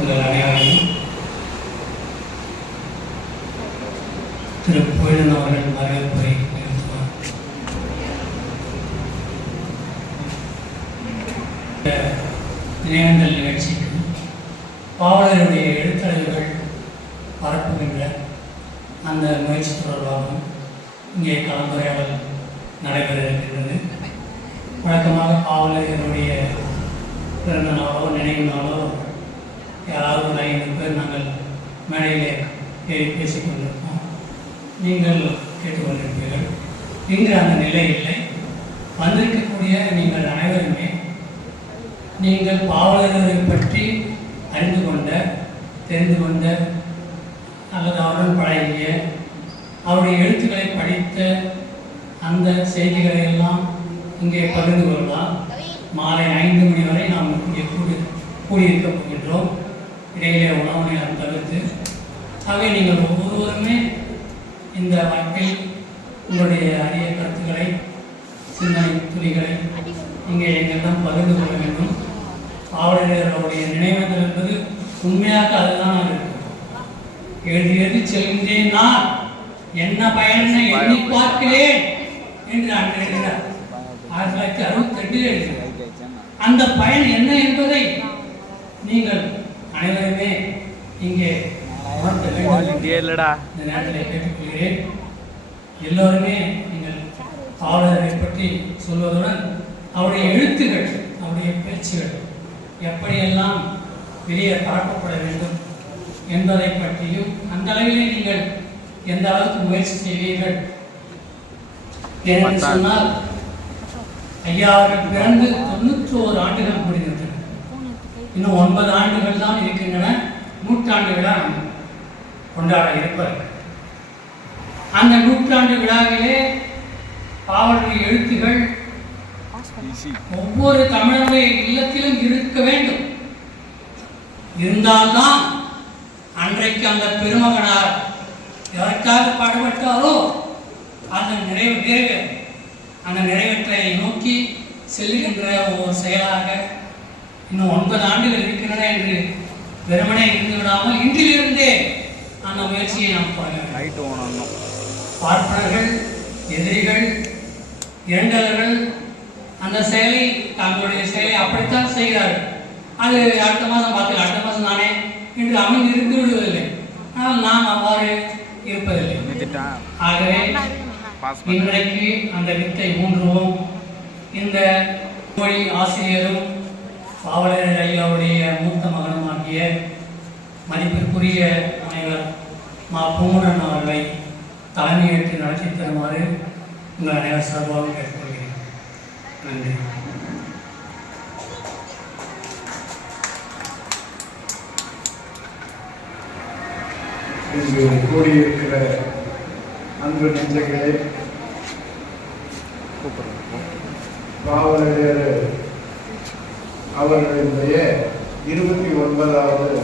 உங்கள் அனைவரையும் திரு புகழன் அவர்கள் வரவேற்புரை நிறுத்துவார். நினைவேந்தல் நிகழ்ச்சிக்கு பாவலருடைய எழுத்தறிவுகள் பரப்புகின்ற அந்த முயற்சி தொடர்பாகவும் இங்கே கலந்துரையாடல் நடைபெற இருக்கின்றது. வழக்கமாக பாவலர்களுடைய பிறந்த நாளோ நினைவு நாளோ யாராவது ஒரு 5 பேர் நாங்கள் மேடையிலே ஏறி பேசிக்கொண்டிருப்போம். நீங்கள் கேட்டுக்கொண்டிருப்பீர்கள். இன்று அந்த நிலை இல்லை. வந்திருக்கக்கூடிய நீங்கள் அனைவருமே நீங்கள் பாவலர்களை பற்றி அறிந்து கொண்ட, தெரிந்து கொண்ட அல்லது அவருடன் பழகிய, அவருடைய எழுத்துக்களை படித்த அந்த செய்திகளை எல்லாம் இங்கே பகிர்ந்து கொள்ளலாம். மாலை 5 மணி வரை நாம் இங்கே கூடியிருக்க போகின்றோம். இடையிலே உணவு நேரம் தவிர்த்து. ஆகவே நீங்கள் ஒவ்வொருவருமே இந்த வாய்ப்பில் உங்களுடைய அரிய கருத்துக்களை, சிந்தனை துளிகளை இங்கே எங்களிடம் பகிர்ந்து கொள்ள வேண்டும். பாவலர்களுடைய நினைவேந்தல் என்பது உண்மையாக அதுதான் இருக்கும். எழுதி செல்கின்றேன் நான் என்ன பயன் எண்ணி பார்க்கிறேன் என்று அன்று எழுதினார். 1968 எழுதினார். அந்த பயன் என்ன என்பதை நீங்கள் அனைவருமே இங்கே உணர்த்த வேண்டும். இந்த நேரத்தில் கேட்டுக்கொள்கிறேன். எல்லோருமே நீங்கள் பாவலரை பற்றி சொல்வதுடன் அவருடைய எழுத்துக்கள், அவருடைய பேச்சுகள் எப்படியெல்லாம் வெளியே பரப்பப்பட வேண்டும் என்பதை பற்றியும், அந்த அளவிலே நீங்கள் எந்த அளவுக்கு முயற்சி செய்வீர்கள் என்று சொன்னால், ஐயா அவர்கள் பிறந்து 91 ஆண்டுகள் முடிந்துவிட்டன. இன்னும் 9 ஆண்டுகள் தான் இருக்கின்றன. 100ஆண்டு விழா கொண்டாட இருப்பார்கள். அந்த 100ஆண்டு விழாவிலே பாவலருடைய எழுத்துகள் ஒவ்வொரு தமிழருடைய இல்லத்திலும் இருக்க வேண்டும். இருந்தால்தான் அன்றைக்கு அந்த பெருமகனார் எதற்காக பாடுபட்டாரோ அந்த அந்த நிறைவேற்றை நோக்கி செல்கின்ற ஒரு செயலாக இன்னும் 9 ஆண்டுகள் இருக்கின்றன என்று வெறுமனே இருந்து விடாமல் இன்றிலிருந்தே அந்த முயற்சியை நாம் பார்க்க. பார்ப்பனர்கள், எதிரிகள், இரண்டர்கள் அந்த செயலை, தங்களுடைய செயலை அப்படித்தான் செய்கிறார்கள். அது அடுத்த மாதம் பார்த்து, அடுத்த மாதம் நானே என்று அமைந்து இருந்து விடுவதில்லை. ஆனால் நாம் அவ்வாறு இருப்பதில்லை. ஆகவே இன்றைக்கு அந்த வித்தை ஊன்றுவோம். இந்த மொழி ஆசிரியரும் பாவலர் ஐயாவுடைய மூத்த மகனும் ஆகிய மதிப்பிற்குரிய முனைவர் மா பூமுடன் அவர்களை தலைமையேற்று நடத்தி தருமாறு உங்கள் அனைவர் சார்பாக கேட்டுக்கொள்கிறேன். நன்றி. இங்கு கூடியிருக்கிற அன்பு நெஞ்சங்களே, பாவலர் அவர்களுடைய 29வது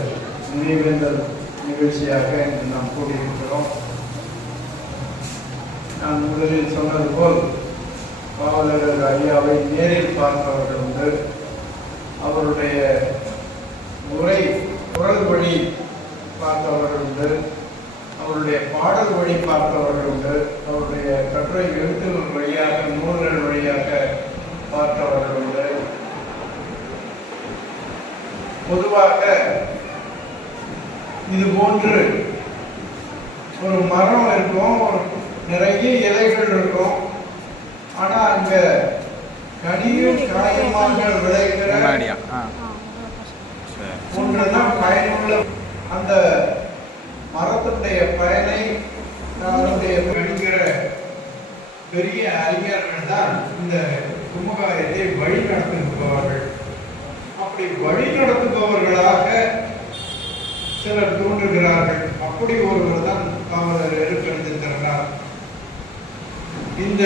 நினைவேந்தல் நிகழ்ச்சியாக இன்று நாம் கூடியிருக்கிறோம். நான் முதலில் சொன்னது போல் பாவலர் ஐயாவை நேரில் பார்த்தவர்கள் உண்டு. அவருடைய குரல் வழி பார்த்தவர்கள் உண்டு. அவருடைய பாடல் வழி பார்த்தவர்கள் உண்டு. அவருடைய கட்டுரை எழுத்துகள் வழியாக, நூல்கள் வழியாக பார்த்தவர்கள் உண்டு. பொதுவாக இது போன்று ஒரு மரம் இருக்கும், நிறைய இலைகள் இருக்கும். ஆனா அங்க கனியும் காயமாக விளைகிற ஒன்றுதான் பயனுள்ள. அந்த மரத்தினுடைய பயனை அதனுடைய கணிக்கிற பெரிய அறிஞர்கள் தான் இந்த சமுதாயத்தை வழி நடத்துபவர்கள். அப்படி வழி நடத்துபவர்களாக சிலர் தோன்றுகிறார்கள். அப்படி ஒருவர் தான் பாவலர் எழுத்தறிஞர். இந்த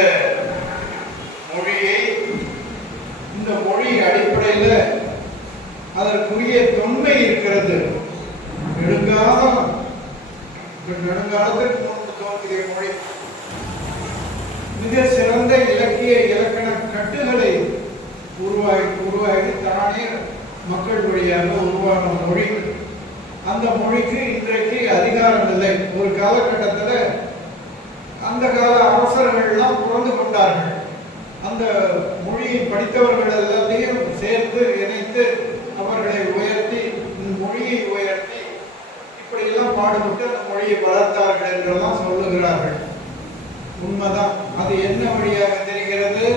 மொழி அடிப்படையில் அதற்குரிய தொன்மை இருக்கிறது. நெடுங்காலத்திற்கு முன்பு தோன்றிய மொழி மிக சிறந்த இலக்கிய இலக்கண கட்டுகளை உருவாகி தானே மக்கள் வழியாக உருவான மொழி அந்த மொழிக்கு இன்றைக்கு அதிகாரம் இல்லை. ஒரு காலகட்டத்தில் அந்த கால அரசர்கள்லாம் புரந்து கொண்டார்கள். அந்த மொழியை படித்தவர்கள் எல்லாத்தையும் சேர்த்து இணைத்து அவர்களை உயர்த்தி, மொழியை உயர்த்தி இப்படியெல்லாம் பாடுபட்டு அந்த மொழியை வளர்த்தார்கள் என்றெல்லாம் சொல்லுகிறார்கள். உண்மைதான். அது என்ன வழியாக தெரிகிறது?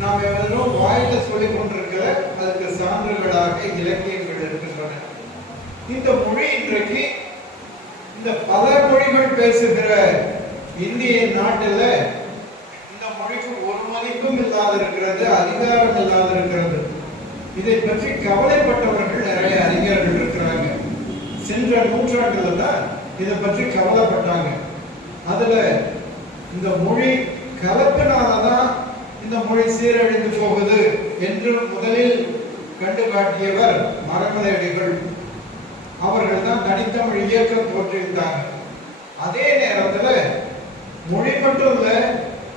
நாம் எவரும் வாயில சொல்லிக் கொண்டிருக்கிற அதுக்கு சான்றுகளாக இலக்கியங்கள் இருக்கின்றன. இந்த மொழி இன்றைக்கு இந்த பல மொழிகள் பேசுகிற இந்திய நாட்டில் இந்த மொழிக்கு ஒரு மதிப்பும் இல்லாத இருக்கிறது, அதிகாரம் இல்லாத இருக்கிறது. இதை பற்றி கவலைப்பட்டவர்கள் நிறைய அறிஞர்கள் இருக்கிறாங்க. சென்ற நூற்றாண்டுல தான் இதை பற்றி கவலைப்பட்டாங்க. அதுல இந்த மொழி கலப்பினால்தான் இந்த மொழி சீரழிந்து போகுது என்று முதலில் கண்டு காட்டியவர் மரமலையடிகள். அவர்கள் தான் தனித்தமிழ் இயக்கம் தோற்றுவித்தாங்க. அதே நேரத்தில் மொழி மட்டும் இல்ல,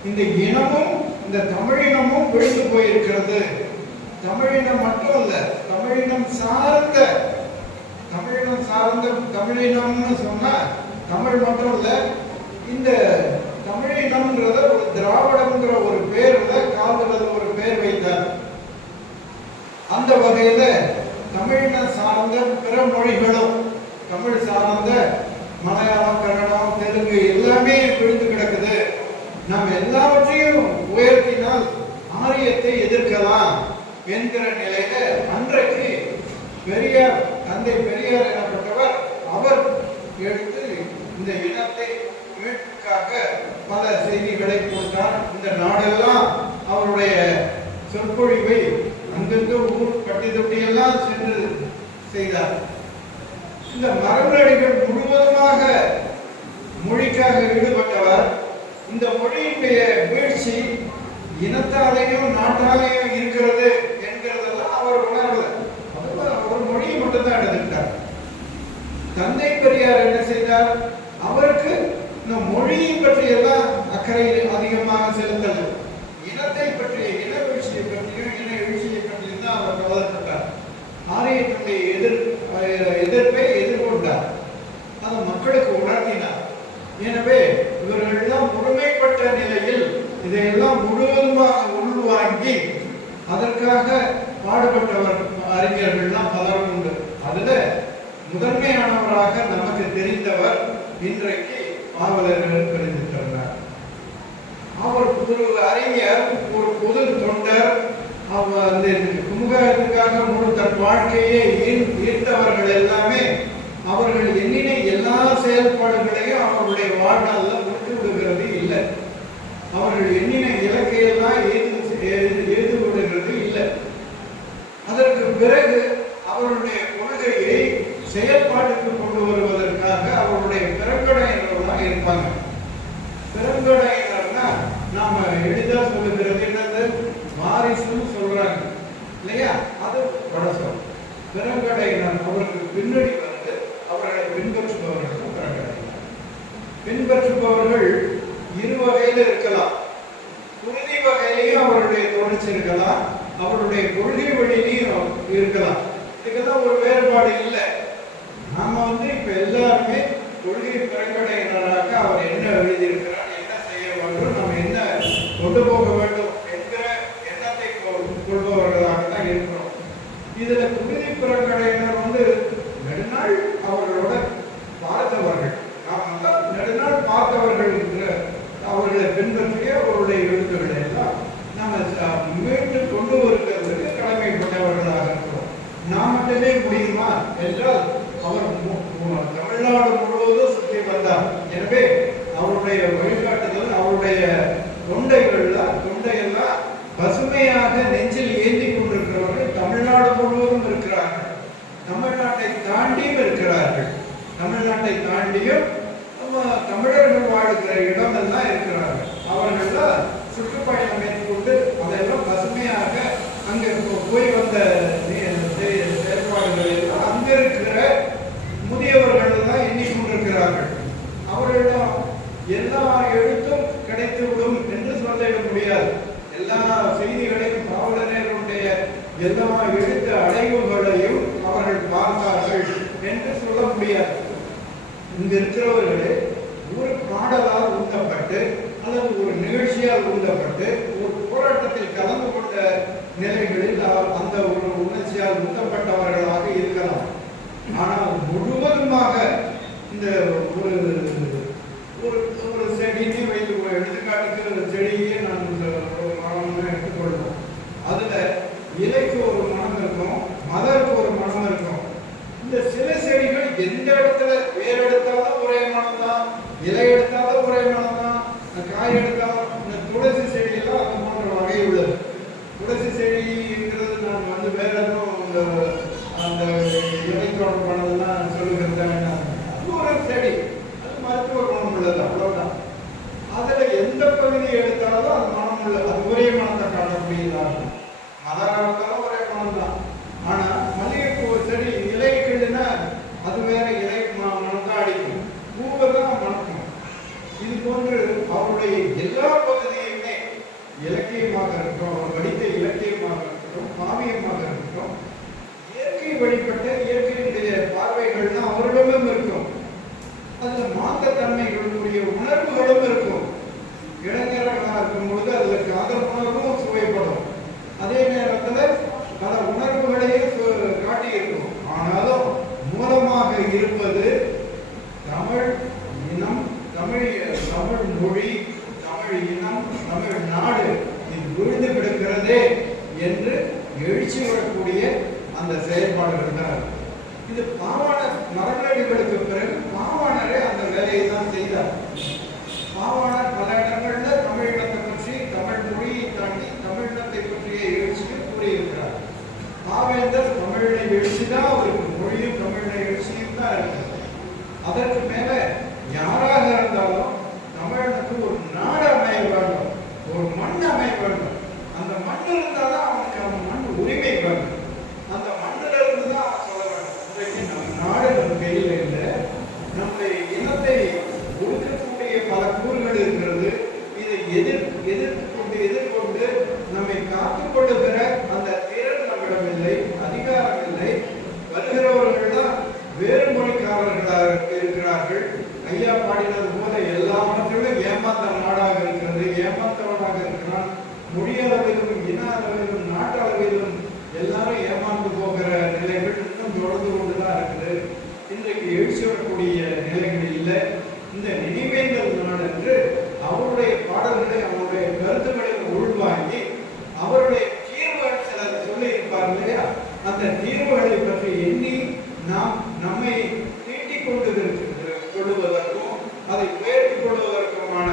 இந்த இனமும் இந்த தமிழினமும் விழுந்து போயிருக்கிறது. தமிழினம் மட்டும் இல்ல, தமிழினம் சார்ந்த தமிழினம்னு சொன்னா தமிழ் மட்டும் இல்ல, இந்த தமிழினம்ன்றத ஒரு திராவிடம்ங்கிற ஒரு பேர்ல காதல் ஒரு பேர் வைத்தார். அந்த வகையில தமிழின சார்ந்த பிற மொழிகளும், தமிழ் சார்ந்த மலையாளம், கன்னடம், தெலுங்கு எல்லாமே விழுந்து கிடக்குது. நாம் எல்லாவற்றையும் உயர்த்தினால் ஆரியத்தை எதிர்க்கலாம் என்கிற நிலையில அன்றைக்கு பெரியார், தந்தை பெரியார் எனப்பட்டவர், அவர் எடுத்து இந்த இனத்தை மீட்புக்காக பல செய்திகளை போட்டார். இந்த நாடெல்லாம் அவருடைய சொற்பொழிவை அங்கங்க ஊர் பட்டி தொட்டியெல்லாம் சென்று செய்தார். இந்த மரமலையடிகள் முழுவதுமாக மொழிக்காக ஈடுபட்டவர். இந்த மொழியினுடைய வீழ்ச்சி இனத்தாலேயும் நாட்டாலேயும் இருக்கிறது என்கிறதெல்லாம் அவர் உணரல. ஒரு மொழியை மட்டும்தான் எடுத்துக்கிட்டார். தந்தை பெரியார் என்ன செய்தார்? அவருக்கு இந்த மொழியை பற்றி எல்லாம் அக்கறை அதிகமாக செலுத்தல. இனத்தை பற்றிய, இன வீழ்ச்சியை பற்றியும் இன எழுச்சியை பற்றியும் தான் அவர் கவலைப்பட்டார். ஆரியத்தினுடைய எதிர்ப்பை எதிர்கொண்டார். அதை மக்களுக்கு உணர்த்தினார். எனவே இவர்களெல்லாம் முழுமைப்பட்ட நிலையில் இதையெல்லாம் முழுவதுமாக உள்வாங்கி அதற்காக பாடுபட்டவர் அறிஞர்கள்லாம் பலரும் உண்டு. அதுல முதன்மையானவராக நமக்கு தெரிந்தவர் இன்றைக்கு பாவலர்கள் தெரிந்திருக்கிறார். அவர் ஒரு அறிஞர், ஒரு பொது தொண்டர். அவர் அந்த சமூகத்துக்காக முழு தன் வாழ்க்கையை ஈர்த்தவர்கள் எல்லாமே அவர்கள் எண்ணின எல்லா செயல்பாடுகளையும் அவர்களுடைய வாழ்நாளில் விட்டு விடுகிறது இல்லை. அவர்கள் எண்ணின இலக்கையெல்லாம் எழுது விடுகிறது இல்லை. அதற்கு பிறகு அவருடைய கொள்கையை செயல்பாட்டுக்கு கொண்டு வருவதற்காக அவருடைய பெருங்கடையினர்களாக இருப்பாங்க. பெருங்கடையினர்னா நாம எளிதா சொல்லுகிறது என்னது? வாரிசுன்னு சொல்றாங்க இல்லையா? அது வட சொல். பெருங்கடையினர் அவருக்கு பின்னணி வந்து அவர்களை பின்பற்றுபவர்கள் பெருங்கடையினர். பின்பற்றுபவர்கள் இரு வகையில இருக்கலாம். உறுதி வகையிலையும் அவருடைய தொடர்ச்சி இருக்கலாம், அவருடைய கொள்கை வழியிலையும் இருக்கலாம். இதுக்கெல்லாம் ஒரு வேறுபாடு இல்லை. நாம இப்ப எல்லாருமே கொள்கை பெருங்கடையினராக அவர் என்ன எழுதியிருக்கிறார், என்ன செய்ய வேண்டும், நம்ம என்ன கொண்டு போக வேண்டும் என்கிற எண்ணத்தை கொள்பவர்களாக தான் இருக்கிறோம். இதுல குருதி பெருங்கடையினர் நெடுநாள் அவர்களோட பார்த்தவர்கள், நாம நெடுநாள் பார்த்தவர்கள் அவர்களை பின்பற்றிய அவருடைய எழுத்துக்களை எல்லாம் நாம மீட்டு கொண்டு வருகிறதுக்கு கடமைப்பட்டவர்களாக இருக்கிறோம். நாம் மட்டுமே முடியுமா என்றால் அவர் தமிழ்நாடு முழுவதும் சுற்றி வந்தார். எனவே அவருடைய வழிகாட்டுதல், அவருடைய தொண்டையெல்லாம் பசுமையாக நெஞ்சில் ஏந்தி கொண்டிருக்கிறவர்கள் தமிழ்நாடு முழுவதும் இருக்கிறார்கள். தமிழ்நாட்டை தாண்டியும் இருக்கிறார்கள். தமிழ்நாட்டை தாண்டியும் தமிழர்கள் வாழ்கிற இடமெல்லாம் இருக்கிறார்கள். அவர்கள்லாம் சுற்றுப்பயணம் மேற்கொண்டு அதெல்லாம் பசுமையாக அங்கே போய் வந்த செயல்பாடுகள் எல்லாம் அங்க இருக்கிற முதியவர்கள் தான் எண்ணிக்கொண்டிருக்கிறார்கள். அவர்களிடம் எல்லா எழுத்தும் கிடைத்துவிடும் என்று சொல்லிட முடியாது. எல்லா செய்திகளையும் பாவலர்களுடைய எல்லா எழுத்து அடைவுகளையும் அவர்கள் பார்த்தார்கள் என்று சொல்ல முடியாது. முடியாது. இங்க இருக்கிறவர்களே ஒரு பாடலால் ஊட்டப்பட்டு அல்லது ஒரு நிகழ்ச்சியால் ஊட்டப்பட்டு ஒரு போராட்டத்தில் கலந்து கொண்ட நிலைகளில் அந்த ஒரு உணர்ச்சியால் ஊட்டப்பட்டவர்களாக இருக்கலாம். ஆனால் முழுவதுமாக இந்த ஒரு ஒரு செடியை வைத்து எடுத்துக்காட்டுக்கு செடியே நான் ஒரு மனம் எடுத்துக்கொள்வோம். அதுல இலைக்கு ஒரு மனம் இருக்கும், மலருக்கு ஒரு மனம் இருக்கும். இந்த சில செடிகள் எந்த இடத்துல வேர் எடுத்தாலும் ஒரே மனம் தான், இலை எடுத்தாலும் ஒரே மனம் தான், காய் எடுத்தாலும். இந்த துளசி செடியெல்லாம் அந்த போன்ற வகை உள்ளது. துளசி செடிங்கிறது நான் வேற எதுவும் அந்த இலை தொடர்பானதெல்லாம் சொல்லுகிறது. அது ஒரு செடி, அது மருத்துவ குணம் உள்ளது, அவ்வளவுதான். அதுல எந்த பகுதியை எடுத்தாலும் அது மனம் உள்ளது, அது ஒரே மனத்தை காட்டக்கூடியதாக. மலராக இருந்தாலும் ஒரே மனம் தான். ஆனா மல்லிகைப்பூ செடி இலைக்குன்னா அது வேற இலை மனம் தான் அடிக்கும், பூவை தான் மணக்கும். இது போன்று அவருடைய எல்லா பகுதியுமே இலக்கியமாக இருக்கட்டும், அவர் படித்த இலக்கியமாக இருக்கட்டும், காவியமாக இருக்கட்டும், இயற்கை வழிபட்ட இயற்கையினுடைய பார்வைகள் தான் அவர்களிடமும் இருக்கும். அதுல மாந்தத்தன்மைகளுடைய உணர்வுகளும் இருக்கும். இளைஞர்களாக இருக்கும்போது அதுல காதல் உணர்வும் சுவைப்படும், அதே நேரத்துல பல உணர்வுகளையே காட்டியிருக்கும். ஆனாலும் மூலமாக இருப்பது தமிழ் இனம், தமிழ் மொழி, தமிழ் இனம், தமிழ் நாடு இது விழுந்து கிடக்கிறதே என்று எழுச்சி வரக்கூடிய அந்த செயல்பாடுகள் தான். இது பாவாணர் மரநடிகளுக்கு பிறகு பாவாணரே அந்த வேலையை தான் செய்தார். பாவாணர் பல இடங்கள்ல தமிழினத்தை பற்றி, தமிழ் மொழியை தாண்டி தமிழினத்தை பற்றிய எழுச்சியை கூறியிருக்கிறார். பாவேந்தர் தமிழை எழுச்சிதான் அவருக்கு, மொழியும் தமிழை எழுச்சியும் தான் இருக்கு. அதற்கு மேல யாராக இருந்தாலும் தமிழனுக்கு ஒரு நாடு அமைய வேண்டும், ஒரு மண் அமைய வேண்டும். அந்த மண் இருந்தால்தான் அவனுக்கு அந்த மண் உரிமை வேண்டும். அந்த மண்ணில் இருந்து தான் அவன் சொல்ல வேண்டும். இன்றைக்கு நம்ம நாடு நம்ம கையில் இல்லை, நம்முடைய இனத்தை ஒடுக்கக்கூடிய பல கூறுகள் இருக்கிறது. இதை எதிர்கொண்டு நம்மை காத்துக்கொள்ளுகிற அந்த திறன் நம்மிடம் இல்லை, அதிகாரம் இல்லை. வருகிறவர்கள் தான் வேறு மொழிக்காரர்களாக இருக்கிறார்கள். ஐயா பாடினது போல எல்லாவற்றிலும் ஏமாந்த நாடாக இருக்கிறது, ஏமாந்தவனாக இருக்கிறான். மொழி அளவிலும், இன அளவிலும், நாட்டு அளவிலும் எல்லாரும் ஏமாந்து போகிற நிலைகள் இன்னும் தொடர்ந்து கொண்டுதான் இருக்குது. இன்றைக்கு எழுச்சி வரக்கூடிய நிலைகள் இல்லை. இந்த நினைவேந்தல் நாள் என்று அவருடைய பாடல்களை, அவருடைய கருத்துக்களை உள்வாங்கி அவருடைய தீர்வுகள் சிலர் சொல்லி இருப்பார் இல்லையா, அந்த தீர்வுகளை பற்றி எண்ணி நாம் நம்மை தீட்டிக் கொள்வதற்கும் அதை உயர்த்திக் கொள்வதற்குமான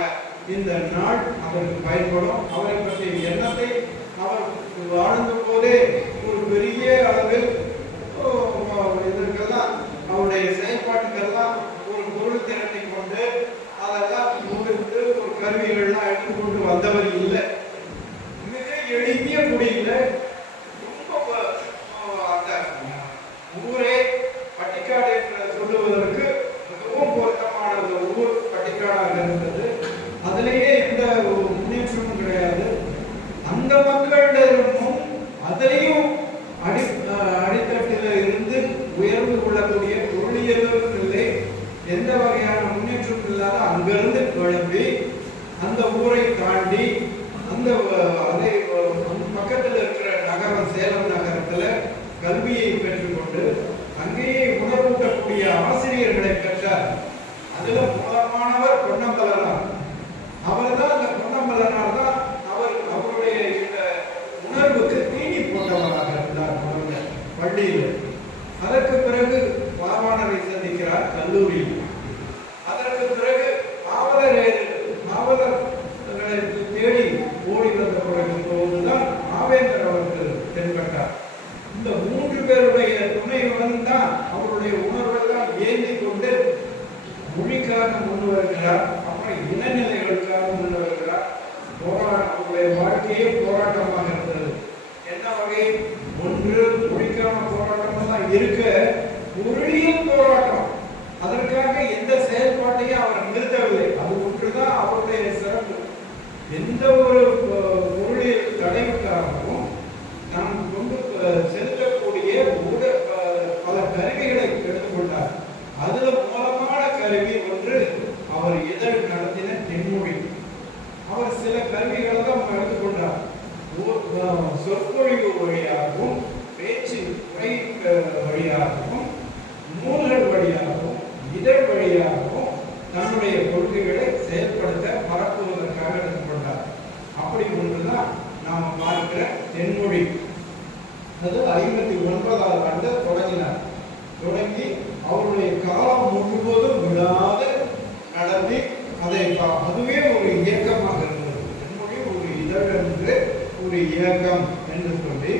இந்த நாள் அவருக்கு பயன்படும். அவரை பற்றிய எண்ணத்தை அவர் வாழ்ந்த போதே ஒரு பெரிய அளவில் இதற்கெல்லாம் அவருடைய செயல்பாட்டுக்கெல்லாம் ஒரு பொருள் திரட்டி கொண்டு அதெல்லாம் முடித்து ஒரு கருவிகள்லாம் எடுத்துக்கொண்டு வந்தவர் இல்லை. மிக எளிமைய குடியில ரொம்ப அந்த ஊரே பட்டிக்காடு என்று சொல்லுவதற்கு மிகவும் பொருத்தமான ஊர் பட்டிக்காடாக இருந்தது. அதிலேயே எந்த முன்னேற்றமும் கிடையாது. அந்த மக்களிடமும் அதிலையும் அடித்தட்டில இருந்து உயர்ந்து கொள்ளக்கூடிய பொருளியலும் இல்லை, எந்த வகையான முன்னேற்றமும் இல்லாத அங்கிருந்து கிளம்பி அந்த ஊரை தாண்டி அந்த பக்கத்தில் இருக்கிற நகரம் சேலம் நகரத்துல கல்வியை பெற்றுக்கொண்டு அங்கேயே உணர்வூட்டக்கூடிய ஆசிரியர்களை பெற்றார். அதுல மூலமானவர் பொன்னம்பலனார். அவர் தான் அந்த பொன்னம்பலனார் தான் அவருடைய இந்த உணர்வுக்கு தீனி போட்டவராக இருந்தார் பள்ளியில். அதற்கு பிறகு பாவாணரை சந்திக்கிறார் கல்லூரியில். அதற்கு பிறகு பாவலர்களை தேடி ஓடி வந்த போதுதான் பாவேந்தர் அவர்கள் தென்பட்டார். இந்த 3 பேருடைய துணையுடன் தான் அவருடைய உணர்வெல்லாம் ஏந்தி கொண்டு மொழிக்காக முன் வருகிறார். அப்புறம் இனநிலைகளுக்காக முன் வருகிறார். அவருடைய வாழ்க்கையே போராட்டமாக இருந்தது. என்ன வகை? ஒன்று மொழிக்கான போராட்டம் தான் இருக்க, பொருளியல் போராட்டம். அதற்காக எந்த செயல்பாட்டையும் அவர் நிறுத்தவில்லை. அது ஒன்றுதான் அவருடைய சிறப்பு. எந்த ஒரு பொருளியல் தடைக்காகவும் நாம் கொண்டு செலுத்தக்கூடிய பல கருவிகளை எடுத்துக்கொண்டார். அதுல மூலமான கருவி ஒன்று அவர் இதழ் நடத்தின தென்மொழி. அவர் சில கருவிகளை தான் எடுத்துக்கொண்டார். சொற்பொழிவு வழியாகவும், பேச்சு உரை வழியாகவும், நூல்கள் வழியாகவும், இதழ் வழியாகவும் தன்னுடைய கொள்கைகளை செயல்படுத்த பரப்புவதற்காக எடுத்துக்கொண்டார். அப்படி ஒன்றுதான் நாம பார்க்கிற தென்மொழி. அது 59வது ஆண்டு தொடங்கினார். தொடங்கி அவருடைய காலம் முழுவதும் விடாது நடத்தி அதை அதுவே ஒரு இயக்கமாக இருந்தது. தென்மொழி ஒரு இதழ் என்று, ஒரு இயக்கம் என்று சொல்லி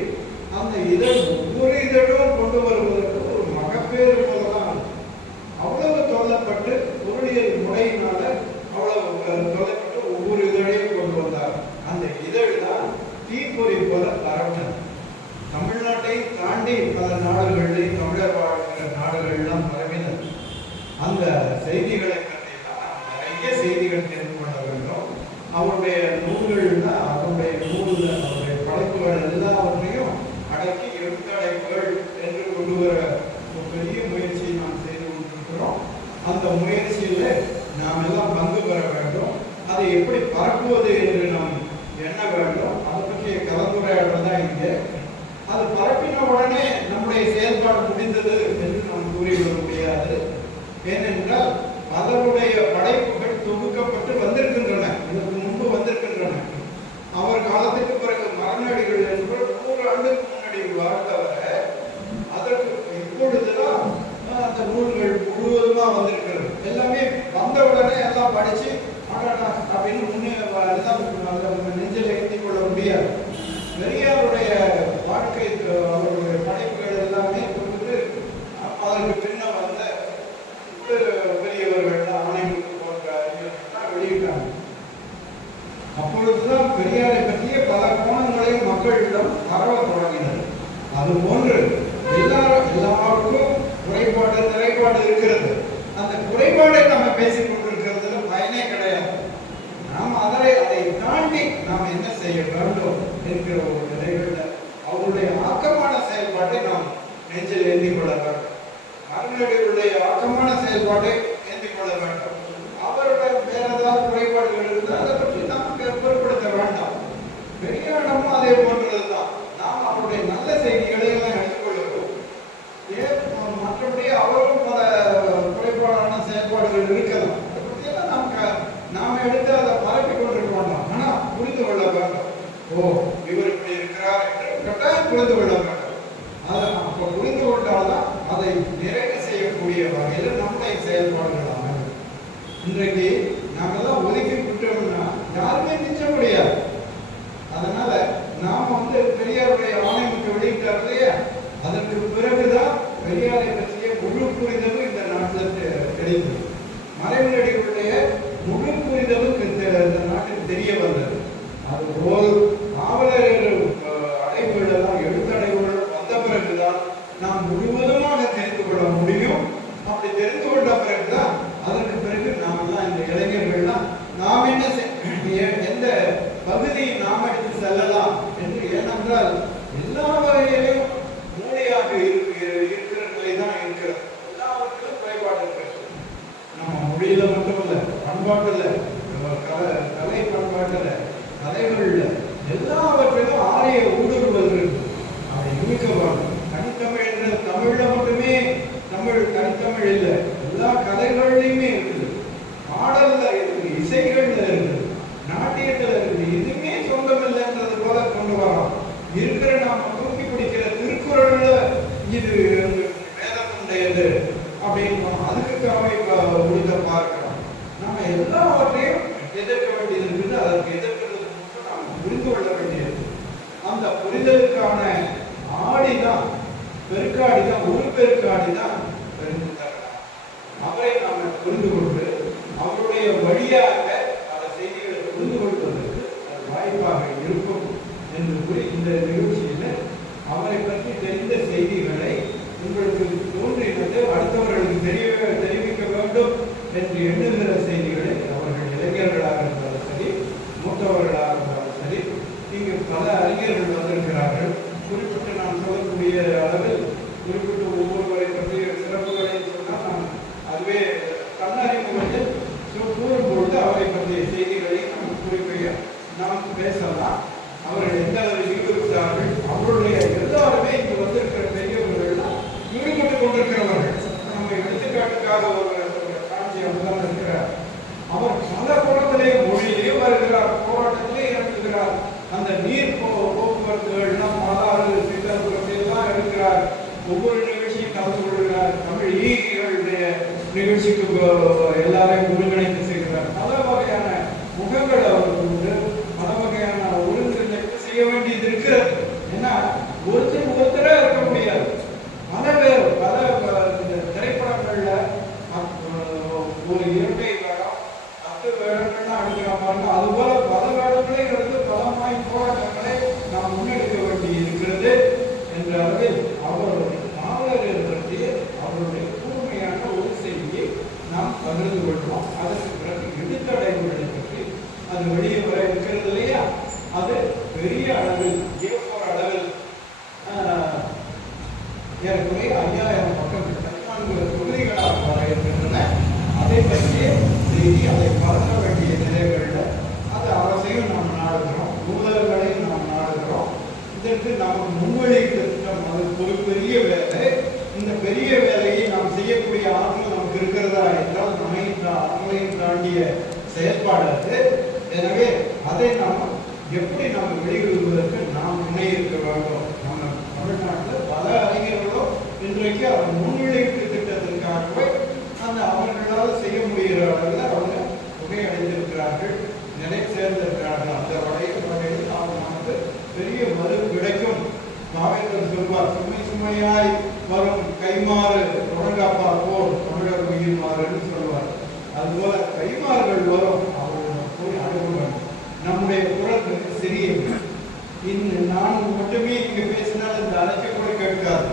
அந்த இதழ் ஒவ்வொரு இதழும் கொண்டு வருவதற்கு ஒரு மகப்பேறு போலதான். அவ்வளவு சொல்லப்பட்டு பொருளியல் முறையினால அவ்வளவு சொல்லப்பட்டு ஒவ்வொரு இதழையும் கொண்டு வந்தார். அந்த இதழ் தான் தீப்பொறி போல பரவின. தமிழ்நாட்டை தாண்டி பல நாடுகளில் தமிழர் வாழ்கிற நாடுகள்லாம் பரவினர். அந்த செய்திகளை நிறைய செய்திகள் தெரிந்து கொள்ள வேண்டும். அவருடைய நூல்கள்னா அவருடைய படைப்புகள் எல்லாவற்றையும் அடக்கி எழுத்தடைப்புகள் என்று கொண்டு வர ஒரு பெரிய முயற்சியை நாம் செய்து கொண்டிருக்கிறோம். அந்த முயற்சியில நாம் எல்லாம் பங்கு பெற வேண்டும். அதை எப்படி பரப்புவது என்று நாம் எண்ண வேண்டும். அதை பற்றிய கலந்துரையாடல் தான் இங்கே. அது பரப்பின உடனே நம்முடைய செயல்பாடு முடிந்தது என்று நாம் கூறிவிட முடியாது. ஏனென்றால் அதனுடைய படைப்புகள் தொகுக்கப்பட்டு வந்திருக்கின்றன, இதற்கு முன்பு வந்திருக்கின்றன. அவர் காலத்துக்கு பிறகு மரநடிகள் என்று 100 ஆண்டுக்கு முன்னாடி வாழ்ந்தவரை அதற்கு இப்பொழுதுதான் அந்த நூல்கள் முழுவதுமா வந்திருக்கிறது. எல்லாமே வந்தவுடனே எல்லாம் படிச்சு அப்படின்னு நெஞ்சில் எழுதி கொள்ள முடியாது. பெரியாருடைய வாழ்க்கை, அவருடைய படைப்புகள் எல்லாமே கொடுத்து அதற்கு பின்ன வந்த பெரியவர்கள் ஆணைகளுக்கு போன்ற வெளியிட்டாங்க. அப்பொழுதுதான் பெரியாரை பற்றிய பல கோணங்களையும் மக்களிடம் பரவ தொடங்கினர். அதுபோன்று எல்லாருக்கும் குறைபாடு நிறைபாடு இருக்கிறது. அந்த குறைபாடை நம்ம பேசிக் கொண்டிருக்கிறதுல பயனே கிடையாது. நாம் அதை தாண்டி நாம் என்ன செய்ய வேண்டும் என்கிற ஒரு நிலைகள்ல அவருடைய ஆக்கமான செயல்பாட்டை நாம் நெஞ்சில் ஏந்தி கொள்ள வேண்டும். மரநடிகளுடைய ஆக்கமான செயல்பாட்டை ஏந்தி கொள்ள வேண்டும். அவருடைய வேற ஏதாவது குறைபாடுகள் இருந்தால் அதை பற்றி நாம் பொருட்படுத்த வேண்டாம். பெரியாரிடமும் அதே போன்றதுதான். நாம் அவருடைய நல்ல செய்திகளை எல்லாம் எடுத்துக்கொள்கிறோம். மற்றபடி அவரும் பல குறைபாடான செயல்பாடுகள் இருக்கலாம். அதை பற்றியெல்லாம் நாம எடுத்து அதை பரப்பி கொண்டிருக்க வேண்டாம். ஆனா புரிந்து கொள்ள வேண்டும். இவர் இப்படி இருக்கிறார் என்று கட்டாயம் புரிந்து கொள்ள வேண்டும். அதை அப்ப புரிந்து கொண்டால்தான் அதை நிறைவு செய்யக்கூடிய வகையில் நம்முடைய செயல்பாடுகள் அமையும். இன்றைக்கு நாமெல்லாம் ஒதுக்கி விட்டோம்னா யாருமே நிச்ச முடியாது. அதனால நாம பெரியாருடைய ஆணையத்தை வெளியிட்டார் இல்லையா, அதற்கு பிறகுதான் பெரியாரை பற்றிய முழு புரிதலும் இந்த நாட்டில் கிடைத்தது. மறைநடிகளுடைய முழு புரிதலும் இந்த நாட்டில் தெரிய வந்தது. அது ஒரு ஆவலர்கள் அடைவுகள் எல்லாம் எழுத்தடைவுகள் வந்த பிறகுதான் நாம் முழுவதுமாக தெரிந்து கொள்ள முடியும். அப்படி தெரிந்து கொண்ட பிறகுதான் அதற்கு பிறகு நாம் தான் இந்த இளைஞர்கள்லாம் நாம் என்ன எந்த பகுதியை நாம் எடுத்து செல்லலாம் என்று. ஏனென்றால் எல்லா வகையிலும் மூளையாக இருக்கிற நிலைதான் இருக்கிறது. எல்லாவற்றிலும் குறைபாடு இருக்கிறது. நம்ம மொழியில மட்டுமல்ல, பண்பாட்டுல, கலை பண்பாட்டுல, கலைகள்ல எல்லாவற்றிலும் ஆரிய ஊடுருவல் இருக்கு. அதை நுழைக்க வேண்டும். தனித்தமிழ் என்ற தமிழ்ல மட்டுமே தமிழ் தனித்தமிழ் இல்லை, எல்லா கலைகள்லையுமே இருக்குது. பாடல்ல இருக்கு, இசைகள்ல இருக்கு, நாட்டியத்துல இருக்கு. எதுவுமே சொந்தம் இல்லைன்றது போல கொண்டு வரோம். இருக்கிற நாம தூக்கி பிடிக்கிற திருக்குறள்ல இது வேதமுடையது அப்படின்னு அதுக்காக முடிந்த பார்க்கிறோம். நம்ம எல்லாவற்றையும் எதிர்க்க வேண்டியது இருக்குது. அதற்கு எதிர்க்கிறது மட்டும் நாம் புரிந்து கொள்ள வேண்டியது. அந்த புரிதலுக்கான ஆடிதான் பெருக்காடிதான், ஒரு பெருக்காடிதான் பெருந்தகனார். அவரை நாம் புரிந்து கொண்டு அவருடைய வழியாக பல செய்திகளை புரிந்து கொள்வதற்கு அது வாய்ப்பாக இருக்கும் என்று கூறி இந்த நிகழ்ச்சியில அவரை பற்றி தெரிந்த செய்திகளை உங்களுக்கு தோன்றினது அடுத்தவர்களுக்கு தெரிவிக்க வேண்டும் என்று எண்ணுகிற செய்திகளை அவர்கள் இளைஞர்களாக இருந்தாலும் சரி, மூத்தவர்களாக இருந்தாலும் சரி, இங்கு பல அறிஞர்கள் வந்திருக்கிறார்கள். குறிப்பிட்டு நான் சொல்லக்கூடிய அளவில் குறிப்பிட்டு ஒவ்வொருவரை பற்றிய சிறப்புகளை சொன்னால் நான் இல்லாத ஒரு காட்சி அப்படிதான் இருக்கிறார். அவர் பல கோணத்திலே மொழியிலேயும் வருகிறார், போராட்டத்திலே இறங்குகிறார். அந்த நீர் போக்குவரத்துகள்லாம் மாதாறு சித்தபுரத்தையெல்லாம் இருக்கிறார். ஒவ்வொரு நிகழ்ச்சியும் கலந்து கொள்கிறார். தமிழ் ஈகளுடைய நிகழ்ச்சிக்கு எல்லாரையும் ஒருங்கிணைத்து செய்கிறார். பல வகையான முகங்கள் அவருக்கு உண்டு. பல வகையான ஒருங்கிணைப்பு செய்ய வேண்டியது இருக்கிறது. ஏன்னா ஒருத்தரா இருக்க முடியாது. பல திரைப்படங்கள்ல ஒரு 2 வேடம் 10 வேடங்கள்லாம் எடுக்கிற பாருங்க. அதுபோல பல வேடங்களே இருந்து பலமாய் போராட்டங்களை நாம் முன்னெடுக்க வேண்டி இருக்கிறது என்ற அளவில் அவருடைய மாவீரர் பற்றி அவருடைய கூர்மையான ஒரு செய்தியை நாம் பகிர்ந்து கொள்வோம். அதற்கு பிறகு எழுத்தடைவுகளை பற்றி அது வெளியே வர இருக்கிறது இல்லையா, அது பெரிய அளவில் A4 அளவில் ஏறக்குறைய 5000 பக்கங்கள் 14 தொகுதிகளாக வர இருக்கின்றன. அதை பற்றிய செய்தி, அதை பரப்ப வேண்டிய நிலைகளில் அது அரசையும் நாம் நாடுகிறோம், நூலகங்களையும் நாம் நாடுகிறோம். இதற்கு நமக்கு முன்வழி திட்டம், அது ஒரு பெரிய வேலை. இந்த பெரிய வேலையை நாம் செய்யக்கூடிய ஆற்றல் நமக்கு இருக்கிறதா என்றால் நம்மையும் தாண்டிய செயல்பாடு அது. எனவே அதை நாம் எப்படி நம்ம வெளியிடுவதற்கு நாம் முன்னேறிக்க வேண்டும். நம்ம தமிழ்நாட்டில் பல அறிஞர்களும் இன்றைக்கு அவர் முன்னிலைப்பு திட்டத்திற்காகவே அந்த அவர்களால் செய்ய முடிகிற அளவில் அவங்க புகையடைந்திருக்கிறார்கள், நிலை சேர்ந்திருக்கிறார்கள். அந்த வகையில் அவங்க நமக்கு பெரிய மறு கிடைக்கும். மாவீரர் சொல்வார், சுமையாய் வரும் கைமாறு தொடங்கப்பா போர் தமிழர் உயிர் மாறுன்னு சொல்லுவார். அதுபோல கைமாறுகள் வரும், அவர்கள் போய் அணுகுவார். நம்முடைய குரல் மிக சிறியது. நான் மட்டுமே இங்கு பேசினால் இந்த அழைக்க கூட கேட்காது,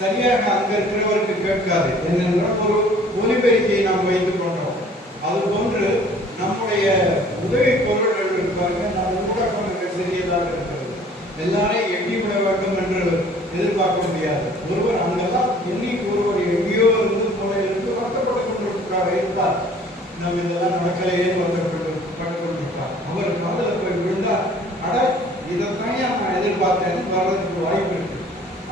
சரியாக அங்க இருக்கிறவருக்கு கேட்காது. என்னென்றால் ஒரு ஒலிபெருக்கியை நாம் வைத்துக் கொண்டோம். அது போன்று நம்முடைய உதவி பொருள்கள் இருப்பாங்க. நான் ஊடகம் மிக சிறியதாக இருக்கிறது. எல்லாரையும் எண்ணி விட வேண்டும் என்று எதிர்பார்க்க முடியாது. ஒருவர் அங்கெல்லாம் எண்ணி ஒருவர் எங்கேயோ இருந்து போலையிலிருந்து வருத்தப்பட்டுக் கொண்டிருக்கிறார் இருந்தார். நம்ம இதெல்லாம் நடக்கலையே வருத்தப்பட்டு கொண்டிருக்கிறார். அவர் காதல போய் விழுந்தார். அட இதைத்தான் நான் எதிர்பார்த்தேன், வர்றதுக்கு வாய்ப்பு இருக்கு.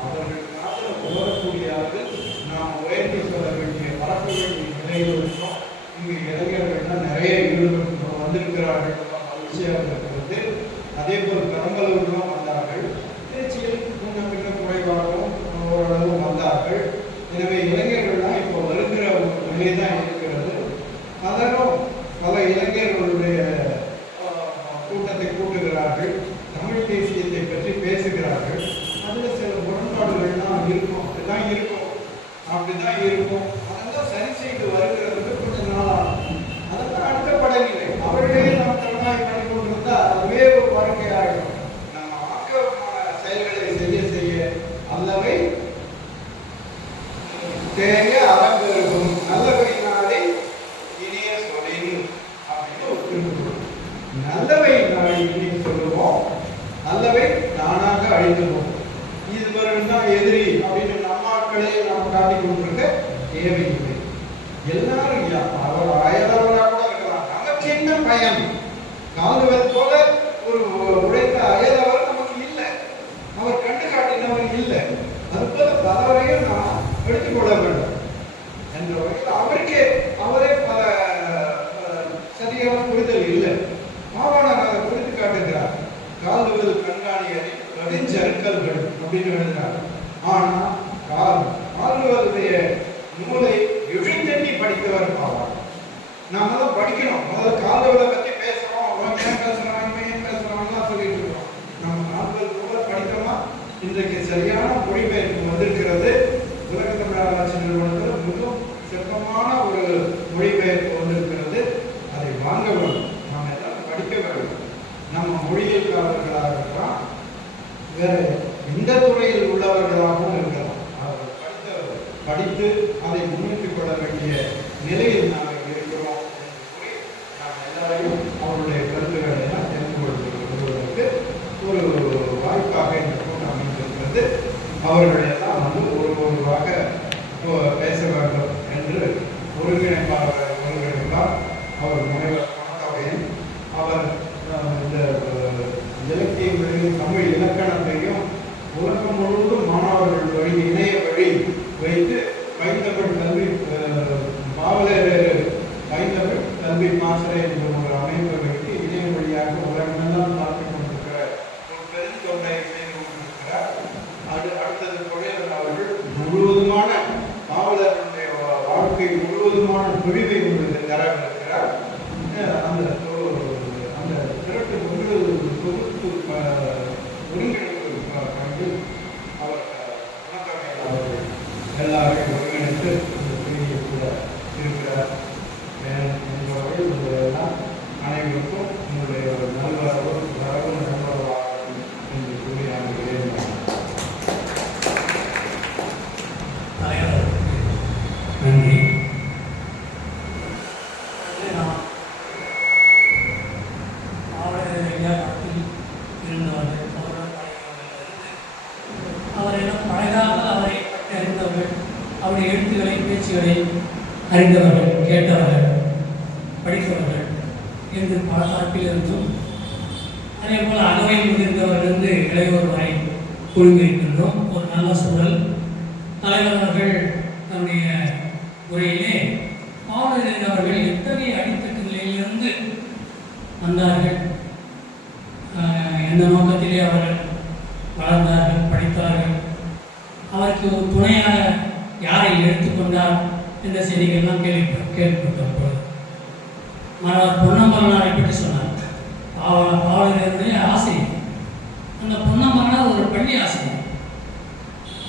அவர்கள் காதல உணரக்கூடியார்கள் நாம் உயர்த்தி சொல்ல வேண்டிய பரப்ப வேண்டிய நிலையில் இருக்கோம். இங்கு இளைஞர்கள்லாம் நிறைய ஈடுபட்டு வந்திருக்கிறார்கள், விஷயம் இருக்கிறது. அதே போல் பெரம்பலூர்லாம் வந்தார்கள். திருச்சியில் பின்ன குறைவாகவும் ஓரளவும் வந்தார்கள். எனவே இளைஞர்கள்லாம் இப்போ வருகிற ஒரு நிலை தான் இருக்கிறது. அதனால் பல இளைஞர்களுடைய கூட்டத்தை கூட்டுகிறார்கள், தமிழ் தேசியத்தை பற்றி பேசுகிறார்கள். அதில் சில முரண்பாடுகள்லாம் இருக்கும், அப்படிதான் இருக்கும். அதெல்லாம் சரி செய்து வருகிறதுக்கு கொஞ்சம் நாளாகும். அதெல்லாம் அடுத்த படநிலை. அவர்களே நாம் திறனாய் பண்ணி கொண்டிருந்தா அதுவே ஒரு வாழ்க்கையாகும். நம்ம ஆக்கமான செயல்களை செய்ய அல்லவை தேய அறம்பெருகும் நல்லவை நாளை இனிய சொல்லின் அப்படின்னு ஒரு திருக்குறள். நல்லவை நாளை இனிய சொல்லுவோம், நல்லவை தானாக அழிந்துவோம். இது தான் எதிரி அப்படின்னு நம்ம ஆட்களே நாம் காட்டிக் கொண்டிருக்க தேவையில்லை. எல்லாரும் அவர் அயலவராக கூட இருக்கலாம், நமக்கு என்ன பயன்? கால்வல் போல ஒரு உழைத்த அயலவர் நமக்கு இல்லை, அவர் கண்டு காட்டினவர் இல்லை. அதுபோல பலவரையும் நாம் எடுத்துக்கொள்ள வேண்டும் என்ற வகையில் அவரே பல சரியான புரிதல் இல்லை. மாவாளர் அதை குறித்து காட்டுகிறார். கால்வல் கண்காணியரை கடிஞ்சறுக்கல்கள் அப்படின்னு எழுதினார். ஆனா கால்வலுடைய நூலை எழுந்தெண்ணி படித்தவர் ஆவார். நாம தான் படிக்கணும். முதல்ல கால்வலை பத்தி பேசுறோம், அவன் ஏன் பேசுறான், இவன் ஏன் பேசுறான்லாம் சொல்லிட்டு இருக்கோம். நம்ம கால்வல் நூலை படித்தோமா? இன்றைக்கு சரியான மொழிபெயர்ப்பு வந்திருக்கிறது. உலக தமிழ் ஆராய்ச்சி நிறுவனத்தில் மிகவும் சிறப்பான ஒரு மொழிபெயர்ப்பு வந்திருக்கிறது. அதை வாங்க வேண்டும், நாம் எல்லாம் படிக்க வேண்டும். நம்ம மொழியியல்காரர்களாக இருக்கலாம், வேற எந்த துறையில் உள்ளவர்களாகவும் இருக்கலாம். அவர்கள் படித்து அதை முன்னெடுத்துக் கொள்ள வேண்டிய நிலையில் நாங்கள் இருக்கிறோம் என்று கூறி நாம் எல்லாரையும் அவருடைய கருத்துக்களை எல்லாம் தெரிந்து கொள்வதற்கு ஒரு வாய்ப்பாக இந்த கூட்டம் அமைந்திருக்கிறது. அவர்கள் எல்லாம் ஒருவராக பேச வேண்டும் என்று ஒருங்கிணைப்பாளர் அவர் முனைவர் மனோகரன், அவர் இந்த இலக்கியங்களையும் தமிழ் இலக்கணத்தையும் உலகம் முழுவதும் மாணவர்கள் வழி இணைய வழி வைத்து பைந்தமிழ் கல்வி ஆசிரியர் என்ற ஒரு அமைப்பை வைத்து இணைய வழியாக உலகமெல்லாம் பார்த்து கொண்டிருக்கிற ஒரு பெருந்தொண்டை செய்து கொண்டிருக்கிறார். அடுத்தது கொலையரன் அவர்கள் முழுவதுமான காவலர்களுடைய வாழ்க்கை முழுவதுமான தொழிலை உங்களுக்கு தரவிருக்கிறார். அந்த திரட்டு தொகுப்பு ஒருங்கிணைப்பு அவர் அவர்கள் எல்லாரையும் ஒருங்கிணைத்து இந்த செய்தியை கூட இருக்கிறார். எல்லாம் அனைவருக்கும் உங்களுடைய ஒரு நல்வரவு நல்வரவாக என்று கூறி நன்றி. அவரிடம் பழகாமல் அவரை பற்றி அறிந்தவர்கள், அவருடைய எழுத்துக்களை பேச்சுகளை அறிந்தவர்கள், கேட்டவர்கள், படித்தவர்கள் என்று பல தரப்பில் இருந்தும் அதே போல் அகவை முதிர்ந்தவரிலிருந்து இளையோர் வரை குழுமியிருக்கின்றோம். ஒரு நல்ல சூழல். தலைவர் அவர்கள் தன்னுடைய உரையிலே பாவலர் அவர்கள் எத்தகைய அடித்தட்டு நிலையிலிருந்து வந்தார்கள், எந்த நோக்கத்திலே அவர்கள் வளர்ந்தார்கள், படித்தார்கள், அவருக்கு ஒரு துணையாக யாரை எடுத்துக்கொண்டார் என்ற செய்திகள்லாம் கேள்விப்பட்டோம். மாணவர் பொன்னம்பலனாரை பற்றி சொன்னார். பாவலருடைய ஆசிரியர். அந்த பொன்னம்பலனார் ஒரு பள்ளி ஆசிரியர்.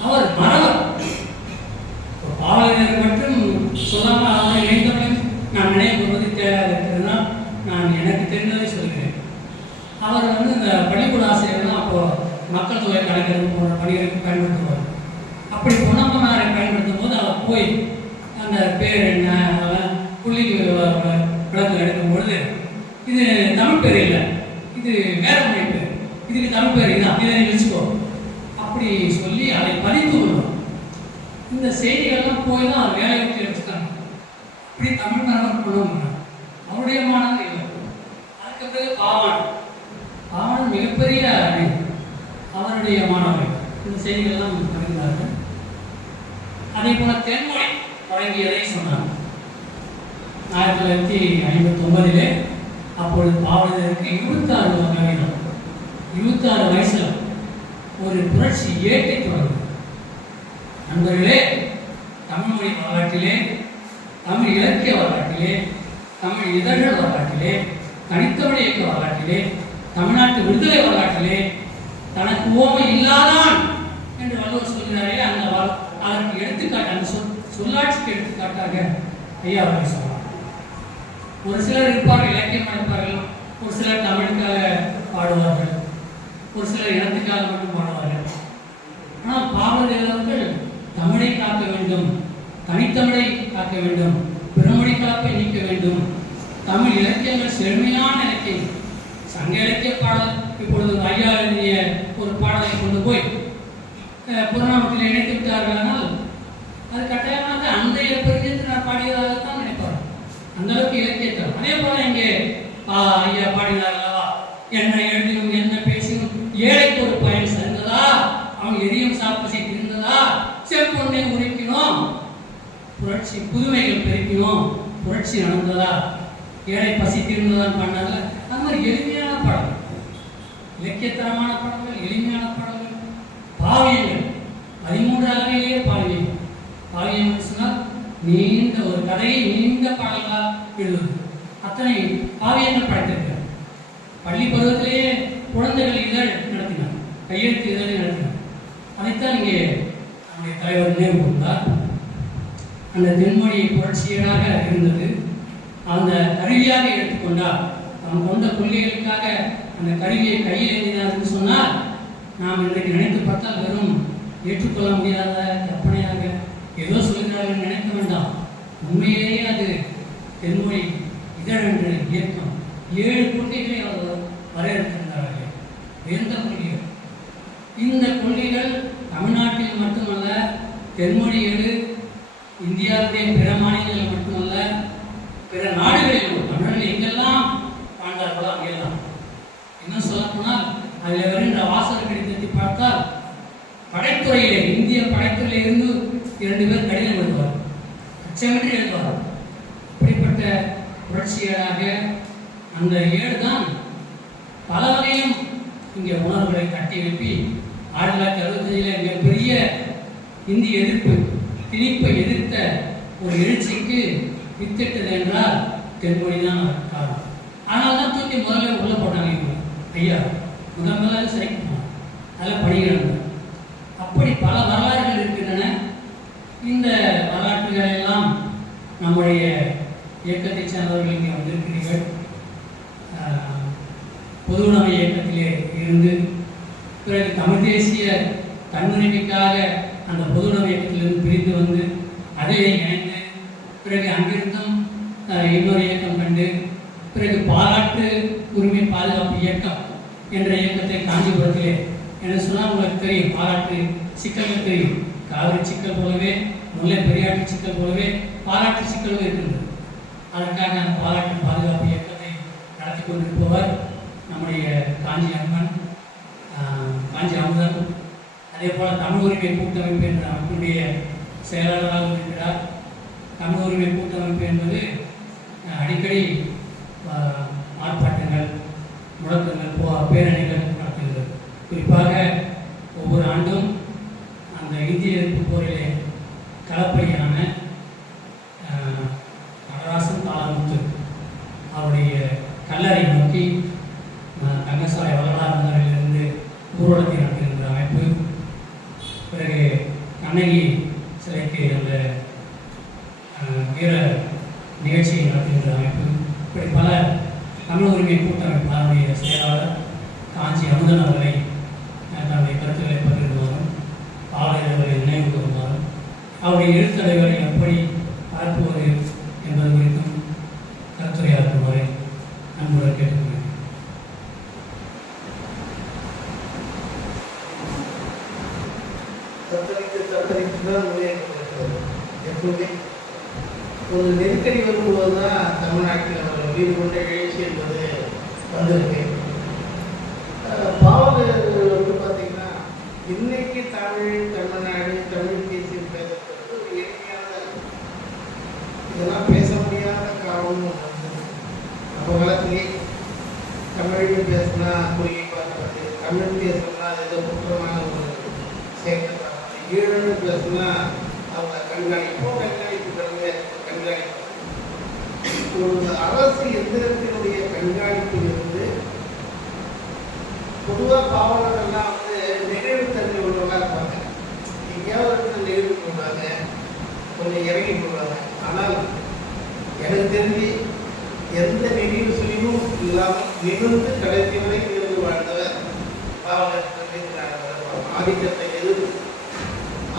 அவர் மறவர். பாவலரை மட்டும் சொல்லாமல் அவரை இணைந்தவர்கள் நான் நினைவு கொள்வது தேவையாக இருக்கிறதுனால் நான் எனக்கு தெரிந்ததை சொல்கிறேன். அவர் இந்த பள்ளிக்கூட ஆசிரியர்கள் அப்போ மக்கள் தொகை கணக்கெடுப்பு போன்ற பணிகளுக்கு பயன்படுத்துவார். அப்படி பொன்னம்பலனாரை பயன்படுத்தும் போது அவர் போய் அந்த பேர் என்ன புள்ளி விளக்கு எடுக்கும் பொழுது இது தமிழ் பேர் இல்லை, இது வேற மொழி பேர், இதுக்கு தமிழ் பேர் இதுதான், இதை வச்சுக்கோ அப்படி சொல்லி அதை பதித்து கொள்ளும். இந்த செய்திகள்லாம் போய் தான் அவர் வேலை விட்டு எடுத்துட்டாங்க. அப்படி தமிழ் மரபர் பண்ணுவாங்க. அவருடைய மாணவர் இல்லை. அதுக்கு பிறகு பாவன் மிகப்பெரிய அவருடைய மாணவர்கள் இந்த செய்திகள்லாம் பகிர்ந்தார்கள். அதே போல தென்மொழி தொடங்கியதை சொன்னார். 1959 அப்பொழுது பாவலருக்கு 26 வயது, 26 வயசுல ஒரு புரட்சி ஏற்றி தொடங்கும். நண்பர்களே, தமிழ் மொழி வரலாற்றிலே, தமிழ் இலக்கிய வரலாற்றிலே, தமிழ் இதழ்கள் வரலாற்றிலே, தனித்தமிழ் இயக்க வரலாற்றிலே, தமிழ்நாட்டு விடுதலை வரலாற்றிலே தனக்கு ஓமை இல்லாதான் என்று வள்ளுவர் சொல்கிறாரே, அதற்கு எடுத்துக்காட்டு, அந்த சொல்லாட்சிக்கு எடுத்துக்காட்டாக ஐயா அவர்கள் சொல்லலாம். ஒரு சிலர் இருப்பார்கள், இலக்கியம் படிப்பார்கள், ஒரு சிலர் தமிழுக்காக பாடுவார்கள், ஒரு சிலர் இனத்துக்காக மட்டும் பாடுவார்கள். ஆனால் பாவலர்கள் தமிழை காக்க வேண்டும், தனித்தமிழை காக்க வேண்டும், பிறமொழி கலப்பை நீக்க வேண்டும், தமிழ் இலக்கியங்கள் செழுமையான இலக்கியம், சங்க இலக்கிய பாடல். இப்பொழுது ஐயா எழுதிய ஒரு பாடலை கொண்டு போய் புறநாமத்தில் இணைத்து விட்டார்களானால் அது கட்டாயமாக அந்த இலக்கியத்தில் பாடியதாகத்தான் நினைப்பார். அந்த அளவுக்கு இலக்கியத்தில். அதே போல இங்கே ஐயா பாடினார்களா, என்ன எழுதினும் என்ன பேசினும் ஏழைக்கு ஒரு பயன் சேர்ந்ததா, அவன் எரியும் சாப்பசி இருந்ததா, செம்பொன்னை உரைக்கணும், புரட்சி புதுமைகள் பெருக்கினோம், புரட்சி நடந்ததா, ஏழை பசி தீர்ந்ததான் பண்ணாங்க. அந்த மாதிரி எளிமையான பாடல்கள், இலக்கியத்தரமான பாடல்கள், எளிமையான பாடல்கள், பாவியங்கள் 13 அளவிலேயே பாவியம். பாவியம் சொன்னால் நீண்ட ஒரு கதையை நீண்ட பாடல்களாக எழுதுவது. அத்தனை பாவியங்கள் படைத்திருக்கிறார். பள்ளி பருவத்திலேயே குழந்தைகள் இதழ் நடத்தினார், கையெழுத்து இதழை நடத்தினார். அதைத்தான் இங்கே நம்முடைய தலைவர் நினைவு கொண்டார். அந்த தென்மொழி புரட்சியராக இருந்தது. அந்த கருவியாக எடுத்துக்கொண்டார். நாம் கொண்ட கொள்கைகளுக்காக அந்த கருவியை கையில் எழுதினார் என்று சொன்னால் நாம் இன்றைக்கு நினைத்து பார்த்தால் வெறும் ஏற்றுக்கொள்ள முடியாத கற்பனையாக ஏதோ சொல்கிறார்கள் நினைக்க வேண்டாம். உண்மையிலேயே அது தென்மொழி இதழ் என்ற இயக்கம் 7 கொள்கைகளை அவர் வரையறுத்திருந்தார்கள். உயர்ந்த கொள்கைகள். இந்த கொள்கைகள் தமிழ்நாட்டில் மட்டுமல்ல, தென்மொழிகள் இந்தியாவுடைய பிற மாநிலங்கள் மட்டுமல்ல, பிற நாடுகளிலும் தமிழர்கள் எங்கெல்லாம் வாழ்ந்தார்களோ அங்கெல்லாம். இன்னும் சொல்ல போனால் அதில் வருகின்ற வாசகர் கடிதத்தை பார்த்தால் படைத்துறையிலே, இந்திய படைத்துறையிலே இருந்து 2 பேர் கடிதம் எழுதுவார், அச்சமின்றி எழுதுவார். அப்படிப்பட்ட புரட்சி ஏடாக அந்த ஏடு தான் பல வகையிலும் இங்கே உணர்வுகளை கட்டி எழுப்பி 1965 மிகப்பெரிய இந்திய எதிர்ப்பு திணிப்பை எதிர்த்த ஒரு எழுச்சிக்கு வித்திட்டது என்றால் தென்மொழி தான் காரணம். ஆனால் தான் தூக்கி முதல்ல உள்ள போட்டாங்க இவங்க ஐயா முதல்ல சிறைக்குமா அதில் பணிகிறாங்க. அப்படி பல வரலாறுகள் இருக்கின்றன. இந்த வரலாற்றுகள் எல்லாம் நம்முடைய இயக்கத்தை சேர்ந்தவர்கள் இங்கே வந்திருக்கிறீர்கள். பொது உணவு இயக்கத்திலே இருந்து பிறகு தமிழ் தேசிய தன்னுரிமைக்காக அந்த பொது உணவு இயக்கத்திலிருந்து பிரிந்து வந்து அதிலே இணைந்து பிறகு அங்கிருந்தும் இன்னொரு இயக்கம் கண்டு பிறகு பாராட்டு உரிமை பாதுகாப்பு இயக்கம் என்ற இயக்கத்தை காஞ்சிபுரத்திலே என்று சொன்னால் உங்களுக்கு தெரியும். பாராட்டு சிக்கல்கள் தெரியும். காவிரி சிக்கல் போலவே முல்லை பெரியாட்டு சிக்கல் போலவே பாராட்டு சிக்கலும் இருக்கின்றது. அதற்காக அந்த பாராட்டு பாதுகாப்பு இயக்கத்தை நடத்தி கொண்டிருப்பவர் நம்முடைய காஞ்சி அம்மன், காஞ்சி அமுதன். அதே போல் தமிழ் உரிமை கூட்டமைப்பு என்ற அமைப்பினுடைய செயலாளராக இருக்கிறார். தமிழ் உரிமை கூட்டமைப்பு என்பது அடிக்கடி ஆர்ப்பாட்டங்கள், முழக்கங்கள், பேரணிகள் நடத்துகிறது. குறிப்பாக ஒவ்வொரு ஆண்டும் அந்த இந்திய எதிர்ப்பு போரிலே களப்பலியான நடராசன் தாளமுத்து அவருடைய கல்லறை நோக்கி தங்கசாலை வரலாறு நகரிலிருந்து ஊர்வலத்தை நடத்துகின்ற அமைப்பு, பிறகு கண்ணகி சிலைக்கு அந்த வீர நிகழ்ச்சியை நடத்துகின்ற அமைப்பு, இப்படி பல தமிழ் உரிமை கூட்டமைப்பு அதனுடைய செயலாளர் காஞ்சி அமுதன் அவர்களை தன்னுடைய கருத்துக்களை பகிர்ந்துமாறும் பாவலர்களை நினைவு கூறுமாறும் அவருடைய எழுத்தலைவரை எப்படி பரப்புவது என்பது குறித்தும் கருத்துரையாற்றுமாறு அன்புடன் கேட்டுக்கொள்கிறேன். எப்பவுமே ஒரு நெருக்கடி வரும்போது தான் தமிழ்நாட்டில் ஒரு வீடு கொண்ட எழுச்சி என்பது வந்திருக்கு. பாவலர்கள் வந்து பார்த்தீங்கன்னா இன்னைக்கு தமிழ்நாடு தமிழ் தேசியம் பேசுறது ஒரு எளிமையான இதெல்லாம் பேச முடியாத காரணம் வந்து நம்ம காலத்திலே தமிழ் பேசினா குறுகி பார்க்கறது, தமிழ் பேசணும்னா அது ஏதோ குற்றமான ஒரு செயல், ஈழன்னு பேசுனா அவங்க கண்காணிப்பு ஒரு அரசு எந்திரத்தினுடைய கண்காணிப்பிலிருந்து பொதுவாக பாவலர்கள்லாம் வந்து நெகிழ்வுத்தன்மை உள்ளவர்களாக இருப்பாங்க. எங்கேயாவது நெகிழ்வு கொள்வாங்க, கொஞ்சம் இறங்கி கொள்வாங்க. ஆனால் எனக்கு தெரிஞ்சு எந்த நெகிழ்வு சொல்லியும் இல்லாமல் நிமிர்ந்து கடைசி வரை நிமிர்ந்து வாழ்ந்தவர் பாவலர். ஆதிக்கத்தை எதிர்த்து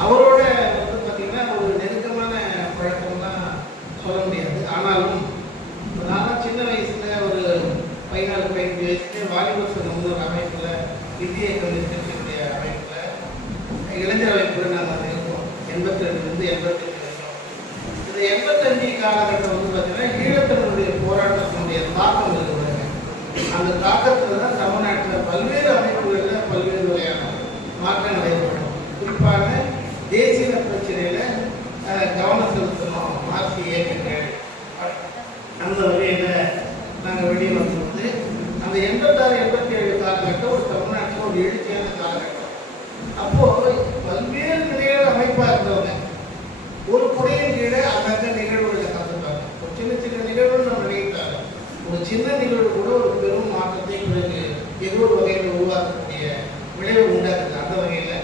அவரோட வந்து பார்த்தீங்கன்னா ஒரு நெருக்கமான பழக்கம்லாம் சொல்ல முடியாது. ஆனாலும் நான் சின்ன வயசுல ஒரு 14-15 வயசுல வாலிபர் சங்கம் ஒரு அமைப்புல இந்திய கம்யூனிஸ்ட் கட்சியுடைய அமைப்புல இளைஞர் அமைப்புல நாங்கள் இருக்கோம். 82 85 இந்த 85 காலகட்டம் வந்து பார்த்தீங்கன்னா ஈழத்தினுடைய போராட்டத்தினுடைய தாக்கம் இருக்கிறாங்க. அந்த தாக்கத்தில் தான் தமிழ்நாட்டில் பல்வேறு அமைப்புகளில் பல்வேறு வகையான மாற்றங்கள் ஏற்படும். குறிப்பாக தேசிய பிரச்சனையில கவனம் செலுத்தணும் மார்க்சிய இயக்கங்கள். அந்த வகையில் நாங்கள் வெளியே வரும்போது அந்த 86-87 காலகட்டம் ஒரு தமிழ்நாட்டில் ஒரு எழுச்சியான காலகட்டம். அப்போது பல்வேறு நிலைகள் அமைப்பாக இருந்தவங்க ஒரு குறையின் கீழே அந்தந்த நிகழ்வுகளை கலந்துட்டாங்க. ஒரு சின்ன சின்ன நிகழ்வுகள் நம்ம நினைத்தாங்க. ஒரு சின்ன நிகழ்வு கூட ஒரு பெரும் மாற்றத்தை பிறகு ஏதோ ஒரு வகையில் உருவாக்கக்கூடிய விளைவு உண்டாக்குது. அந்த வகையில்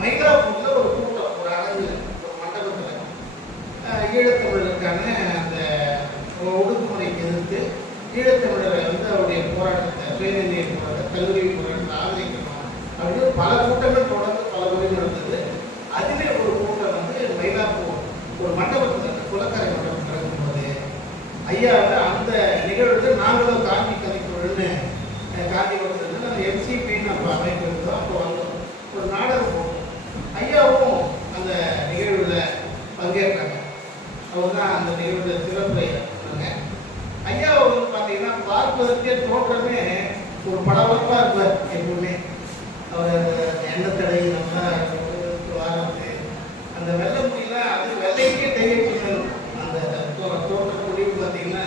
மயிலாப்பூர்ல ஒரு கூட்டம், ஒரு அரங்கு, ஒரு மண்டபத்தில் ஈழத்தமிழருக்கான அந்த ஒடுக்குமுறைக்கு எதிர்த்து ஈழத்தமிழரை வந்து அவருடைய போராட்டத்தை சுயநிதிய போராட்டம், கல்லூரி போராட்டத்தை ஆதரிக்கணும் அப்படின்னு பல கூட்டங்கள் தொடர்ந்து பல முறை நடந்தது. அதிலே ஒரு கூட்டம் வந்து மயிலாப்பூர் ஒரு மண்டபத்தில் குலக்கரை மண்டபத்தில் நடக்கும்போது ஐயாவை அந்த நிகழ்வுகள் நாங்களும் காந்தி கதைக்குழுன்னு காந்திபுரத்தில் நம்ம எம்சிபின்னு நம்ம அமைப்பு இருந்தோம். அப்போ வந்தோம், ஒரு நாடகம் போட்டோம். ஐயாவும் அந்த நிகழ்வில் பங்கேற்றாங்க. அவர் தான் அந்த நிகழ்வில் சிறப்புரை சொன்னாங்க. ஐயாவை வந்து பார்த்தீங்கன்னா பார்ப்பதற்கே தோற்றமே ஒரு படபடப்பாக இருப்பார். எப்பவுமே அவர் எண்ணத்தடை நல்லா வாரது அந்த வெள்ளை முடியெல்லாம் அது வெள்ளைக்கே தைரியம். அந்த தோற்ற முடிவு பார்த்தீங்கன்னா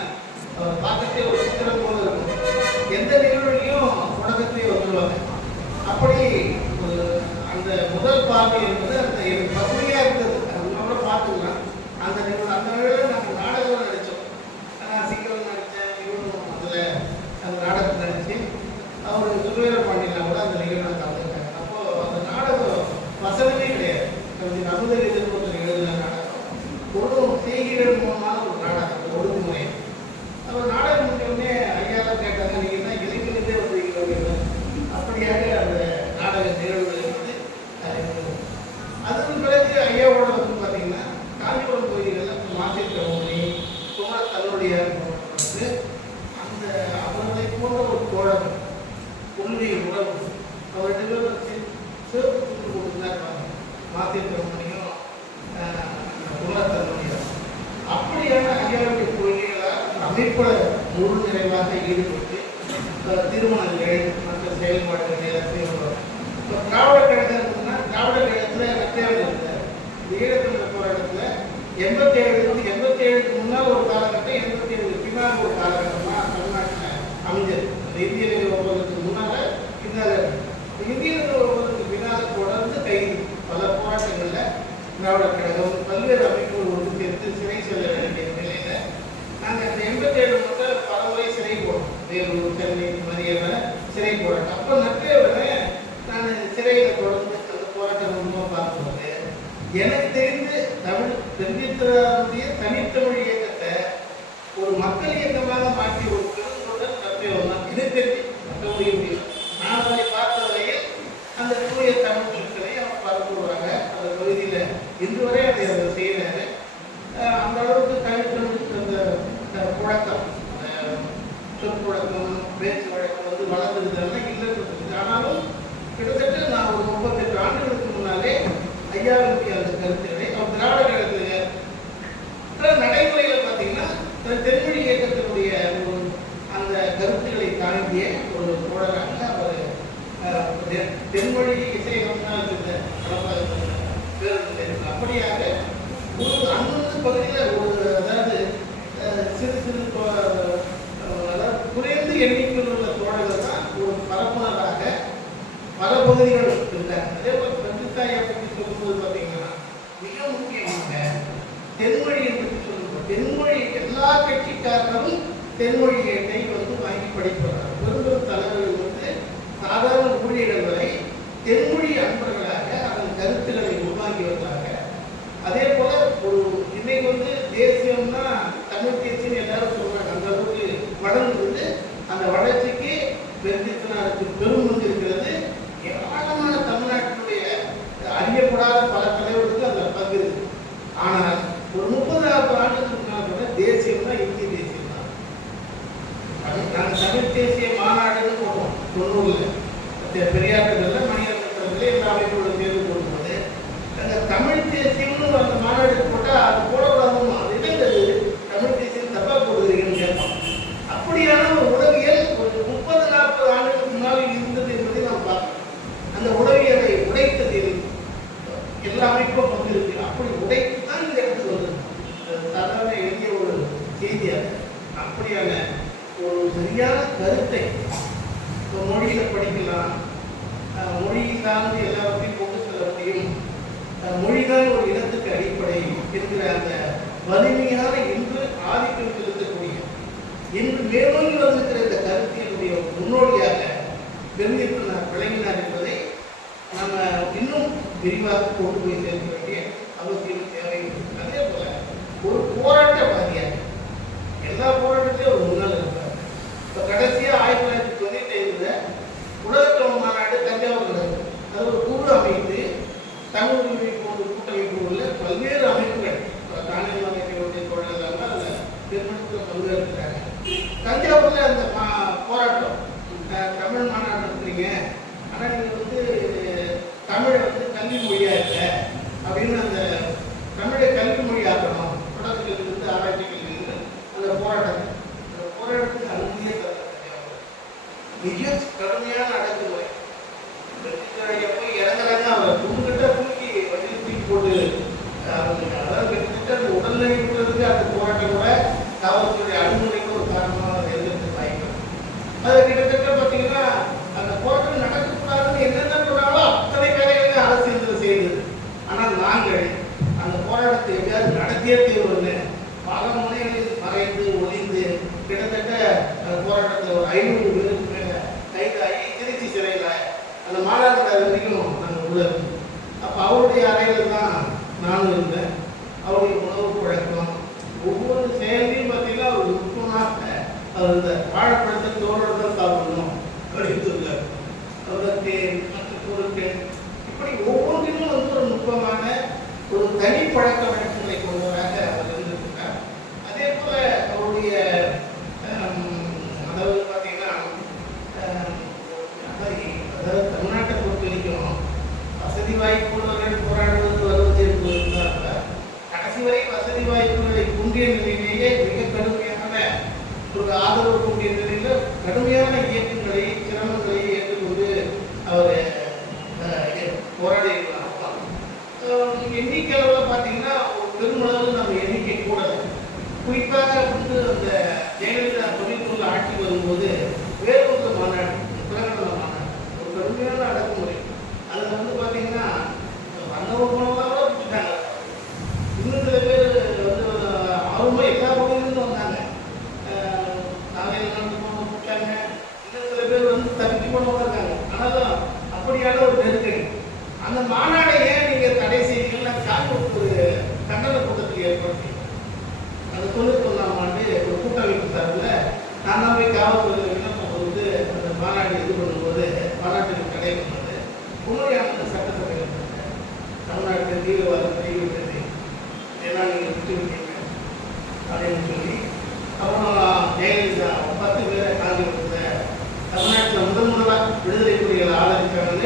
செய்திகள் மூலமான ஒரு நாடகம் ஒழுங்குமுறை. அவர் நாடகம் முடிஞ்சோடனே ஐயாலாம் கேட்டாங்க, நீங்கள் தான் இளைஞர்களே வந்திருக்கிறீங்க. அப்படியாக அந்த நாடக நிகழ்வுகளை வந்து அதற்கு பிறகு ஐயாவோட வந்து பார்த்தீங்கன்னா காஞ்சிபுரம் கோயில்களில் மாசிக்கிறவங்க குமார தன்னுடைய வந்து அந்த அவர்களை போன்ற ஒரு தோழர் உண்மையை உறவு அவர்கிட்ட வச்சு சிறப்பு கொடுத்துருந்தார் மாசிக்கிறவங்களையும் குமார தன்னுடைய அப்படியான ஐயாவுடைய கொள்கைகளால் அமைப்பில் முழு நிறைவாக ஈடுபட்டு திருமணங்கள் மற்ற செயல்பாடுகள் எல்லாத்தையும் இப்போ திராவிட கழகம் இருந்ததுன்னா திராவிட கழகத்தில் ரெட்டையாவில் இருந்தார். ஈழத்தமிழர் போராட்டத்தில் 87க்கு முன்னால் ஒரு காலகட்டம், 87க்கு பின்னால் ஒரு காலகட்டமாக தமிழ்நாட்டில் அமைஞ்சது. அந்த இந்திய நில ஒப்பந்தத்துக்கு முன்னால் பின்னால் இந்திய நில ஒப்பந்தத்துக்கு பின்னால் தொடர்ந்து கைது பல போராட்டங்களில் திராவிட கழகம் பல்வேறு அமைப்புகள் ஒன்று சேர்த்து சிறை செல்ல வேண்டிய நிலையில் நாங்கள் அந்த 87 முதல் பல முறை சிறை போனோம். வேலூர், சென்னை மதியான சிறை போராட்டம். அப்போ நட்பே நான் சிறையில் தொடர்ந்து அந்த போராட்டம் மூலமாக பார்க்கும்போது எனக்கு தெரிந்து தமிழ் தென்னிந்தியாவுடைய தனித்தமிழ் இயக்கத்தை ஒரு மக்கள் இயக்கமாக மாற்றி ஒரு பெருந்தொடர் நட்பே தான். இது தெரிஞ்சு மற்றபடி முடியும். நான் அதை பார்த்த வரையில் அந்த தூய தமிழ் சொற்களை அவர் பரப்புவாங்க. அந்த பகுதியில் இன்று வரை அதை அவர் செய்கிறாரு. அந்த அளவுக்கு தனித்தமிழ் அந்த புழக்கம் சொற்புழக்கம் பேச்சு வழக்கம் வந்து வளர்ந்துருந்ததுலாம் இல்லைன்னு. ஆனாலும் கிட்டத்தட்ட நான் ஒரு 38 ஆண்டுகளுக்கு முன்னாலே ஐயாவுடைய அந்த கருத்துக்களை அவர் திராவிட கழகத்தில் நடைமுறையில் பார்த்தீங்கன்னா தென்மொழி இயக்கத்தினுடைய ஒரு அந்த கருத்துக்களை தாண்டிய ஒரு தோழராக அவர் தென்மொழி இசையகம்தான் பேருந்து. அப்படியாக ஒரு அந்தந்த பகுதியில் ஒரு அதாவது சிறு சிறு அதாவது குறைந்து எண்ணிக்கையில் உள்ள தோழர்கள் தான் ஒரு பரப்புனராக பல பகுதிகள் இருக்காங்க. அதே போல் பிரதித்தாயை பற்றி சொல்லும்போது பார்த்தீங்கன்னா மிக முக்கியமாக தென்மொழியை பற்றி சொல்லும்போது தென்மொழி எல்லா கட்சிக்காரர்களும் தென்மொழியை வந்து வாங்கி படிப்பவர். பெரும்பெரும் தலைவர்கள் வந்து சாதாரண ஊழியர்கள் வரை தென்மொழி அன்பர்களாக அதன் கருத்துக்களை உருவாக்கியவர்களாக. அதே போல ஒரு இன்னைக்கு வந்து தேசியம்னா தமிழ் தேசியம் எல்லாரும் சொல்றாங்க. அந்த அளவுக்கு வளர்ந்து அந்த வளர்ச்சிக்கு பெருந்தித்தனாருக்கு பெரும் வந்து இருக்கிறது. ஏராளமான தமிழ்நாட்டினுடைய அறியப்படாத பல தலைவர்களுக்கு அந்த பங்கு இருக்கு. ஆனால் ஒரு 30-40 ஆண்டுகளுக்கு முன்னால் தேசியம்னா இந்திய தேசியம் தான். நாங்கள் தமிழ் தேசிய மாநாடுன்னு போடுவோம் 90ல் பெரியார்கள் மணியரசர்கள் எல்லா அமைப்புகளும் தேர்வு கொடுக்கும்போது அந்த தமிழ் தேசியம்னு அந்த மாநாடு போட்டால் அது போடக்கூடாதுமா. அது என்னங்கிறது தமிழ் தேசியம் தப்பா போடுறீங்கன்னு கேட்போம். அப்படியான ஒரு உளவியல் ஒரு 30-40 ஆண்டுகளுக்கு முன்னால் இருந்தது என்பதை நாம் பார்க்கணும். அந்த உளவியலை உடைத்ததில் எல்லா அமைப்பும் பங்கு இருக்கு. அப்படி உடைத்து தான் இந்த இடத்துக்கு வந்தது. சாதாரண எளிய ஒரு செய்தியாக அப்படியான ஒரு சரியான கருத்தை மொழியில படிக்கலாம். மொழி சார்ந்து எல்லாத்தையும் கொண்டு செல்ல முடியும். மொழிதான் ஒரு இனத்துக்கு அடிப்படை என்கிற அந்த வலிமையான இன்று ஆதிக்கம் செலுத்தக்கூடிய இன்று மேலோங்கி வந்திருக்கிற இந்த கருத்தினுடைய முன்னோடியாக பெருந்தித்தனார் விளங்கினார் என்பதை நம்ம இன்னும் விரிவாக கொண்டு போய் சேர்க்க வேண்டிய அவசியம் தேவை. அதே போல ஒரு போராட்டவாதியாக எல்லா போராட்டத்திலையும் ஒரு முன்னாள் இருப்பார். இப்போ கடைசியாக 1995 உலக தமிழ் மாநாடு தஞ்சாவூர் நடக்கும். அது ஒரு குழு அமைத்து தமிழ் உரிமை போன்ற கூட்டமைப்பு உள்ள பல்வேறு அமைப்புகள் தானியல் அமைப்புடைய தோழர்கள் அதில் பெருமளத்தில் பங்கேற்கிறாங்க. தஞ்சாவூரில் அந்த போராட்டம் தமிழ் மாநாடு நடத்துறீங்க, ஆனால் நீங்கள் வந்து தமிழை வந்து கல்வி மொழியாக இல்லை அப்படின்னு அந்த தமிழை கல்வி மொழி ஆக்கணும் தொடக்க கல்வியிலிருந்து ஆராய்ச்சி கல்வியிலிருந்து அந்த போராட்டத்துக்கு அனுமதியே மிக கடுமையான அடக்குமுறை. போய் இறங்குறாங்க, அவரை துண்டுகிட்ட தூக்கி வண்டியில் தூக்கி போட்டு அதாவது கிட்டத்தட்ட அந்த உடல்நிலை விடுறதுக்கு அந்த போராட்டம் கூட காவல்துறை அனுமதிக்கு ஒரு காரணமாக இருக்கிறது வாய்ப்பு. அது கிட்டத்தட்ட பார்த்தீங்கன்னா அந்த போராட்டம் நடக்கக்கூடாதுன்னு என்னென்ன சொன்னாலும் அத்தனை வேலைகளுக்கு அரசியல் செய்தது. ஆனால் நாங்கள் அந்த போராட்டத்தை எப்படியாவது நடத்தியே தீர்வுன்னு பல முனைகளில் மறைந்து ஒளிந்து கிட்டத்தட்ட அந்த போராட்டத்தில் ஒரு 500 பேருக்கு மேலே கைதாகி திருச்சி சிறையில் அந்த மாநாடு வரைக்கும் நாங்கள் உள்ள. அப்போ அவருடைய அறையில் தான் நானும் இருந்தேன். அவருடைய உணவு பழக்கம் அவர் இந்த வாழைப்பழத்தை தோலோடு தான் சாப்பிடணும் அப்படின்னு சொல்லுவார். அவர் தேன் மற்ற பொருட்கள் இப்படி ஒவ்வொன்றிலும் வந்து ஒரு நுட்பமான ஒரு தனி பழக்க வழக்கங்களை கொண்டவராக அவர் இருந்திருக்கிறார். அதே போல அவருடைய அதாவது பார்த்தீங்கன்னா அதாவது தமிழ்நாட்டை பொறுத்த வரைக்கும் வசதி வாய்ப்புள்ளவர்கள் போராடுவது வருவது என்பது இருந்தால் கடைசி வரை வசதி வாய்ப்புகளை குன்றிய நிலையிலேயே மிக கடுமையான ஒரு ஆதரவு கூடிய நிலையில் கடுமையான இயக்கங்களை சிரமங்களை ஏற்றுக்கொண்டு அவர் போராடி இருக்கிறார். எண்ணிக்கை அளவில் பார்த்தீங்கன்னா ஒரு பெருமளவில் நம்ம எண்ணிக்கை கூடலை. குறிப்பாக வந்து அந்த ஜெயலலிதா தொழில்நுட்ப ஆட்சி வரும்போது வேறு மாநாடு பிரகடன மாநாடு ஒரு கடுமையான அடக்குமுறை. அதில் வந்து பார்த்தீங்கன்னா வந்தவர் போனவங்க பிடிச்சிட்டாங்க. இன்னும் சில பேர் வந்து அவருமே எல்லா பகுதியிலிருந்து வந்தாங்க. நாளையில் பிடிச்சாங்க. இன்னும் சில பேர் வந்து தப்பிச்சு போனவங்க இருக்காங்க. ஆனாலும் அப்படியான ஒரு நெருக்கடி. அந்த மாநாடை ஏன் நீங்கள் தடை செய்வீங்கன்னா காங்கிரஸ் ஒரு கண்டன கூட்டத்தில் ஏற்படுத்தி அந்த 91ஆம் ஆண்டு ஒரு கூட்டமைப்பு சார்பில் நான் தான் போய் காவல்துறையில் விண்ணப்பம் வந்து அந்த மாநாடு இது பண்ணும்போது மாநாட்டுக்கு தடை பண்ணுவது உண்மையான சட்டசபையில் தமிழ்நாட்டில் தீவிரவாதம் கைவிட்டது ஏன்னா நீங்கள் விட்டு விட்டீங்க அப்படின்னு சொல்லி அப்புறம் ஜெயலலிதா 10 பேரை காங்கிரஸில் தமிழ்நாட்டில் முதலாக விடுதலை புலிகளை ஆதரிக்காமல்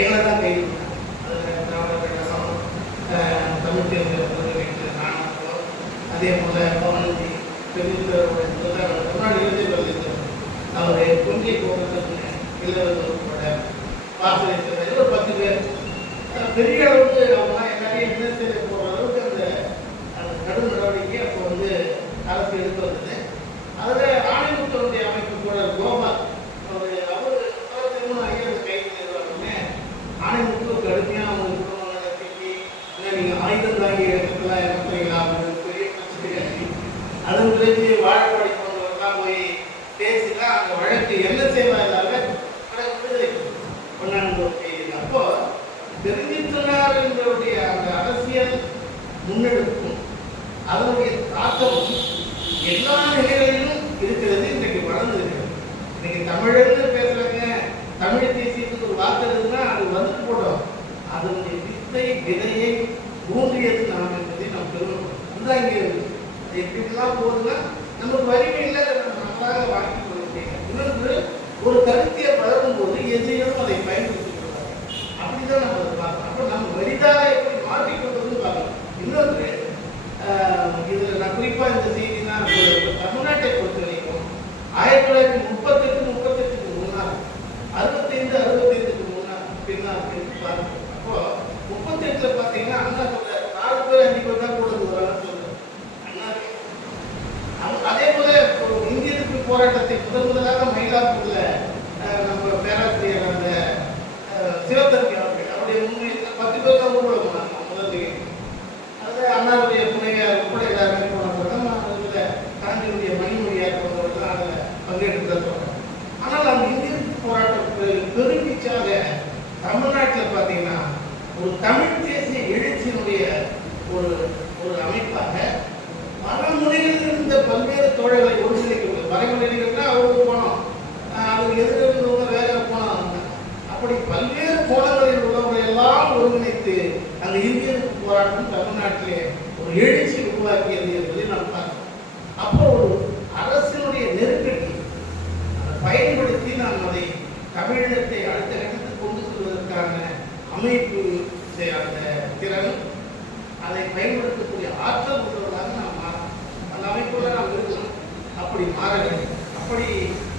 எங்களை தான் கைது பண்ணாங்க. அதில் திராவிட கழகம் தமிழ் தேர்தல் முதலமைச்சர் நானோ அதே போல் பவனஞ்சி தமிழ்நாடு இளைஞர்கள் அவர் கொண்டிய போகிறதுக்கு இளைஞர்கள் உட்பட வாசல் ஒரு 10 பேர் பெரிய அளவுக்கு அவங்களாம் எல்லாரையும் விமர்சனை போகிற அளவுக்கு அந்த கடும் நடவடிக்கை அப்போ வந்து அரசு எடுத்து வந்தது. அதில் ஆணைமுத்தனுடைய அமைப்பு கூட கோபால் அவர் திருமணம் ஆகி அந்த கைது செய்வாருமே ஆணைமுத்து கடுமையாக அவங்க குடும்பங்களை கட்டி இல்லை நீங்கள் ஆயுதம் தாங்கிய இடத்துக்குலாம் இறக்குறீங்களா அப்படின்னு பெரிய பிரச்சனை. அதன் பிறகு வாழைப்படை போன்றவர்கள்லாம் போய் பேசினா அந்த வழக்கு என்ன செய்வாங்க விடுதலை கொண்டாண்டு செய்தி. அப்போ தெரிஞ்சித்தனார் என்பவருடைய அந்த அரசியல் முன்னெடுப்பும் அதனுடைய தாக்கமும் எல்லா நிலைகளிலும் இருக்கிறது. இன்றைக்கு வளர்ந்து இருக்கிறது. இன்னைக்கு தமிழர்னு பேசுறாங்க, தமிழ் தேசியத்துக்கு ஒரு வார்த்தை இருக்குன்னா அது வந்துட்டு போட்டோம். அதனுடைய விதையை ஊன்றியது நாம் என்பதை நாம் பெருமைப்படும். அதுதான் இங்கே இருக்குது. அது எப்படிலாம் போகுதுன்னா நமக்கு வலிமை இல்லை, நம்ம நன்றாக வாங்கி கொள்ள முடியும். இன்னொன்று ஒரு கருத்தியை வளரும் போது எதிரிகளும் அதை பயன்படுத்திக் கொள்வாங்க. அப்படிதான் நம்ம அதை பார்க்கணும். அப்போ நம்ம வரிதாக எப்படி மாற்றிக்கொள்வதுன்னு பார்க்கணும். இன்னொன்று இதில் நான் குறிப்பாக இந்த செய்தி தான் தமிழ்நாட்டை பொறுத்த வரைக்கும் 1938 முன்னால் 65 முன்னால் பின்னால் பார்க்கணும். அப்போ 38 பார்த்தீங்கன்னா அண்ணா சொல்ற 4 பேர் 5 பேர் தான் கூட வரான்னு சொல்றாரு அண்ணா. அதே போல இந்திய எதிர்ப்பு போராட்டத்தை முதலாக மயிலாப்பூர்ல நம்ம பேராசிரியர் அந்த சிவத்தம்பி அவருடைய உண்மையில் 10 பேர் தான் ஊர்வலம் போனாங்க முதல் நிகழ்ச்சி. அதில் அண்ணாவுடைய புனையார் உட்பட எல்லாருமே போனாங்க. அதில் காந்தியுடைய மணிமொழியார் போன்றவர்கள் அதில் பங்கேற்று தான் சொல்றாங்க. ஆனால் அந்த இந்திய எதிர்ப்பு போராட்டத்தை பெருமிச்சாக தமிழ்நாட்டில் பார்த்தீங்கன்னா ஒரு தமிழ் தேசிய எழுச்சியினுடைய ஒரு ஒரு அமைப்பாக மரமுனையில் இருந்த பல்வேறு தோழர்களை ஒருங்கிணைக்க மரமுனைகள்னா அவருக்கு போனோம், அதுக்கு எதிர்க்கிறவங்க வேற போனோம். அப்படி பல்வேறு கோணங்களில் உள்ளவர்களை எல்லாம் ஒருங்கிணைத்து அந்த இந்திய போராட்டம் தமிழ்நாட்டிலே ஒரு எழுச்சி உருவாக்கியது என்பதை நாம் பார்க்கிறோம். அப்போ ஒரு அரசினுடைய நெருக்கடி அதை பயன்படுத்தி நாம் அதை தமிழகத்தை அடுத்த கட்டத்துக்கு கொண்டு செல்வதற்கான அமைப்பு அந்த திறன் அதை பயன்படுத்தக்கூடிய ஆற்றல் உள்ளவர்களாக நாம் மாறணும். அந்த அமைப்புல நாம் இருக்கணும். அப்படி மாற வேண்டும். அப்படி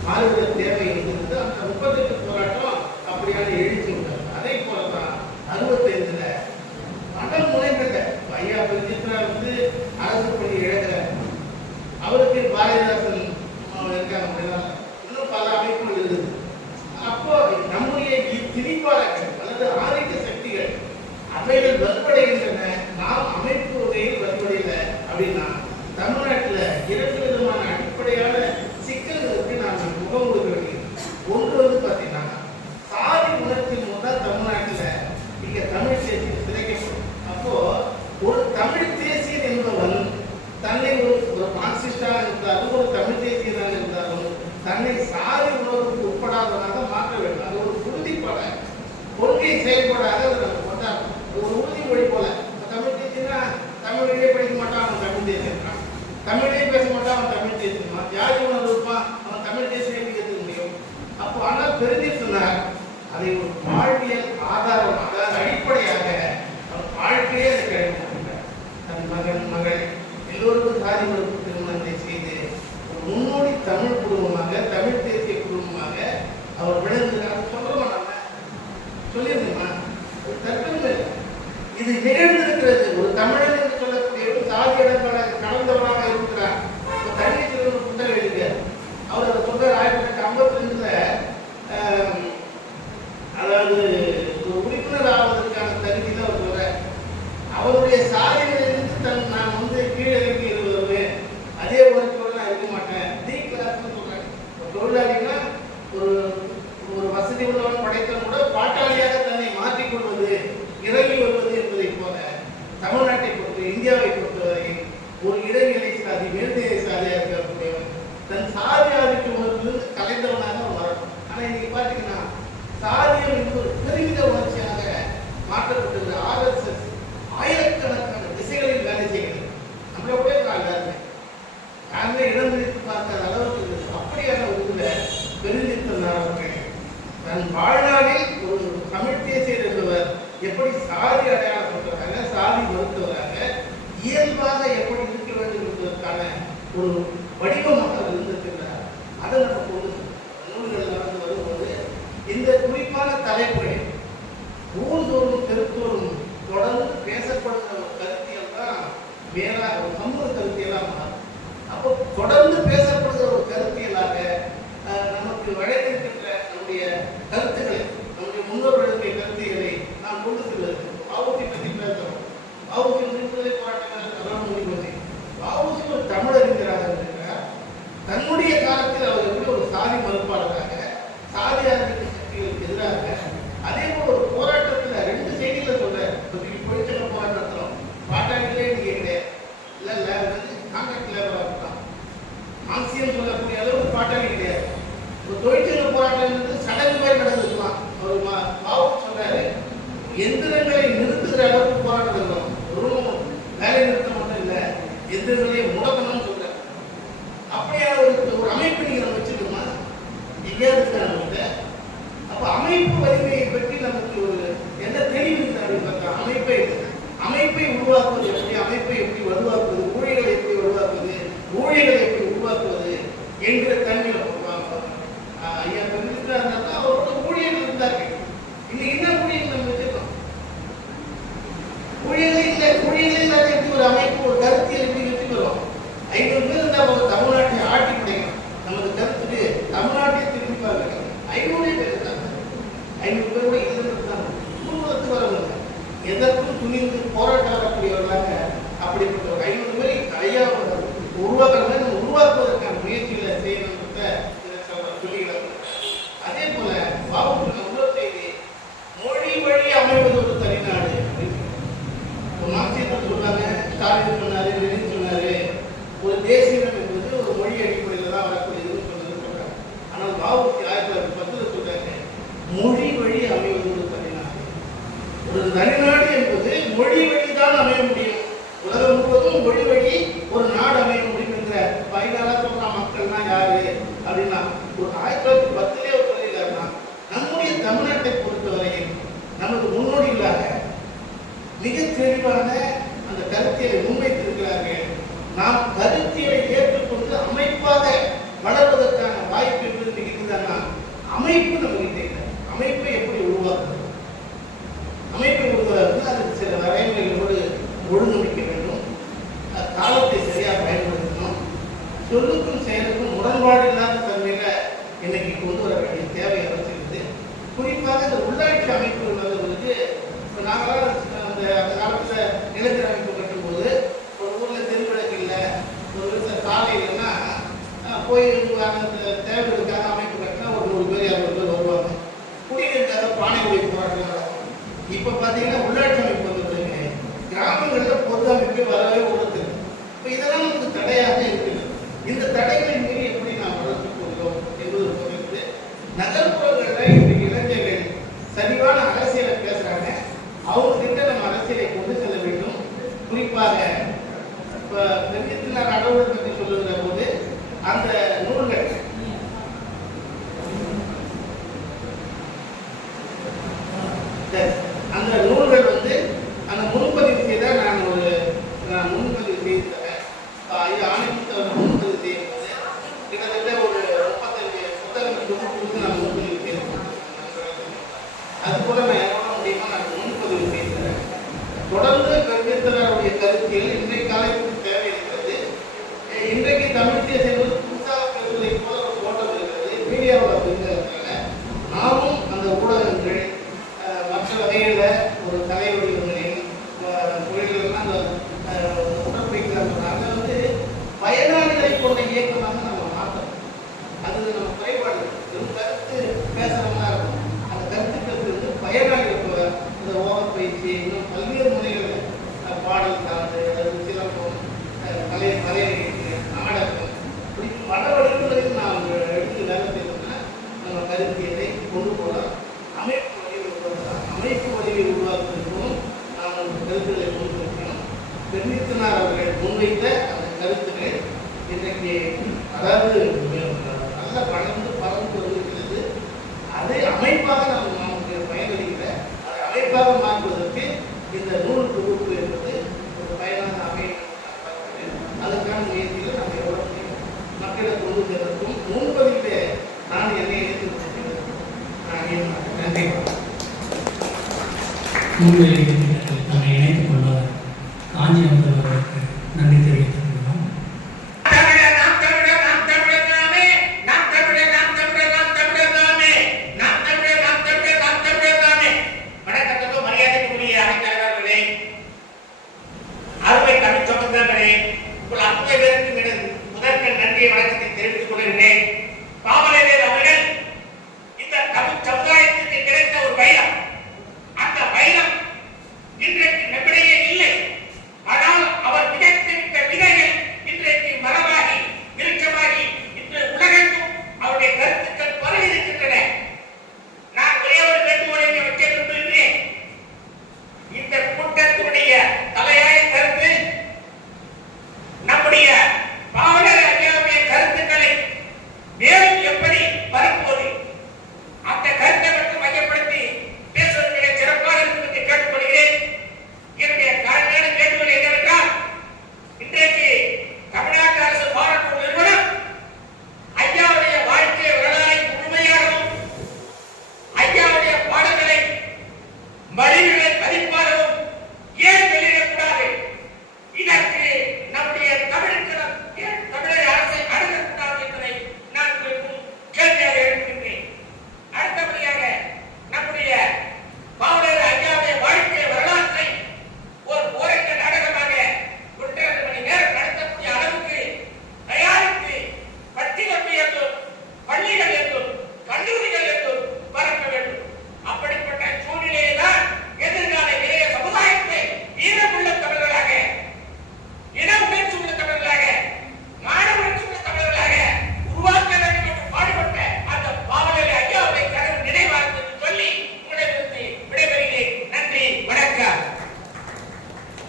மாறுகிற தேவை இருந்தது. அந்த 38 போராட்டம் அப்படியான எழுச்சி உள்ளது. அதே போலதான் 65 மடல் முனைந்த ஐயா பெருஞ்சித்ரா வந்து அரசு பணி இழக்கிறார். அவருக்கு பாரதிதாசன் இருக்காங்க. இன்னும் பல அமைப்புகள் இருக்குது. அப்போ நம்முடைய திணிப்பாளர்கள் அல்லது ஆதிக்க சக்திகள் அவைகள் வலுவடைகின்றன, நாம் அமைப்பு வகையில் வலுவடையல அப்படின்னா தமிழ்நாட்டில் 2 விதமான அடிப்படையான சிக்கல்களுக்கு நாம் முகம் கொடுக்க வேண்டியது. ஒன்று வந்து பார்த்தீங்கன்னா சாதி உணர்ச்சி மூலம் தமிழ்நாட்டில் இங்கே தமிழ் தேசியம் சிதைக்கப்படும். அப்போ ஒரு தமிழ் தேசியன் என்பவன் தன்னை ஒரு மார்க்சிஸ்டாக இருந்தாலும் ஒரு தமிழ் தேசியனாக இருந்தாலும் தன்னை சாதி உணர்வுக்கு உட்படாதவனாக மாற்ற வேண்டும். அது ஒரு உறுதிப்பட கொள்கை செயல்படாத அதை நம்ம கொண்டாடணும். ஒரு உறுதிமொழி போல. தமிழ் தேசியன்னா தமிழிலே படிக்க மாட்டான், அவன் தமிழ் தேசியம். தமிழே பேச மாட்டான், அவன் தமிழ் தேசியமா. ஜாதி உணர்வு இருப்பான், அவன் தமிழ் தேசியம் எப்படி கற்றுக்க முடியும்? அப்போ ஆனால் பெருந்தி சொன்னார், அதை ஒரு வாழ்வியல் ஆதாரமாக அடிப்படையாக அவன் வாழ்க்கையே அதை கழிவுகிறார். தன் மகன் மகள் எல்லோருக்கும் சாதி மறுப்பு திருமணத்தை செய்து ஒரு முன்னோடி தமிழ் குடும்பமாக தமிழ் தேசிய குடும்பமாக அவர் விளங்குகிறார். சொல்லுவோம், நம்ம சொல்லியிருந்தோமா? ஒரு தர்க்கம் இல்லை, இது நிகழ்ந்திருக்கிறது. ஒரு தமிழன் என்று சொல்லக்கூடிய ஒரு சாதி இடங்களாக கடந்தவராக இருக்கிறார். தண்ணீர் ஒரு புத்தகம் எழுதியார். அவர் அதை சொல்றார் 1952 அதாவது ஒரு உறுப்பினர் ஆவதற்கான தகுதியில் அவர் சொல்றார். அவருடைய சாதியிலிருந்து நான் வந்து கீழிறங்கி வருவேன், அதே ஒர்க்கோடு நான் இருக்க மாட்டேன். டி கிளாஸ்ன்னு சொல்றாங்க. தொழிலாளினா ஒரு ஒரு வசதி உள்ளவன் படைத்தவன் கூட பாட்டாளியாக தன்னை மாற்றிக்கொள்வது, இறங்கி வருவது என்பதை போல தமிழ்நாட்டை பொறுத்த இந்தியாவை பொறுத்தவரையில் ஒரு இடைநிலை சாதி மேல்நிலை சாதியாக இருக்கக்கூடியவன் தன் சாதி ஆதிக்க உணர்விலிருந்து கலைந்தவனாக வரணும். ஆனால் இன்னைக்கு பார்த்தீங்கன்னா சாதியம் என்று ஒரு பெருமித உணர்ச்சியாக மாற்றப்பட்டது. RSS ஆயிரக்கணக்கான திசைகளில் வேலை செய்கிறது. நம்மள கூட எல்லாருமே யாருமே இடம் பிடித்து பார்க்காத அளவுக்கு இருந்தது. அப்படியான ஒரு பெருந்திருந்தார் அவர்கள் தன் வாழ்நாளில் ஒரு தமிழ் தேசியர் என்பவர் எப்படி சாதி அடையாளப்பட்டவராக சாதி மறுத்தவராக இயல்பாக எப்படி இருக்க வேண்டும் என்பதற்கான ஒரு வடிவமாக இருந்திருக்கிறார். அதை நம்ம கொண்டு நூல்கள் நடந்து வரும்போது இந்த குறிப்பான தலைப்புகள் ஊர்தோறும் தெருத்தோறும் தொடர்ந்து பேசப்படுகிற ஒரு கருத்தியல் தான் மேலாக ஒரு சமூக கருத்தியலாக மாறும். அப்போ தொடர்ந்து பேசப்படுகிற ஒரு கருத்தியலாக நமக்கு வழங்கியிருக்கின்ற நம்முடைய கருத்துக்களை, நம்முடைய முன்னோர்களுடைய கருத்துக்களை நாம் கொண்டு செல்வது. வஉசி பற்றி பேசுகிறோம். வஉசி விடுதலை போராட்டங்கள் வஉசி ஒரு தமிழறிஞராக இருக்கிறார். தன்னுடைய காலத்தில் அவர் எப்படி ஒரு சாதி மறுப்பாளராக சாதி ஆதிக்க சக்திகளுக்கு எதிராக அதே போல ஒரு போராட்டத்தில் 2 செய்திகளை சொல்றாரு. பொழிச்சல போராட்டத்தில் பாட்டாளிகளே நீங்க கிடையாது, இல்லை கான்ட்ராக்ட் லேபராக இருக்கலாம், மார்க்சியம் சொல்லக்கூடிய அளவு பாட்டாளி கிடையாது. ஒரு தொழிற்சங்க போராட்டம் சடங்கு மாதிரி நடந்துருக்கலாம். அவர் பாவம் சொல்றாரு, எந்திரங்களை நிறுத்துகிற அளவுக்கு போராட்டம் இருக்கணும். ஒரு வேலை நிறுத்தம் மட்டும் இல்லை, எந்திரங்களை முடக்கணும்னு சொல்றாரு. அப்படியான ஒரு அமைப்பு நீங்க நம்ம வச்சுக்கோமா? எங்கேயாவது இருக்கா நம்மகிட்ட? அப்ப அமைப்பு வலிமையை பற்றி நமக்கு ஒரு என்ன தெளிவு பார்த்தா அமைப்பை உருவாக்குவது எப்படி, அமைப்பை எப்படி உருவாக்குவது, ஊழியர்களை எப்படி உருவாக்குவது, ஊழியர்களை எப்படி உருவாக்குவது என்ற தன்மையில ஐயா இருந்தா அவரோட ஊழியர்கள் இருந்தார்கள். இன்னைக்கு என்ன ஊழியர்கள் நம்ம வச்சிருக்கோம்? ஊழியர்கள் இல்லாத எப்படி ஒரு அமைப்பு ஒரு கருத்தியல் எப்படி வச்சு வரும்? 500 பேர் இருந்தால் தமிழ்நாட்டை ஆட்டி படைக்கணும். நமது கருத்துக்கு தமிழ்நாட்டை திரும்பிப்பாங்க. 500 பேர் இருந்தாங்க. 500 பேர் கூட இதுல இருந்தாங்க. குடும்பத்துக்கு வரவங்க எதற்கும் துணிந்து போராட்டம் வரக்கூடியவர்களாக அப்படிப்பட்ட ஒரு 500 பேரை ஐயா உருவாக்குற நம்ம உருவாக்குவதற்கான முயற்சிகளை செய்யணுன்றத சொல்லிக்கிறாங்க. அதே போல பாபுக்கு உள்ள செய்தி மொழி வழி அமைவது ஒரு தனிநாடு. ஒரு மார்க்சியத்தை சொன்னாங்க, ஸ்டாலின் சொன்னாரு, லெனின் சொன்னாரு, ஒரு தேசியம் என்பது ஒரு மொழி அடிப்படையில் தான் வரக்கூடியதுன்னு சொல்றாங்க. ஆனால் பாபுக்கு 1910 சொல்றாங்க, மொழி வழி அமைவது ஒரு தனிநாடு. ஒரு தனிநாடு என்பது மொழி வழிதான் அமைய முடியும். உலகம் முழுவதும் மொழி வழி ஒரு நாடு அமைய முடியும் என்கிற பைனால சொல்ற மக்கள்னா யாரு அப்படின்னா ஒரு 1910 ஒரு சொல்லியிருக்காருன்னா நம்முடைய தமிழ்நாட்டை பொறுத்தவரையில் நமது முன்னோடிகளாக மிக தெளிவான அந்த கருத்தியலை முன்வைத்திருக்கிறார்கள். நாம் கருத்தியலை ஏற்றுக்கொண்டு அமைப்பாக வளர்வதற்கான வாய்ப்பு எப்படி இருக்குதுன்னா அமைப்பு நமக்கு அமைப்பை எப்படி உருவாக்குறது, அமைப்பை உருவாக்குறது அதுக்கு சில வரைமுறைகளோடு ஒழுங்கமைக்க வேண்டும். காலத்தை சரியாக பயன்படுத்தணும். சொல்லுக்கும் செயலுக்கும் முரண்பாடு இல்லாத தன்மையில இன்னைக்கு கொண்டு வர வேண்டிய தேவை அவசியது. குறிப்பாக இந்த உள்ளாட்சி அமைப்புகள் வந்தபோது இப்போ நாங்களாம் அந்த காலத்தில் நிலத்தடி அமைப்பு கட்டும்போது ஒரு ஊரில் தெருவிளக்கு இல்லை, ஒரு சாலை இல்லைன்னா போய் அந்த தேவைகளுக்காக அமைப்பு கட்டினா ஒரு 100 பேர் 200 பேர் வருவாங்க. குடிநீருக்காக பானை உடைய போராட்டம் நடக்கும். இப்போ பார்த்தீங்கன்னா உள்ளாட்சி அமைப்பு வந்த பிறகு கிராமங்களில் பொது அமைப்பே வரவே உணர்த்துது. இப்போ இதெல்லாம் நமக்கு தடையாக இருக்குது. இந்த தடைகளை மீறி எப்படி நாம் வளர்த்துக் கொள்கிறோம் கடவுளை பற்றி சொல்லுகிற போது அந்த நூல்கள் அந்த நூல்கள் வந்து அந்த முன்பதிவு செய்த நான் முன்பதிவு செய்து தரேன். இது ஆணையத்தை முன்பதிவு செய்யும் போது கிட்டத்தட்ட ஒரு 35 புத்தகங்கள் கொடுத்து நான் முன்பதிவு செய்திருக்கேன். அது போல நான் எவ்வளோ முடியுமோ நான் முன்பதிவு செய்து தரேன். தொடர்ந்து பெருமித்தருடைய கருத்தியல் இன்றைய காலத்துக்கு தேவை இருக்கிறது. இன்றைக்கு தமிழ் தேசியம் புதுசாக பெறுவதை போல ஒரு தோட்டம் இருக்கிறது. மீடியாவில் அப்படிங்கிறதுனால நாமும் அந்த ஊடகங்கள் மற்ற வகையில் ஒரு கலை வடிவங்களில் தொழில்கள்லாம் அந்த உடற்பயிற்சினால வந்து பயனாளிகளை கொண்ட இயக்கமாக நம்ம மாற்றணும். அது நம்ம குறைபாடு. வெறும் கருத்து பேசுகிறவங்களா இருக்கும். அந்த கருத்துக்களுக்கு வந்து பயனாளிகள் இந்த ஓவர் பயிற்சி இன்னும் பல்வேறு முறைகளில் பாடல் சார்ந்து அல்லது சிலம்பம் கலை நாடகம் இப்படி பல வடிவங்களில் நாம் எடுத்து வேலை செய்யணும்னா நம்ம கருத்தியத்தை கொண்டு போகலாம். அமைப்பு வடிவில் உருவாக்குவதற்கும் நாம் அந்த கருத்துக்களை கொண்டு வைக்கணும். பெருமித்தனார் அவர்கள் முன்வைத்த அந்த கருத்துக்களை இன்றைக்கு அதாவது நல்ல பறந்து வருகிறது. அதை அமைப்பாக நமக்கு பயனளிக்கிற அதை அமைப்பாக மாற்றுவதற்கு இந்த நூல் தொகுப்பு என்பது ஒரு பயனாக அமையும். அதுக்கான முயற்சியில் நம்ம எவ்வளோ முடியும் மக்களை கொண்டு செல்வதற்கும் முன்பதிலே நான் என்னை எடுத்து கொடுக்கிறேன். நன்றி. நூல்களில் தன்னை இணைத்துக் கொண்டவர் காஞ்சி அவர்களுக்கு நன்றி தெரிவித்துக் கொள்கிறோம். முதற்கண் நன்றியை வணக்கத்தை தெரிவித்துக் கொள்கிறேன். பாவலரேர் அவர்கள் இந்த தமிழ் சமுதாயத்திற்கு கிடைத்த ஒரு வைரம். அந்த வைரம் இன்றைக்கு நம்மிடையே இல்லை. ஆனால் அவர் விதைத்திருந்த விதைகள் இன்றைக்கு மரமாகி விருட்சமாகி இன்று உலகெங்கும் அவருடைய கருத்துக்கள் பரவி இருக்கின்றன. நான் ஒரே ஒரு வேண்டுகோளை வைக்க விரும்புகிறேன். இந்த கூட்டத்தினுடைய தலையாய கருத்து நம்முடைய பாவலர் ஐயாவுடைய கருத்துக்களை மேலும் எப்படி பரப்புவது, அந்த கருத்தை மட்டும் மையப்படுத்தி பேசுவதற்கு சிறப்பாக இருப்பதை கேட்டுக்கொள்கிறேன். என்னுடைய தாழ்மையான வேண்டுகோள் என்னவென்றால், இன்றைக்கு தமிழ்நாட்டு அரசு பாராட்டும் நிறுவனம் ஐயாவுடைய வாழ்க்கை வரலாறை முழுமையாகவும் ஐயாவுடைய பாடங்களை மொழிகளை பதிப்பாகவும் ஏன் வெளியிடக்கூடாது? இதற்கு நம்முடைய தமிழகம் ஏன் தமிழக அரசை அணுகக்கூடாது என்பதை நான் கேள்வியாக எழுப்புகின்றேன். அடுத்தபடியாக நம்முடைய பாவலர் ஐயாவுடைய வாழ்க்கை வரலாற்றை ஒரு போராட்ட நாடகமாக 1.5 மணி நேரம் நடத்தக்கூடிய அளவுக்கு தயாரித்து பட்டியல் என்றும் பள்ளிகள் என்றும் கல்லூரிகள் என்றும் பரப்ப வேண்டும். அப்படிப்பட்ட சூழ்நிலையை தான் எதிர்கால இளைய சமுதாயத்தை வீரமுள்ள தமிழர்களாக, இன உணர்ச்சி உள்ள தமிழர்களாக, மான உணர்ச்சி உள்ள தமிழர்களாக உருவாக்க வேண்டும் என்று பாடுபட்ட அந்த பாவலர் ஐயாவை கனவு நினைவாக சொல்லி உங்களிடமிருந்து விடைபெறுகிறேன். நன்றி, வணக்கம்.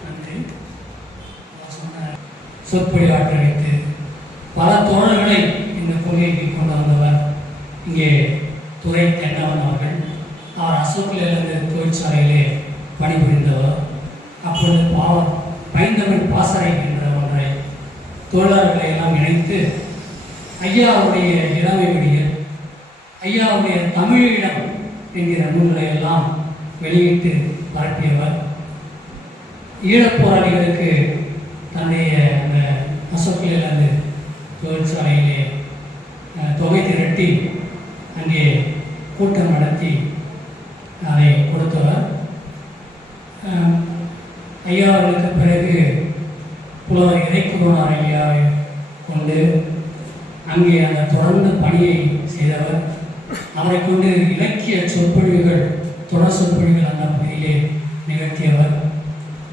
நன்றி. சொன்ன சொற்பொழிவாற்ற வைத்து பல தோழர்களை இந்த கொள்கைக்கு கொண்டு வந்தவர் இங்கே துறை தென்னவன் அவர்கள். அவர் அசோக்கிலிருந்து தொழிற்சாலையிலே பணிபுரிந்தவர். அப்பொழுது பைந்தமிழ் பாசறை என்ற ஒன்றை தோழர்களை எல்லாம் இணைத்து ஐயாவுடைய இளமை விடியல், ஐயாவுடைய தமிழீழம் என்கிற நூல்களை எல்லாம் வெளியிட்டு பரப்பியவர். ஈழப் போராளிகளுக்கு தன்னுடைய அந்த அசோக்கிலிருந்து தொழிற்சாலையிலே தொகை திரட்டி அங்கே கூட்டம் நடத்தி அதை கொடுத்தவர். ஐயா அவர்களுக்கு பிறகு புலவர் இறைக்குருவார் ஐயாவை கொண்டு அங்கே அந்த தொடர்ந்து பணியை செய்தவர். அவரை கொண்டு இலக்கிய சொற்பொழிவுகள், தொடர் சொற்பொழிவுகள் அந்த பகுதியிலே நிகழ்த்தியவர்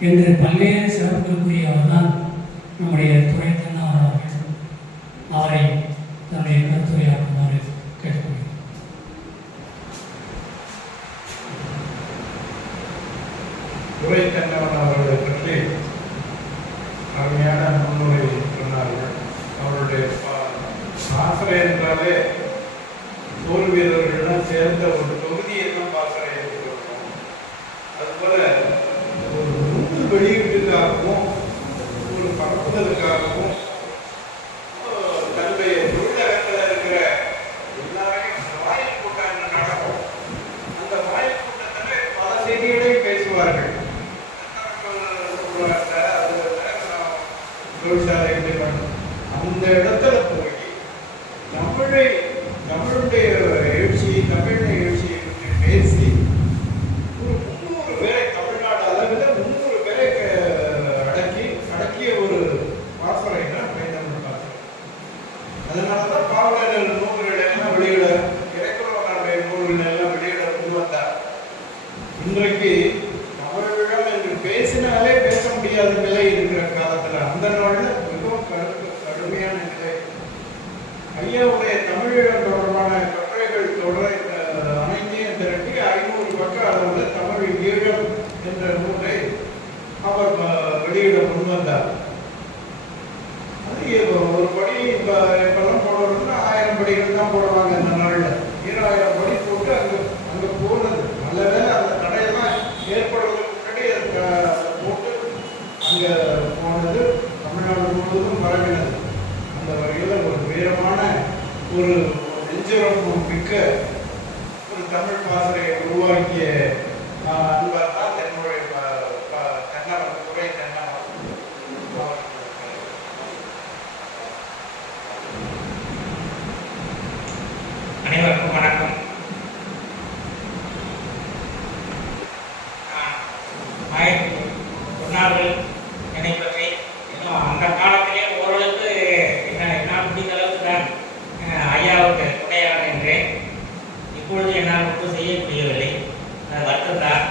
என்று பல்வேறு சிறப்புகளுக்குரியவர் தான் நம்முடைய துறை தென்னவர் அவர்கள். அவரை தன்னுடைய கருத்துரையாக்குமாறு கேட்டுக்கொள்கிறேன். துறை தென்னவன் அவர்களை பற்றி அருமையான முன்னுரை சொன்னார்கள். என்றாலே போர் வீரர்கள்லாம் சேர்ந்த ஒரு தொகுதியை தான் பாசறை எடுத்துக்கணும். அதுபோல ஒரு நூல் வெளியீட்டுக்காகவும் ஒரு பரப்புதலுக்காகவும் தன்னுடைய தொழிலகத்தில் இருக்கிற எல்லாரையும் அந்த வாயில் கூட்டம் என்ன நடக்கும். அந்த வாயில் கூட்டத்தில் பல செய்திகளையும் பேசுவார்கள். தொழிற்சாலை அந்த இடத்துல போய் தமிழுடைய எழுச்சியை பற்றி பேசி ஒரு 300 பேரை தமிழ்நாடு அளவில் 300 பேரை அடக்கிய ஒரு பாசறை தான் பைந்தமிழ் பாசறை. அதனாலதான் பாவலர்கள் நூல்கள் எல்லாம் வெளியிட இலக்கணங்களுடைய நூல்கள் எல்லாம் வெளியிட கொண்டு வந்தார். இன்றைக்கு தமிழகம் என்று பேசினாலே பேச முடியாத நிலை இருக்கிற காலத்துல அந்த நாள்ல மிகவும் கடுமையான நிலை. ஐயாவுடைய தமிழீழம் தொடர்பான கட்டுரைகள் தொடரை அனைத்தையும் திரட்டி 500 பக்க அளவில் தமிழ் ஈழம் என்ற நூலை அவர் வெளியிட முன்வந்தார். அது ஒரு படி இப்பெல்லாம் போடுறதுன்னா 1000 படிகள் தான் போடுவாங்க. அந்த நாள்ல 2000 படி போட்டு அங்க போனது. நல்ல வேலை அந்த தடையெல்லாம் ஏற்படுவதற்கு முன்னாடி போட்டு அங்க போனது தமிழ்நாடு முழுவதும் பரவினது. அந்த வகையில் ஒரு வீரமான ஒரு நெஞ்சுரம் மிக்க ஒரு தமிழ் பாசறையை உருவாக்கிய அன்பர் தான் என்னுடைய துறை அனைவருக்கும் வணக்கம். சொன்னார்கள் என்னை பற்றி. இன்னும் அந்த காலத்திலே ஓரளவுக்கு என்னால் முடிந்த அளவுக்கு தான் ஐயாவுக்கு துணையாக நின்றேன். இப்பொழுது என்னால் ஒன்றும் செய்ய முடியவில்லை. அது வருத்தம் தான்.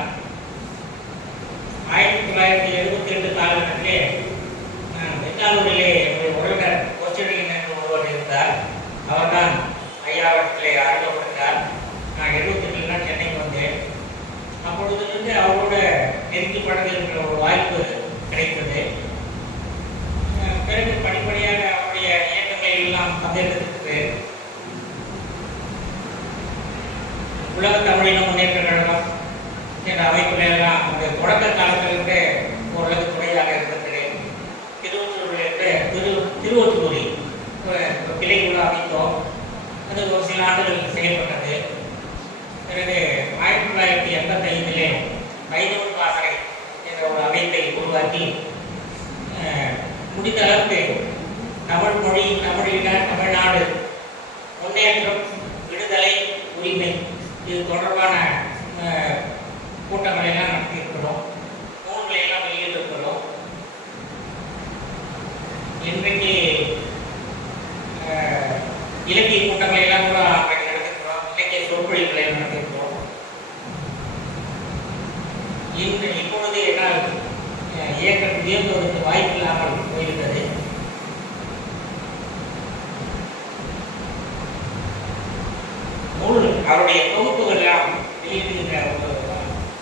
1972 காலகட்டத்திலே பெங்களூரிலே என்னுடைய உறவினர் கோச்சடியின் என்று ஒருவர் இருந்தார். அவர்தான் ஐயாவற்றிலே அறிமுகப்படுத்தார். நான் 78 தான் சென்னைக்கு வந்தேன். அப்பொழுதிலிருந்து அவரோட நெருங்கி பழகுகின்ற ஒரு வாய்ப்பு கிடைத்தது. பிறகு படிப்படியாக அவருடைய இயக்கங்கள் எல்லாம் பங்கேற்கிறது. உலக தமிழின முன்னேற்ற கழகம் என்ற அமைப்பில் எல்லாம் அவருடைய தொடக்க காலத்திலிருந்து ஓரளவு துணையாக இருந்திருக்கிறேன். திருவொற்றூரில் கிளை குழு அமைத்தோம். அது ஒரு சில ஆண்டுகள் செயல்பட்டது. பிறகு 1985 பைந்தமிழ் பாசறை என்ற ஒரு அமைப்பை உருவாக்கி முடிந்த அளவுக்கு தமிழ் மொழி, தமிழின, தமிழ்நாடு முன்னேற்றம், விடுதலை, உரிமை இது தொடர்பான கூட்டங்களை எல்லாம் நடத்தியிருக்கிறோம். நூல்களை எல்லாம் வெளியிட்டிருக்கிறோம். இன்றைக்கு இலக்கிய கூட்டங்களை எல்லாம் கூட நடத்திருக்கிறோம். இலக்கிய சொற்பொழிவுகளை நடத்தியிருக்கிறோம். இப்பொழுது என்னால் இயக்கம் உயர்ந்ததற்கு வாய்ப்பு இல்லாமல் போயிருந்தது. நூல் அவருடைய தொகுப்புகள் எல்லாம் வெளியிடுகின்ற ஒரு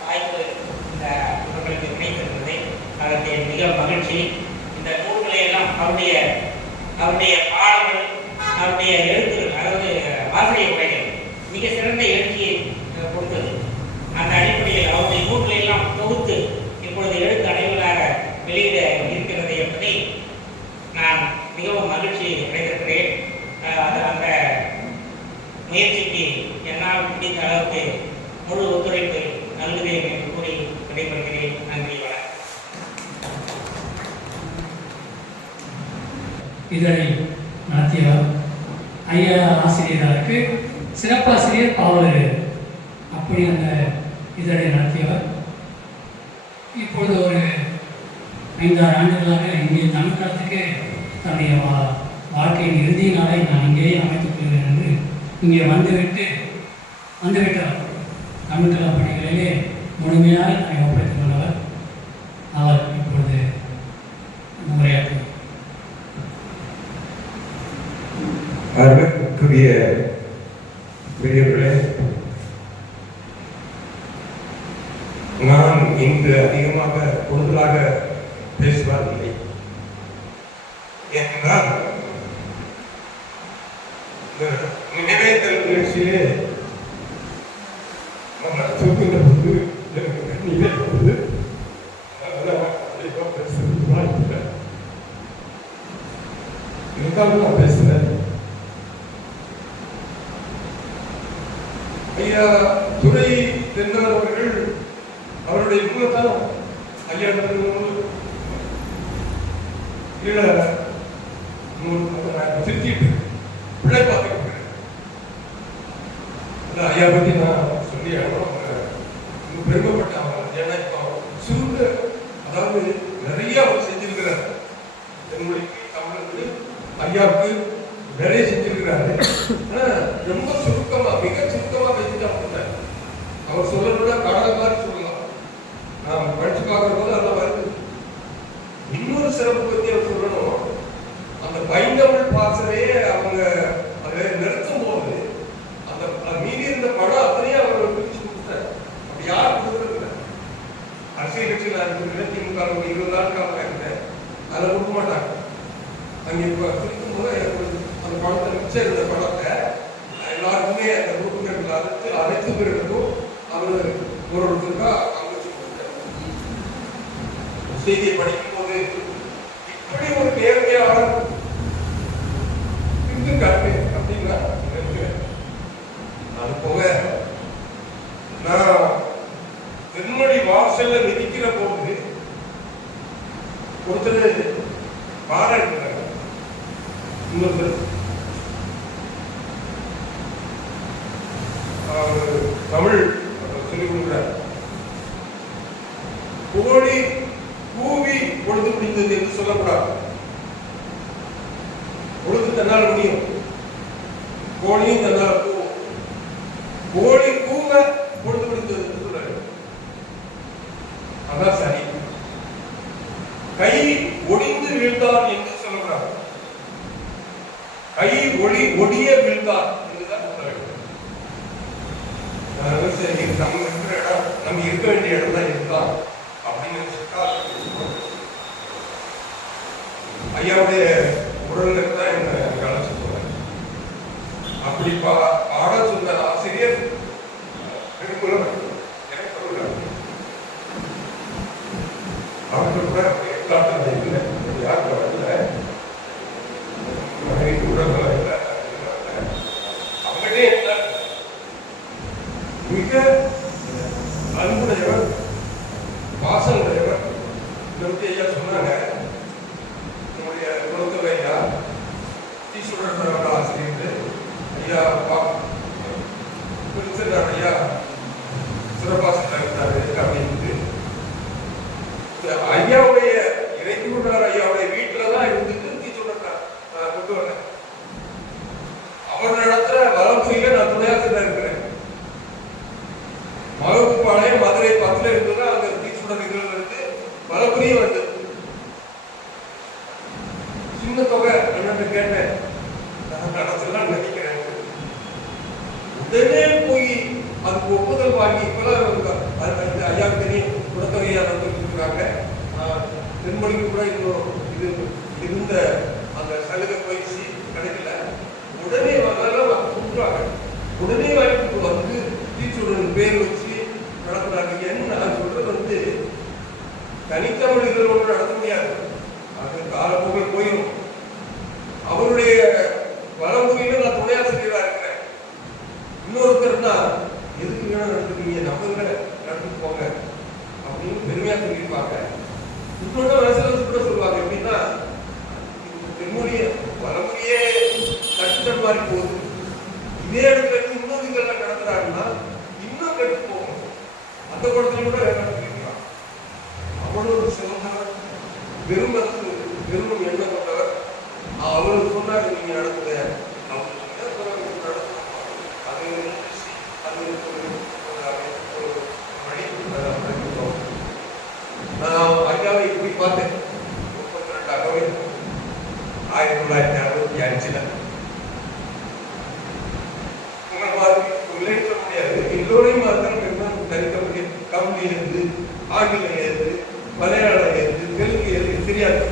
வாய்ப்பு இந்த இவர்களுக்கு கிடைத்திருக்கிறது. அதற்கு மிக மகிழ்ச்சி. இந்த நூல்களை எல்லாம் அவருடைய பாடல்கள், அவருடைய எழுத்துக்கள், அதாவது ஆசிரியர் உரைகள் மிக சிறந்த எழுச்சியை கொடுத்தது. அந்த அடிப்படையில் அவருடைய நூல்களை எல்லாம் தொகுத்து இப்பொழுது எழுத்து அடைவுகளாக வெளியிட இருக்கிறது என்பதை நான் மிகவும் மகிழ்ச்சி அடைந்திருக்கிறேன். அந்த முயற்சிக்கு என்னால் முடிந்த அளவுக்கு முழு ஒத்துழைப்பு நல்குவேன் என்று கூறி விடைபெறுகிறேன். நன்றி, வணக்கம். இதனை நடத்தியவர் ஐயா ஆசிரியராருக்கு சிறப்பாசிரியர் பாவலர். அப்படி அந்த இதனை நடத்தியவர். இப்பொழுது ஒரு 5-6 ஆண்டுகளாக இங்கே தமிழ்நாட்டுக்கு தன்னுடைய வாழ்க்கையின் இறுதி நாளை நான் இங்கேயே அமைத்துக் கொள்கிறேன் என்று இங்கே வந்துவிட்டார். தமிழ்கலா பணிகளிலே முழுமையாக தன்னை ஒப்படைத்துக் கொண்டவர். அவர் இப்பொழுது உரையாற்றி அருமைக்குரிய பெரியவர்களே, நான் இங்கு அதிகமாக கூடுதலாக பேசுவதில்லை. ஏனென்றால் நினைவேந்தல் நிகழ்ச்சியிலே நம்ம தூக்குகின்ற போது எனக்கு கண்ணீரே வருது. இருந்தாலும் நான் பேசுறேன். ஐயா துரை தென்னவர் அவர்கள் அவருடைய முகத்தான் ஐயா திருத்திட்டு பிள்ளை பார்த்துக்கிட்டு ஐயா பத்தி நான் சொல்லி பெருமைப்பட்ட அவங்க. ஏன்னா இப்போ சுருங்க அதாவது நிறைய அவர் செஞ்சிருக்கிறார். தென்மொழிக்கு தமிழுக்கு ஐயாவுக்கு நிறைய செஞ்சிருக்கிறாரு. ரொம்ப சுருக்கமா மிக சுருக்கமா வச்சுட்டு அப்படின்னாரு. அவர் சொல்லணும்னா கடலை மாதிரி சொல்லலாம். நான் படிச்சு பார்க்கிற போது அதெல்லாம் வருது. இன்னொரு சிறப்பு பத்தி அவர் சொல்லணும். அந்த பைந்தமிழ் பாசவே அவங்க அதை நிறுத்தும் போது அந்த மீறி இருந்த படம் அத்தனையும் அவர் பிரிச்சு கொடுத்தார். அப்படி யாரும் கொடுக்கறது இல்லை. அரசியல் கட்சியில் இருக்கிற திமுக 20 நாட்கள் இருந்தேன். அதை கொடுக்க மாட்டாங்க. அங்கே பிரிக்கும் போது அந்த படத்தை மிச்சம் இருந்த படத்தை எல்லாருக்குமே அந்த உறுப்பினர்கள் அனைத்து பேருக்கும் அவர் ஒருத்தருக்கா அமைச்சு கொடுத்தார். செய்தியை படிக்கும் போது இப்படி ஒரு நேர்மையாளர் இருக்காரு அப்படின்னா அது போக நான் தென்மொழி வாசல்ல மிதிக்கிற போது ஒருத்தர் பாராட்டுறாங்க. இன்னொருத்தர் தமிழ் சொல்லிக் கொடுக்கிறார். கோழி கூவி பொழுது முடிந்தது என்று சொல்லக்கூடாது. பொழுது தன்னால் முடியும், கோழியும் தன்னால் கூவும். கோழி கூவ பொழுது முடிந்தது என்று சொல்றாரு. அதான் சரி. கை ஒடிந்து வீழ்ந்தார் என்று சொல்லக்கூடாது. கை ஒடிய வீழ்ந்தார் என்றுதான் சொல்ல வேண்டும். சரி, நம்ம இருக்கிற இடம் நம்ம இருக்க வேண்டிய இடம் தான் இருந்தான் அப்படின்னு ஐயாவுடைய உடலுக்கு தான் என்ன அழைச்சு போறேன். அப்படி பாட சொன்ன ஆசிரியர் அவர்கள் கூட எக்காட்டு இல்லை, யாருக்கு வரல, உடல்நல இல்லை. அவங்களே மிக அன்புடையவர், பாசமுடையவர். பற்றி ஐயா சொன்னாங்க. நம்முடைய குலத்தொகை ஐயா ஈஸ்வரர் ஆசிரியர் ஐயா குறிச்சிருந்தார். ஐயா சிறப்பாசிரியர் இருந்தாரு அப்படின்னு ஐயாவுடைய இறைக்குண்டார் ஐயாவுடைய வீட்டுல தான் இருந்துட்டு தீச்சுடர் கொண்டு வரேன். அவர் நடத்துற வளர்ப்புல நான் துணையாசிரியர் இருக்கிறேன். மகப்பாளையம் மதுரை 10 இருந்ததுன்னா அங்க தீச்சுடர் இதுல இருந்து வளர்ப்புலையும் வந்து சின்ன தொகை என்னன்னு கேட்டேன். நான் நடத்தலாம் நினைக்கிறேன். உடனே போய் அதுக்கு ஒப்புதல் வாங்கி இப்பெல்லாம் ஐயாவுக்கு தெரியும் குலத்தொகையா இருக்காங்க. தென்மொழிக்கு கூட இது இருந்த அந்த சலுகை பயிற்சி கிடைக்கல. உடனே கூப்பிடுறாங்க. உடனே வாங்கிட்டு வந்து டீச்சருடன் பேர் வச்சு நடத்துறாங்க. என்ன நான் சொல்றது வந்து தனித்தமிழ் இதில் ஒன்று நடத்த முடியாது. அது காலப்போக்கில் போயிடும். அவருடைய வளமுறையில நான் துணையாசிரியராக இருக்கிறேன். இன்னொருத்தர்னா எதுக்கு வேணும் நடத்துக்கீங்க, நம்பர்களை நடந்துட்டு போங்க அப்படின்னு பெருமையா சொல்லியிருப்பாங்க. இன்னொன்று வயசுல கூட சொல்லுவாங்க. எப்படின்னா தென்மொழிய வளமுறையே கட்டுற மாதிரி போகுது. இதே இடத்துல இருந்து இன்னொரு இதெல்லாம் நடத்துறாங்கன்னா இன்னும் கட்டு போகும். அந்த குளத்துல கூட வேற நடத்திருக்கலாம். அவ்வளவு சிறந்தவர், விரும்பும் எண்ணம் கொண்டவர். அவரு சொன்னாரு நீங்க நடத்துங்க. நான் ஐயாவை இப்படி பார்த்தேன். 32 அகவை 1965 உங்களை மாதிரி சொல்ல முடியாது. எல்லோரையும் மாதிரி தனிக்க முடியும். தமிழ் இருந்து, ஆங்கிலம் ஏது, மலையாளம் ஏது, தெலுங்கு ஏது தெரியாது.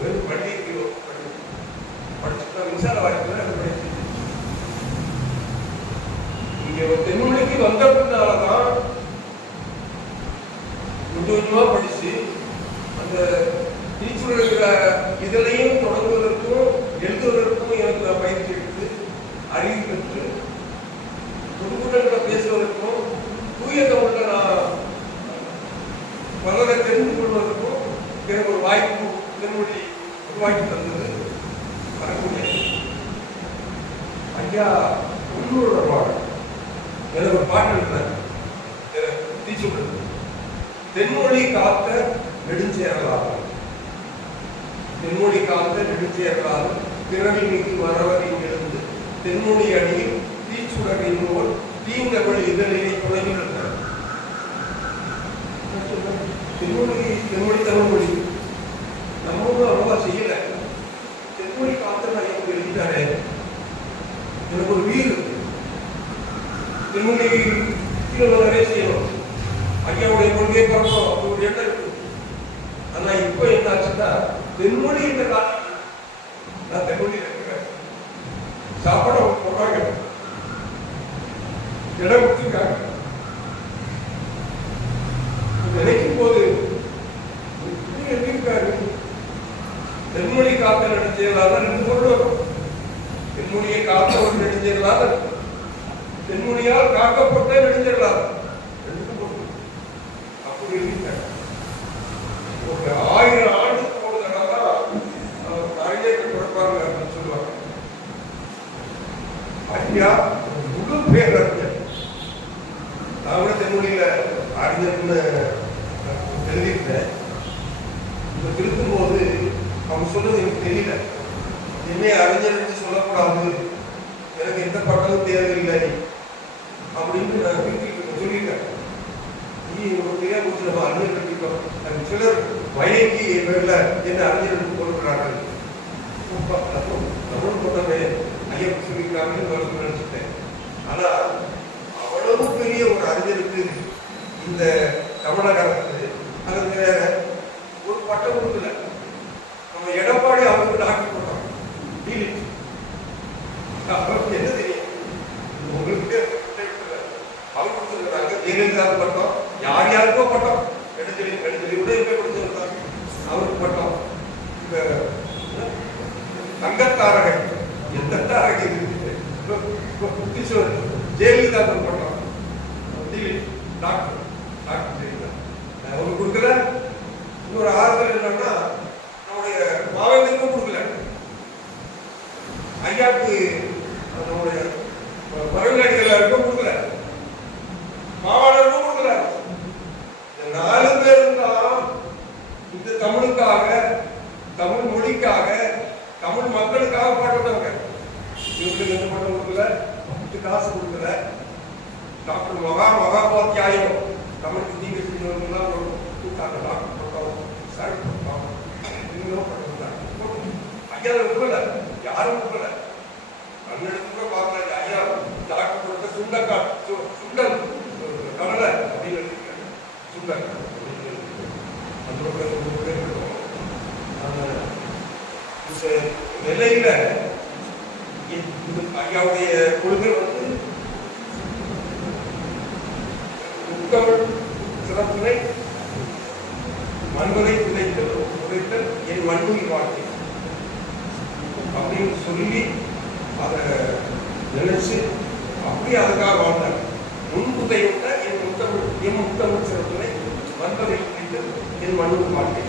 வெறும் பள்ளிக்கு படிச்சுட்டா மின்சார வாய்ப்பு படிச்சு மறக்க ஐயா உள்ளூரோட பாடல் எனக்கு ஒரு பாட்டு இருக்கிறேன் தீச்சுடுறது தென்மொழி காத்த நெடுஞ்சேரலாக தென்மொழி காத்த நெடுஞ்சேரலாக திறமை மிகு வரவரின் எழுந்து தென்மொழி அணியில் தீச்சுடரின் நூல் தீங்கவழி இதழினை தொடங்கியிருக்கிறார். தென்மொழி தமிழ்மொழி நம்ம அவ்வளவா செய்யல. தென்மொழி காத்த நான் எனக்கு எழுதிட்டாரே, எனக்கு ஒரு வீடு தென்மொழி நிறைய செய்யணும். ஐயாவுடைய கொள்கையை பார்க்கணும், அது ஒரு எண்ணம் இருக்கு. ஆனா இப்போ என்ன ஆச்சுன்னா தென்மொழி என்ற காலம் நான் தென்மொழியில் இருக்கிறேன். சாப்பாடு அவங்க போடுறாங்க, இடம் கொடுத்துருக்காங்க. நினைக்கும் போது எப்படி இருக்காரு? தென்மொழி காத்த நெடுஞ்செயலாளர் 2 பொருள் வரும். தென்மொழியை காத்த ஒரு நெடுஞ்செயலாளர், தென்மொழியால் காக்கப்பட்ட நெடுஞ்செயலாளர், 2 பொருள். அப்படி இருக்காங்க. ஒரு 1000 ஆண்டுக்கு ஒரு தடவை அறிஞர்கள் கொடுப்பாங்க அப்படின்னு சொல்லுவாங்க. ஐயா முழு பேர் அறிஞர். நான் கூட தென்மொழியில அறிஞர்னு எழுதியிருந்தேன். இப்ப திருத்தும் போது அவங்க சொல்றது எனக்கு தெரியல. என்னை அறிஞர் என்று சொல்லக்கூடாது, எனக்கு எந்த பட்டமும் தேவையில்லை அப்படின்னு நான் சொல்லிட்டேன். தெரியாம நம்ம அறிஞர் கட்டிட்டோம். சிலர் வயங்கி பேர்ல என்ன அறிஞர் கொடுக்கிறார்கள். தமிழ் போட்டமே ஐயப்ப சொல்லிக்கிறாங்கன்னு நினைச்சிட்டேன். ஆனா அவ்வளவு பெரிய ஒரு அறிஞருக்கு இந்த தமிழக அரசு அதுக்கு வேற ஒரு பட்டம் கொடுக்கல. நம்ம எடப்பாடி அவருக்கு டாக்டர் போட்டோம். அவருக்கு என்ன தெரியும்? உங்களுக்கு அவர் கொடுத்துருக்காங்க. ஜெயலலிதா பட்டம், யார் யாருக்கோ பட்டம், கெடுதலி கூட எப்ப கொடுத்துருக்காங்க அவருக்கு பட்டம். இப்ப தங்கத்தாரகை எந்த தாரகை இருக்கு? ஜெயலலிதா பட்டம், டாக்டர் ஜெயலலிதா அவருக்கு கொடுக்கல. இன்னொரு ஆறுதல் என்னன்னா நம்முடைய மாவட்டத்துக்கும் கொடுக்கல. ஐயாவுக்கு நம்முடைய பரவலாடிகளுக்கும் கொடுக்கல, மாவட்டருக்கும் கொடுக்கல. 4 பேரும் தான் இந்த தமிழுக்காக, தமிழ் மொழிக்காக, தமிழ் மக்களுக்காக பாடுறவங்க. இவங்களுக்கு எந்த பட்டம் கொடுக்கல, காசு கொடுக்கல. டாக்டர் மகாபாத்தியாயம் தமிழுக்கு தீங்கு செஞ்சவங்கலாம் கூட்டாங்க. டாக்டர் பட்டம், சார் பட்டம், நீங்களும் பட்டம் ஐயா கொடுக்கல, யாரும் கொடுக்கல. கண்ணெடுத்து கூட பார்க்கல. ஐயா டாக்டர் கொடுத்த சுண்டல் கடலை அப்படின்னு எழுதிருக்காங்க. சுண்டல் அந்த நிலையில ஐயாவுடைய கொள்கை வந்து முத்தமிழ் சிறப்பினை மண்பதை புதைத்தல் என் மண்ணுயிர் வாழ்க்கை அப்படின்னு சொல்லி அதை நினைச்சு அப்படியே அதுக்காக வாழ்ந்தார். முன்புதையுள்ள என் முத்தமிழ் சிறப்பினை மண்பதை புதைத்தல் என் மண்ணுயிர் வாழ்க்கை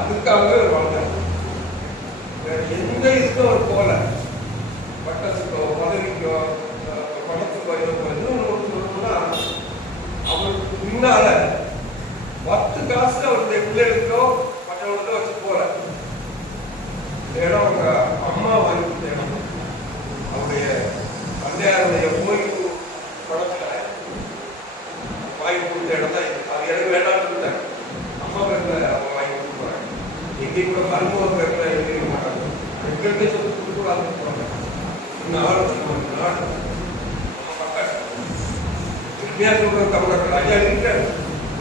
அதுக்காக வாழ்ந்தார். வேற எந்த இதுக்கும் அவர் போல பட்டத்துக்கோ பதவிக்கோ பணத்துக்கோ இன்னொன்று சொல்லணும்னா அவருக்கு பின்னால 10 காசு அவருடைய பிள்ளைகளுக்கோ மற்றவங்களுக்கோ வச்சு போற இடம் அவங்க அம்மா வாங்கி கொடுத்த இடம். அவருடைய தந்தையாருடைய ஓய்வு படத்துல வாங்கி கொடுத்த இடம் தான். அது எனக்கு வேண்டாம்னு சொல்லிட்டாங்க. அம்மா பேர்ல அவங்க வாங்கி கொடுப்பாங்க. எங்கேயும் கூட மருத்துவ பேர்ல எழுதிக்க மாட்டாங்க. எங்களுக்கே சொல்லி கொடுக்கூடாதுன்னு சொல்லுவாங்க. நாடு உண்மையா சொல்ற தமிழர்கள் ஐயா இருக்க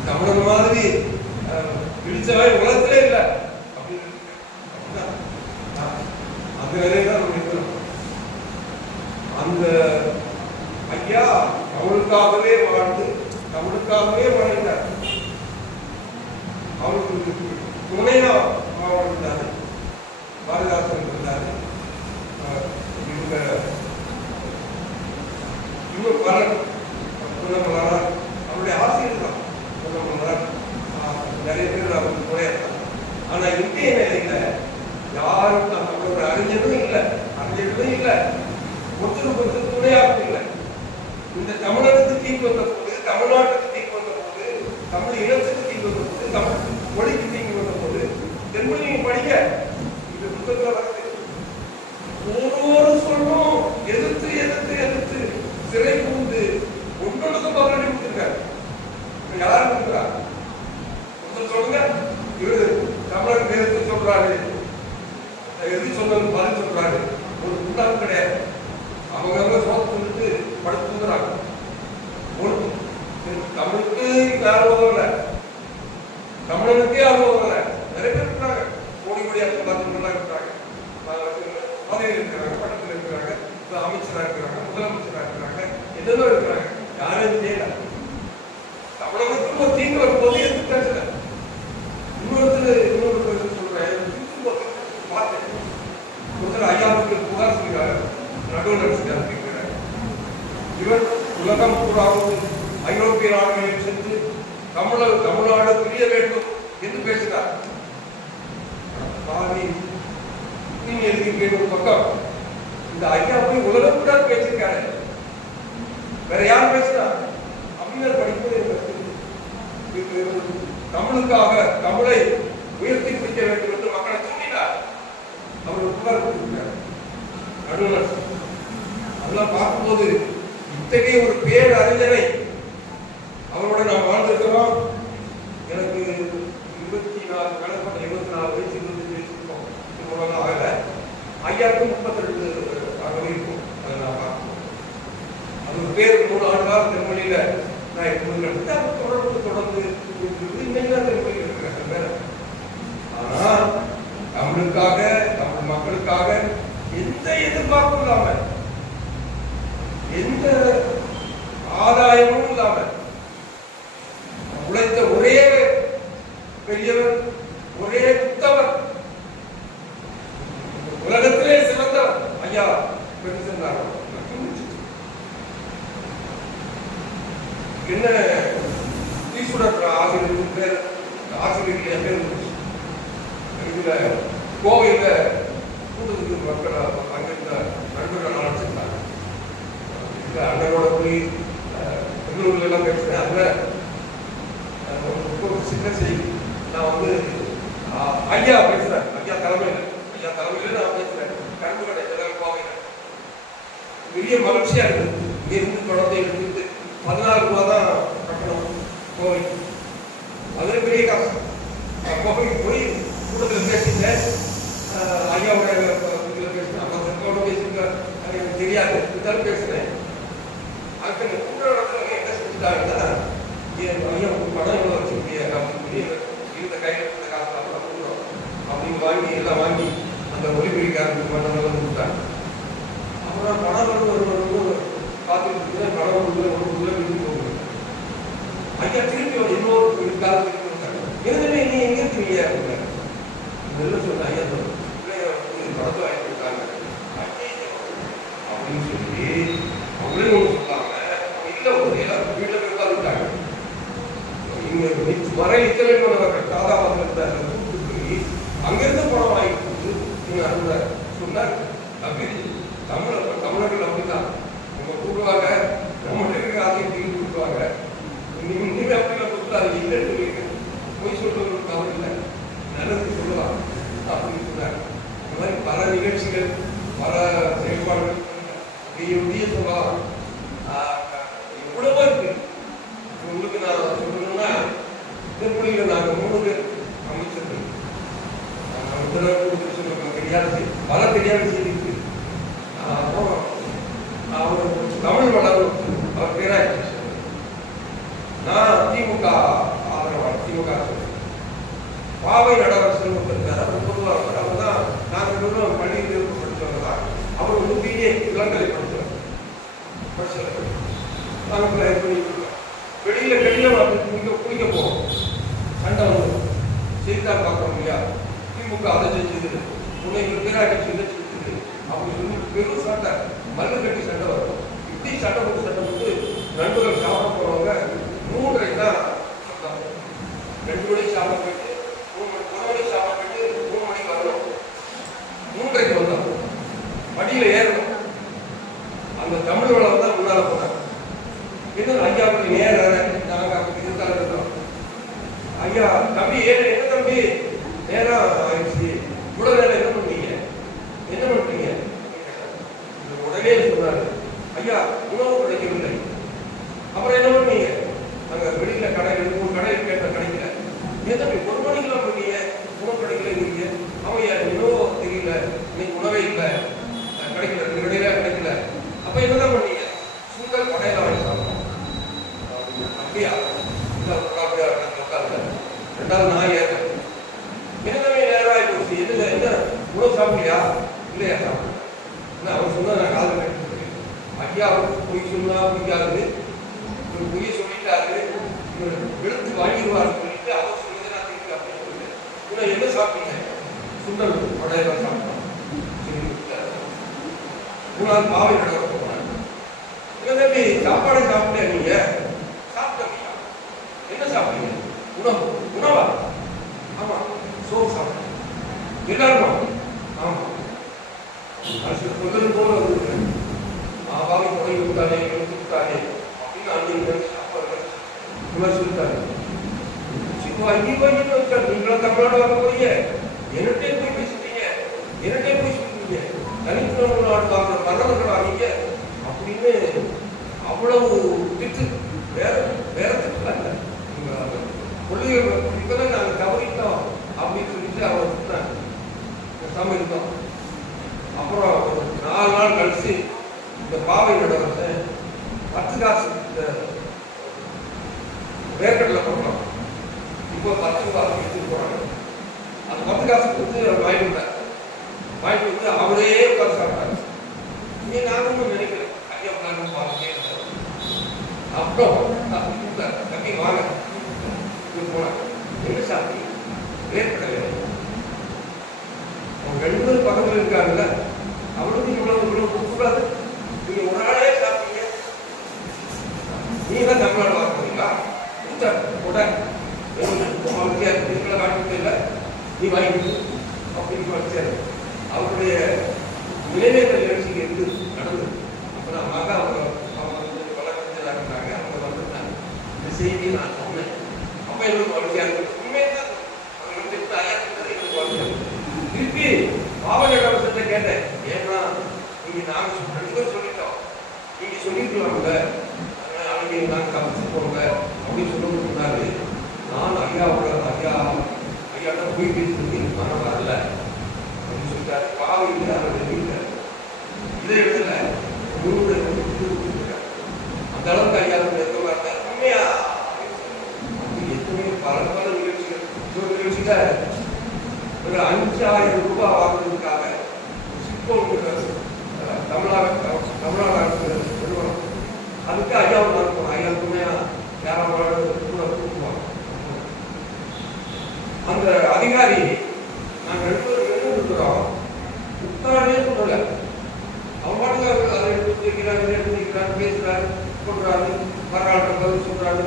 தமிழர் மாதிரி பிடிச்சவாய் உலகத்திலே இல்லை அப்படின்னு அந்த நிலையில நம்ம இருக்கணும். அந்த ஐயா தமிழுக்காகவே வாழ்ந்து தமிழுக்காகவே வாழ்ந்தார். அவருக்கு துணையா வாழ்ந்தாரு. பாரதிதாசன் இருந்தாரு. இவங்க இன்னும் பலர் அவருடைய ஆசிரியர் தான் நிறைய பேர் அவருக்கு துணையா இருக்காங்க. ஆனா இந்திய நிலையில யாரும் நம்மளோட அறிஞரும் இல்லை, அறிஞர்களும் இல்லை, ஒருத்தருக்கு ஒருத்தர் துணையாகவும் இல்லை. இந்த தமிழகத்துக்கு தீங்கு வந்த போது, தமிழ்நாட்டுக்கு தீங்கு வந்த போது, தமிழ் இனத்துக்கு தீங்கு வந்த போது, தமிழ் மொழிக்கு தீங்கு வந்த போது தென்மொழியும் படிக்க இது புத்தகத்தில் வருது. ஒவ்வொரு சொல்லும் எதிர்த்து எதிர்த்து எதிர்த்து சிறை புகுந்து ஒன்றொன்றுக்கு பதிலடி கொடுத்துருக்காரு. யாரும் கொடுக்குறா சொல்லுங்க. இவரு தமிழருக்கு எதிர்த்து சொல்றாரு, எதிர்த்து சொன்னது பதில் சொல்றாரு. ஒரு புத்தகம் கிடையாது. அவங்க சோத்து சொல்லிட்டு படுத்து தூங்குறாங்க. தமிழுக்கு யாரும் உதவல, தமிழனுக்கே யாரும் உதவல. நிறைய பேர் இருக்கிறாங்க, கோடி கோடியா இருக்கிறாங்க, பதவியில் இருக்கிறாங்க, பட்டத்தில் இருக்கிறாங்க, அமைச்சராக இருக்கிறாங்க, முதலமைச்சராக இருக்கிறாங்க, என்னென்ன இருக்கிறாங்க. யாரும் செய்யல. தமிழகத்துக்கு ஒரு தீங்கு வரும்போது எதுவும் பிரச்சனை. இன்னொரு சொல்றேன், பார்த்தேன். ஒருத்தர் ஐயாவுக்கு புகார் சொல்கிறார், நடுவர் இருக்கிறார். இவர் உலகம் பூராவும் ஐரோப்பிய நாடுகளில் சென்று தமிழ்நாடு பிரிய வேண்டும் என்று பேசினார். நீங்க எழுதியிருக்க ஒரு பக்கம், இந்த ஐயா போய் உலகம் கூட பேசியிருக்காரு. வேற யார் பேசினா? அம்மையார் படிப்பு தமிழுக்காக தமிழை உயர்த்தி பிடிக்க வேண்டும் என்று மக்களை தூண்டினார். அவர் புகார் கொடுத்திருக்கார் நடுவர். அதெல்லாம் பார்க்கும்போது இத்தகைய ஒரு பேர் அறிஞரை அவரோட நாம் வாழ்ந்திருக்கிறோம். எனக்கு 24 கணக்கு 24 வயசு 25 வயசு இருக்கும். ஆகல ஐயாவுக்கு 32 ஆகவே இருக்கும். அதை நான் பார்க்கணும். அது ஒரு பேர் 3 ஆண்டு காலம் தென்மொழியில நான் தொடர்ந்து இன்னைக்கு தென்மொழியில் இருக்கிறேன். ஆனா தமிழுக்காக, தமிழ் மக்களுக்காக எந்த எதிர்பார்ப்பும் இல்லாம, எந்த ஆதாயமும் இல்லாம உழைத்த ஒரே பெரியவர், ஒரே புத்தவர், உலகத்திலே சிறந்தவர் ஐயா பெருசென்றார். என்ன ஈஸ்வரர் ஆசிரியர் பேர், ஆசிரியர்கள் பேர் இதுல கோவையில கூட்டத்துக்கு மக்கள் அங்கிருந்த நண்பர்கள் அழைச்சிருந்தாங்க. அண்ணனோட போய் பெங்களூர்ல எல்லாம் பேசுறேன். அதுல ஒரு சின்ன செய்தி, நான் ஐயா பேசுறேன், ஐயா தலைமையில நான் பேசுறேன். கரும்பு கடை கோவையில பெரிய மகிழ்ச்சியா இருக்குது. இங்கிருந்து குழந்தை எடுத்துட்டு 14 ரூபா தான் கட்டணும் கோவைக்கு. அது பெரிய காசு. கோவைக்கு போய் கூட்டத்தில் பேசிட்டேன். ஐயாவோட பேசினேன், அப்போ பேசுங்க எனக்கு தெரியாது, இருந்தாலும் பேசுறேன். அதுக்கு கூட்டம் என்ன செஞ்சுட்டாங்கன்னா, ஐயா பணம் எவ்வளோ வச்சுருக்கீங்க, இருந்த கையில் இருந்த காசு அப்படின்னு வாங்கி எல்லாம் வாங்கி அந்த ஒலிபெரிக்காரருக்கு பணம் கொடுத்தாங்க. அப்புறம் பணம் ஒரு பார்த்துட்டு பணம் வீட்டுக்கு போகுது. ஐயா திருப்பி இன்னொரு காலத்துக்கு இருந்துமே நீ எங்க இருக்கீங்க அப்படின்னாரு. இதெல்லாம் சொன்ன ஐயா பணத்தை வாங்கி கொடுத்தாங்க அப்படின்னு சொல்லி அவங்களே ஒன்று சொன்னாங்க. இல்லை ஒரு எல்லாரும் வீட்டில் போய் உட்காந்துட்டாங்க. இங்க வர இத்தனை பண்ணவர்கள் தாதாபாத்திரத்தை கூப்பிட்டு போய் அங்கிருந்து பணம் வாங்கி கொடுத்து சொன்னார். அப்படி தமிழர்கள் அப்படிதான் நம்ம கூடுவாங்க, நம்ம இருக்கிற ஆசையை தீர்வு கொடுப்பாங்க. இனிமே அப்படிலாம் கொடுத்தாரு இல்லைன்னு போய் சொல்றவங்களுக்கு தவறு இல்லை, நல்லது சொல்லலாம் அப்படின்னு சொன்னார். இந்த மாதிரி பல நிகழ்ச்சிகள், பல செயல்பாடுகள் முடிய சொல்லலாம். எவ்வளவோ இருக்கு. உங்களுக்கு நான் சொல்லணும்னா, திருப்பணியில் நாங்கள் 3 பேர் அமைச்சர்கள் தெரியாது, பல தெரியாத செய்தி இருக்கு. அப்புறம் அவர் தமிழ் வளரும், அவர் பேராட்சி. நான் திமுக ஆதரவாளர், திமுக பாவை நடராசன் இருக்காரு. அவர் பொதுவாக அவர் தான் நாங்கள் பள்ளியில் படித்தவங்க தான். அவர் பிஏ இளங்கலை படித்தவர். நாங்கள் வெளியில குளிக்க போவோம். சண்டை வந்து செய்தித்தாள் பார்க்கணும் இல்லையா, திமுக அதை செஞ்சது, உன்னை பேராட்சி செஞ்சது அப்படின்னு சொல்லி பெரும் சண்டை, மல்லு கட்டி சண்டை வரும். இப்படி சண்டை போட்டு நண்பர்கள் சாப்பிட போறவங்க 3:30 தான் 2 மணிக்கு சாப்பிட போயிட்டு 1 மணிக்கு சாப்பிட போயிட்டு 3 மணிக்கு வரணும். 3:30 வந்தோம். படியில ஏறணும். அந்த தமிழ் வளம் தான் முன்னால போனாங்க. இன்னும் ஐயா அப்படி நேர நாங்க அப்படி இருக்கிறோம். ஐயா தம்பி என்ன தம்பி நேரம் ஆயிடுச்சு, இவ்வளவு நேரம் என்ன பண்ணீங்க, என்ன பண்றீங்க? உடனே சொன்னாரு, ஐயா உணவு கிடைக்கவில்லை. அப்புறம் என்ன பண்ணீங்க? அங்க வெளியில கடை 2-3 கடை கேட்ட கிடைக்கல. ஏன் தம்பி 1 மணிக்கெல்லாம் பண்ணீங்க, உணவு கிடைக்கல நீங்க? அவன் உணவு தெரியல, இன்னைக்கு உணவே இல்லை, கிடைக்கல, 2 கடையில கிடைக்கல. அப்ப என்னதான் பண்ணீங்க? சுண்டல் கடையில வாங்கி சாப்பிட்டோம். அப்படியா? அப்படியா உட்கார்ல 2வது நான் ஏறேன். என்னமே நேரம் ஆகி போச்சு. என்ன உணவு சாப்பிட்டியா? இல்லையா சாப்பிட்டேன். அவர் சொன்னா நான் காதல் கேட்டு ஐயா பொய் சொன்னா பிடிக்காது, ஒரு பொய்யை சொல்லிட்டாரு, எடுத்து வாங்கிடுவாரு சொல்லிட்டு அவர் சொல்லிட்டு நான் திருப்பி அப்படின்னு சொல்லிட்டு இன்னும் என்ன சாப்பிட்டீங்க? சுண்டல் கடையில சாப்பிட்டோம். சரி 3வது பாவை கடை போனாங்க. தம்பி சாப்பாடு சாப்பிட்டேன், நீங்க சாப்பிட்டீங்க, என்ன சாப்பிட்டீங்க? உணவா? ஆமா சோறு சாப்பிட்டேன். எல்லாருமா? ஆமா. முதல் போல பாவை குறை விட்டானே விட்டானே அப்படின்னு அந்த சாப்பாடு விமர்சித்தாரு. நீங்களும் தமிழ்நாடு வர போறீங்க, என்னட்டே போய் பேசிட்டீங்க, என்னட்டே போய் சொல்றீங்க, தனித்துவ நாடு வாங்க மரணங்கள் வாங்க அப்படின்னு அவ்வளவு திட்டு. வேற திட்டுல கொள்கைகள் இப்பதான் நாங்கள் தவறிட்டோம் அப்படின்னு சொல்லிட்டு அவர் திட்டாங்க. பேசாம இருந்தோம். அப்புறம் 4 நாள் கழிச்சு இந்த பாவை நடவத்தை 10 காசு இந்த வேர்க்கடலை போடுறோம். இப்போ 10 காசு எடுத்துட்டு போறாங்க. அந்த 10 காசு கொடுத்து அவர் வாங்கிட்டு வந்து அவரே உட்காந்து சாப்பிட்டாங்க. இங்கே நானும் நினைக்கிறேன் ஐயா உட்காந்து பார்த்துட்டே இருந்தார். அப்புறம் தம்பி வாங்க போனாங்க. என்ன சாப்பிட்டீங்க? வேர்க்கடலை. அவங்க 2 பேரும் பக்கத்தில் இருக்காங்கல்ல, அவளுக்கு இவ்வளவு கொடுக்கூடாது. நீங்க ஒரு ஆளே சாப்பிட்டீங்க, நீங்க தான் தமிழ்நாடு வர போறீங்களா? மகிழ்ச்சியா இருக்கு, காட்டு இல்லை, நீ வாங்கிட்டு அப்படின்னு மகிழ்ச்சியா இருக்கு. அவருடைய நிலைமைகள் நிகழ்ச்சிக்கு இருந்து நடந்தது. அப்ப நான் மகா அவங்க வழக்கறிஞராக இருந்தாங்க, அவங்க வந்துட்டாங்க. இந்த செய்தியை நான் சொன்னேன். அப்ப எங்களுக்கு மகிழ்ச்சியா இருக்கு. உண்மைதான் அவங்க ஐயா எங்களுக்கு வாழ்க்கை. திருப்பி பாவனிடத்தை கேட்டேன், ஏன்னா நீங்க நாங்க 2 பேரும் சொல்லிட்டோம், நீங்க சொல்லிருக்கலாம்ல, அன்னைக்கு நாங்க கமிச்சு போங்க அப்படின்னு சொல்லிட்டு சொன்னாரு. நான் ஐயாவோட ஐயாட்ட போய் பேசி மனம் வரல அப்படின்னு சொல்லிட்டாரு. பாவையில் அவர் எழுதிட்டாரு. இதை எழுதல அந்த அளவுக்கு ஐயா இருக்க உண்மையா எத்தனை பல நிகழ்ச்சிகள் ஒரு 5000 ரூபாய் வாங்குறதுக்காக தமிழ்நாடு அரசு நிறுவனம் அதுக்கு ஐயாவுக்கு நடக்கும். ஐயாவுக்குமே யாராவது கூட கூட்டுவாங்க. அந்த அதிகாரி நாங்கள் 2 பேரும் இருக்கிறோம், உட்காரவே சொல்லல. அவன் பாட்டுக்கு அதை எடுத்து வைக்கிறாரு, பேசுறாரு, சொல்றாரு, வரலாற்று பதில் சொல்றாரு.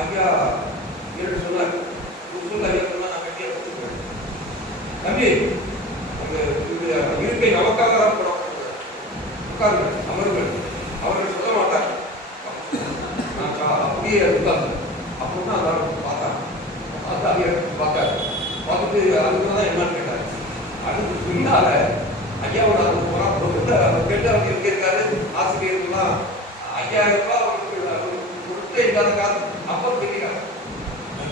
ஐயா என்று சொன்னார். ஐயா சொன்னா நான் கட்டிய தம்பி அந்த இருக்கை நமக்காக தான் படம் உட்காருங்க, அமருங்கள். அவர்கள் சொல்ல மாட்டார். நான் அப்படியே இருந்தாங்க அப்படின்னா அதான் பார்த்தாங்க. பார்த்தாரு. பார்த்துட்டு அதுக்குதான் என்னன்னு கேட்டாரு. அதுக்கு பின்னால ஐயாவோட அதுக்கு போனா கேட்டு அவங்க எங்க இருக்காரு, ஆசிரியர்கள்லாம் 5000 ரூபாய் அவருக்கு கொடுத்தே இல்லாத காசு. அப்ப தெரியாது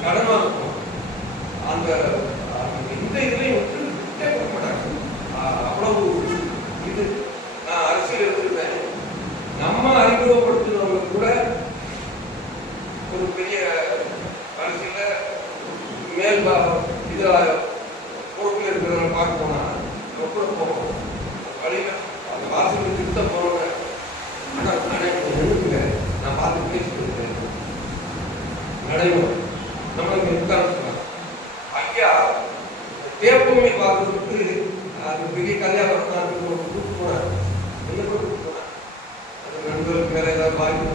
கடனா இருக்கும். அந்த எந்த இதுலையும் வந்து கொடுக்க மாட்டாங்க. அவ்வளவு இது நான் அரசியல் எடுத்துருந்தேன். நம்ம அறிமுகப்படுத்தினவங்க கூட ஒரு பெரிய அரசியல மேல் இதுல பொறுப்பில் இருக்கிறவங்க பார்க்க போனா கூட போவோம். வழியில அந்த வாசலுக்கு திருத்த போனவங்க எழுதுங்க, நான் பார்த்து பேசிட்டு நடைமுறை நம்மளுக்கு இருக்கான்னு சொன்னாங்க. ஐயா தேப்பூமி பார்க்கறதுக்கு அது பெரிய கல்யாணம் தான் கூப்பிட்டு போனார். என்ன கூப்பிட்டு போனார், அது நண்பர்களுக்கு வேற ஏதாவது வாய்ப்பு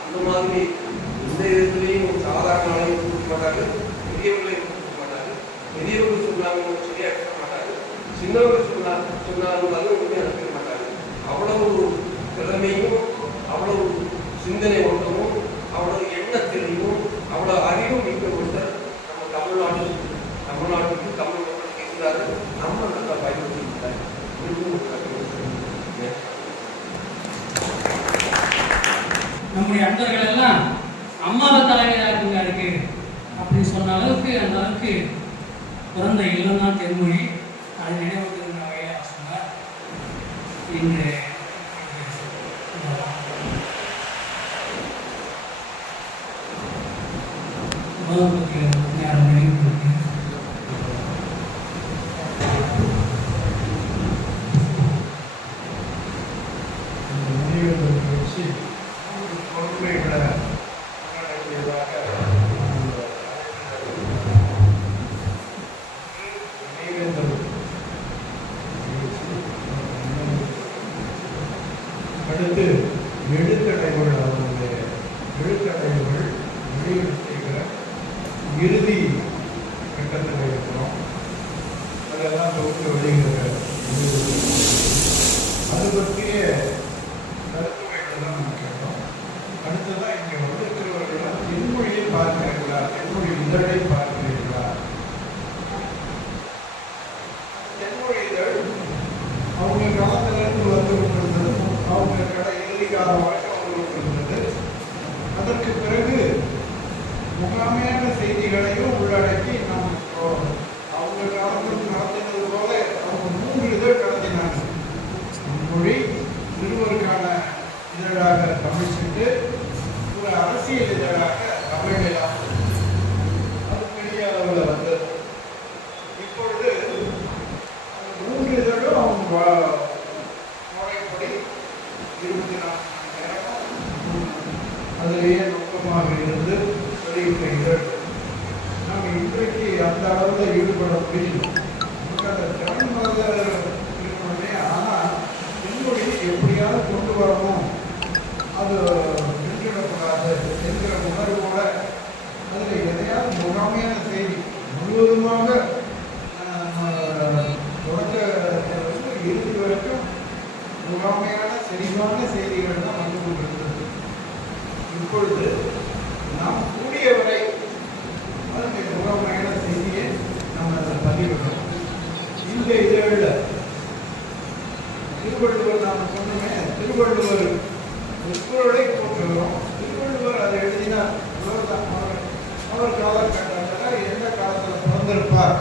அந்த மாதிரி எந்த இடத்துலையும் ஒரு சாதாரண ஆளையும் கொடுக்க மாட்டாங்க, பெரியவர்களையும் கொடுக்க மாட்டாங்க. பெரியவர்கள் சொன்னாங்க சரியா எடுக்க மாட்டாங்க, சின்னவர்கள் சொன்னாலும் அது ஒன்றுமே நடக்க மாட்டாங்க. அவ்வளவு திறமையும் அவ்வளவு சிந்தனை ஓட்டமும் அவ்வளவு எண்ண தெளிவும் அவ்வளவு அறிவும் மிக்க ஒருத்தர் நம்ம தமிழ்நாட்டுக்கு தமிழ் மக்களுக்கு இருந்தாரு. நம்ம நல்லா பயன்படுத்திட்டாங்க. நம்முடைய அன்பர்கள் எல்லாம் அம்மாவை தலைவராக இருக்கு அப்படின்னு சொன்ன அளவுக்கு அந்த அளவுக்கு பிறந்த இல்லம் தான் தென்மொழி. அது நினைவுகிற வகையாக சொன்னார். இந்த நேரம் நினைவு வச்சு பொறுமைகளை உள்ளடக்கியதாக அடுத்து எழுத்தடைகள், அவருடைய எழுத்தடைகள் வெளியீடு செய்கிற இறுதி கட்டத்தில் இருக்கிறோம். அதெல்லாம் தொகுத்து வெளியிடுகிற அது பற்றிய கருத்துக்கள் தான் நம்ம கேட்டோம். அடுத்ததான் இங்கே வந்திருக்கிறவர்கள் தென்மொழியை பார்க்கிறீர்களா, தென்மொழி இதழை பார்க்கிறீர்களா? தென்மொழி இதழ் அவங்க காலத்திலிருந்து வந்து கொண்டிருந்தது. அவங்க கடை இறுதி கால வரைக்கும் அவங்களுக்கு இருந்தது. அதற்கு பிறகு முகாமையான செய்திகளையும் உள்ளடக்கி நாம் அவங்க காலத்தில் நடத்தினது போல அவங்க 3 இதழ் நடத்தினாங்க. மொழி சிறுவருக்கான இதழாக தமிழ் சென்று ஒரு அரசியல் இதழாக தமிழ் நிலம் அது பெரிய அளவில் வந்தது. இப்பொழுது 3 இதழும் அவங்க முறைப்படி 24 மணி நேரம் அதிலேயே நுட்பமாக இருந்து வெளியிட்ட இதழ். நாம் இன்றைக்கு அந்த அளவில் ஈடுபட முடியும். நமக்கு அந்த திறன் இருக்கணுமே. ஆனால் தென்மொழி எப்படியாவது கொண்டு வரணும், அது நின்றுவிடக்கூடாது என்கிற உணர்வோட அதில் எதையாவது முகாமையான செய்தி முழுவதுமாக தொடக்க இறுதி வரைக்கும் முகாமையான செறிவான செய்திகள் தான் வந்து கொண்டிருந்தது. இப்பொழுது நாம் கூடியவரை அதனுடைய முகாமையான செய்தியை நம்ம அதில் பதிவிடணும். இந்த இதழில் திருவள்ளுவர் நாம் சொன்னோமே, திருவள்ளுவர் திருக்குறளை போற்றுகிறோம். திருவள்ளுவர் அதை எழுதினார். அவர் காலகட்டத்தில் எந்த காலத்தில் பிறந்திருப்பார்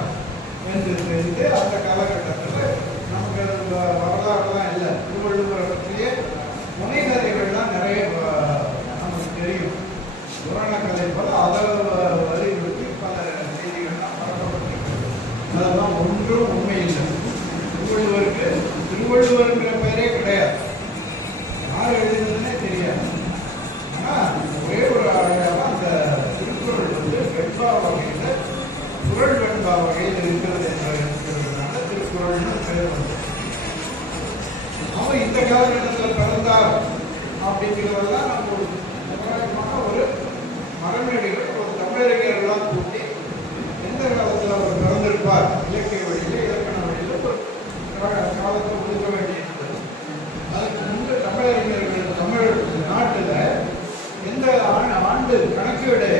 என்று தெரிந்து அந்த காலகட்டத்தில் நமக்கு வரலாறுலாம் இல்லை. திருவள்ளுவரை பற்றிய புனைகதைகள்லாம் நிறைய நமக்கு தெரியும். புராண கதை போல அதை வலியுறுத்தி பல செய்திகள்லாம் பரப்பப்பட்டிருக்கிறது. அதெல்லாம் ஒன்றும் உண்மை இல்லை. திருவள்ளுவருங்கிற பெயரே கிடையாது. யார் எழுதுனதுன்னே தெரியாது. ஆனால் ஒரே ஒரு அழகாக அந்த திருக்குறள் வந்து வெண்பா வகையில் குறள் வெண்பா வகையில் இருக்கிறது இருக்கிறதுனால திருக்குறள்னு பெயர் வந்து அவர் இந்த காலகட்டத்தில் பிறந்தார் அப்படிங்கிறதெல்லாம் நம்ம ஒரு முக்கியமான ஒரு மரநடிகள் ஒரு தமிழறிஞர்களால் கூட்டி எந்த காலத்தில் அவர் பிறந்திருப்பார் இலக்கிய வழியில் இலக்கண வழியில் ஒரு காலத்தை ஒதுக்க வேண்டியிருந்தது. அதுக்கு முன்பு தமிழறிஞர்கள் தமிழ் நாட்டில் எந்த ஆண்டு கணக்கீடு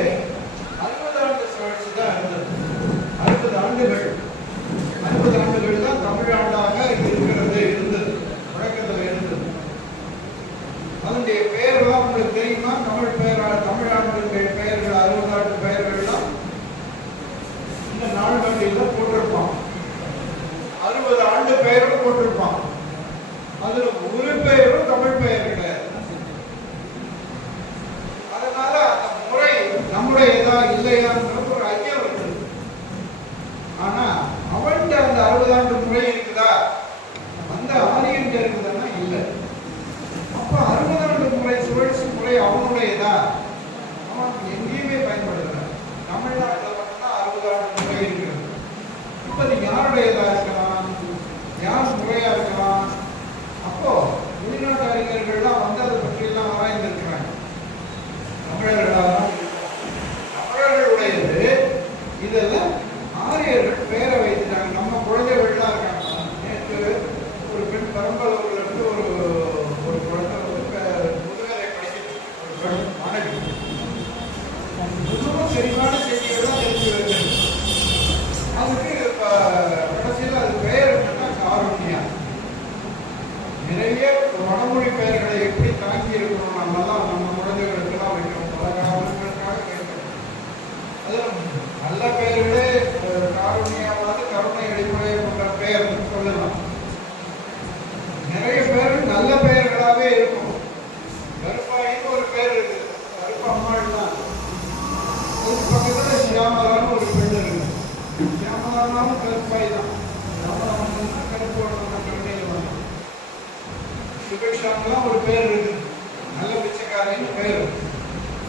60 ஆண்டு சுழற்சி தான் இருந்தது. 60 ஆண்டுகள் தான் தமிழாண்டாக இருந்தது, வழக்கத்தில் இருந்தது. அதனுடைய பெயர்லாம் உங்களுக்கு தெரியுமா? தமிழாண்டுடைய பெயர்கள் 60 ஆண்டு பெயர்கள்லாம் இந்த நாள் வண்டியில் போட்டிருப்பான். 60 ஆண்டு பெயரும் போட்டிருப்பான். அதுல ஒரு பெயரும் தமிழ் பெயர் கிடையாது. அதனால அந்த முறை நம்முடையதா இல்லையாங்கிற ஒரு ஐயம் இருக்குது. ஆனா அவன்கிட்ட அந்த 60 ஆண்டு முறை இருக்குதா, அந்த ஆரியன்ட்ட இருக்குதுன்னா இல்லை. அப்ப 60 ஆண்டு முறை சுழற்சி முறை அவனுடையதா? அவன் எங்கேயுமே பயன்படுத்துறான். தமிழ்நாட்டில் மட்டும்தான் 60 ஆண்டு முறை இருக்கிறது. இப்ப அது யாருடையதா இருக்கலாம், யார் முறையா இருக்கலாம்? அப்போ வெளிநாட்டு அறிஞர்கள்லாம் பழமொழி பெயர்களை எப்படி தாங்கி இருக்கணும் நம்மலாம் நம்ம குழந்தைகளுக்கெல்லாம் வைக்கணும், பல காரணங்களுக்காக வைக்கணும். அது நல்ல பெயர்களே காரணியாவது கருணை அடிப்படையை கொண்ட பெயர் சொல்லலாம். நிறைய பேர்கள் நல்ல பெயர்களாகவே இருக்கும். கருப்பாயின்னு ஒரு பேர் இருக்குது, கருப்பு அம்மாள் தான். அதுக்கு பக்கத்தில் சியாமலான்னு ஒரு பெண் இருக்குது. சியாமலானாலும் கருப்பாய் தான். சியாமலானா கருப்போட கருணையில் வரும். சுபேஷாங்கெல்லாம் ஒரு பேர் இருக்குது, நல்ல பிச்சைக்காரின்னு பேர்.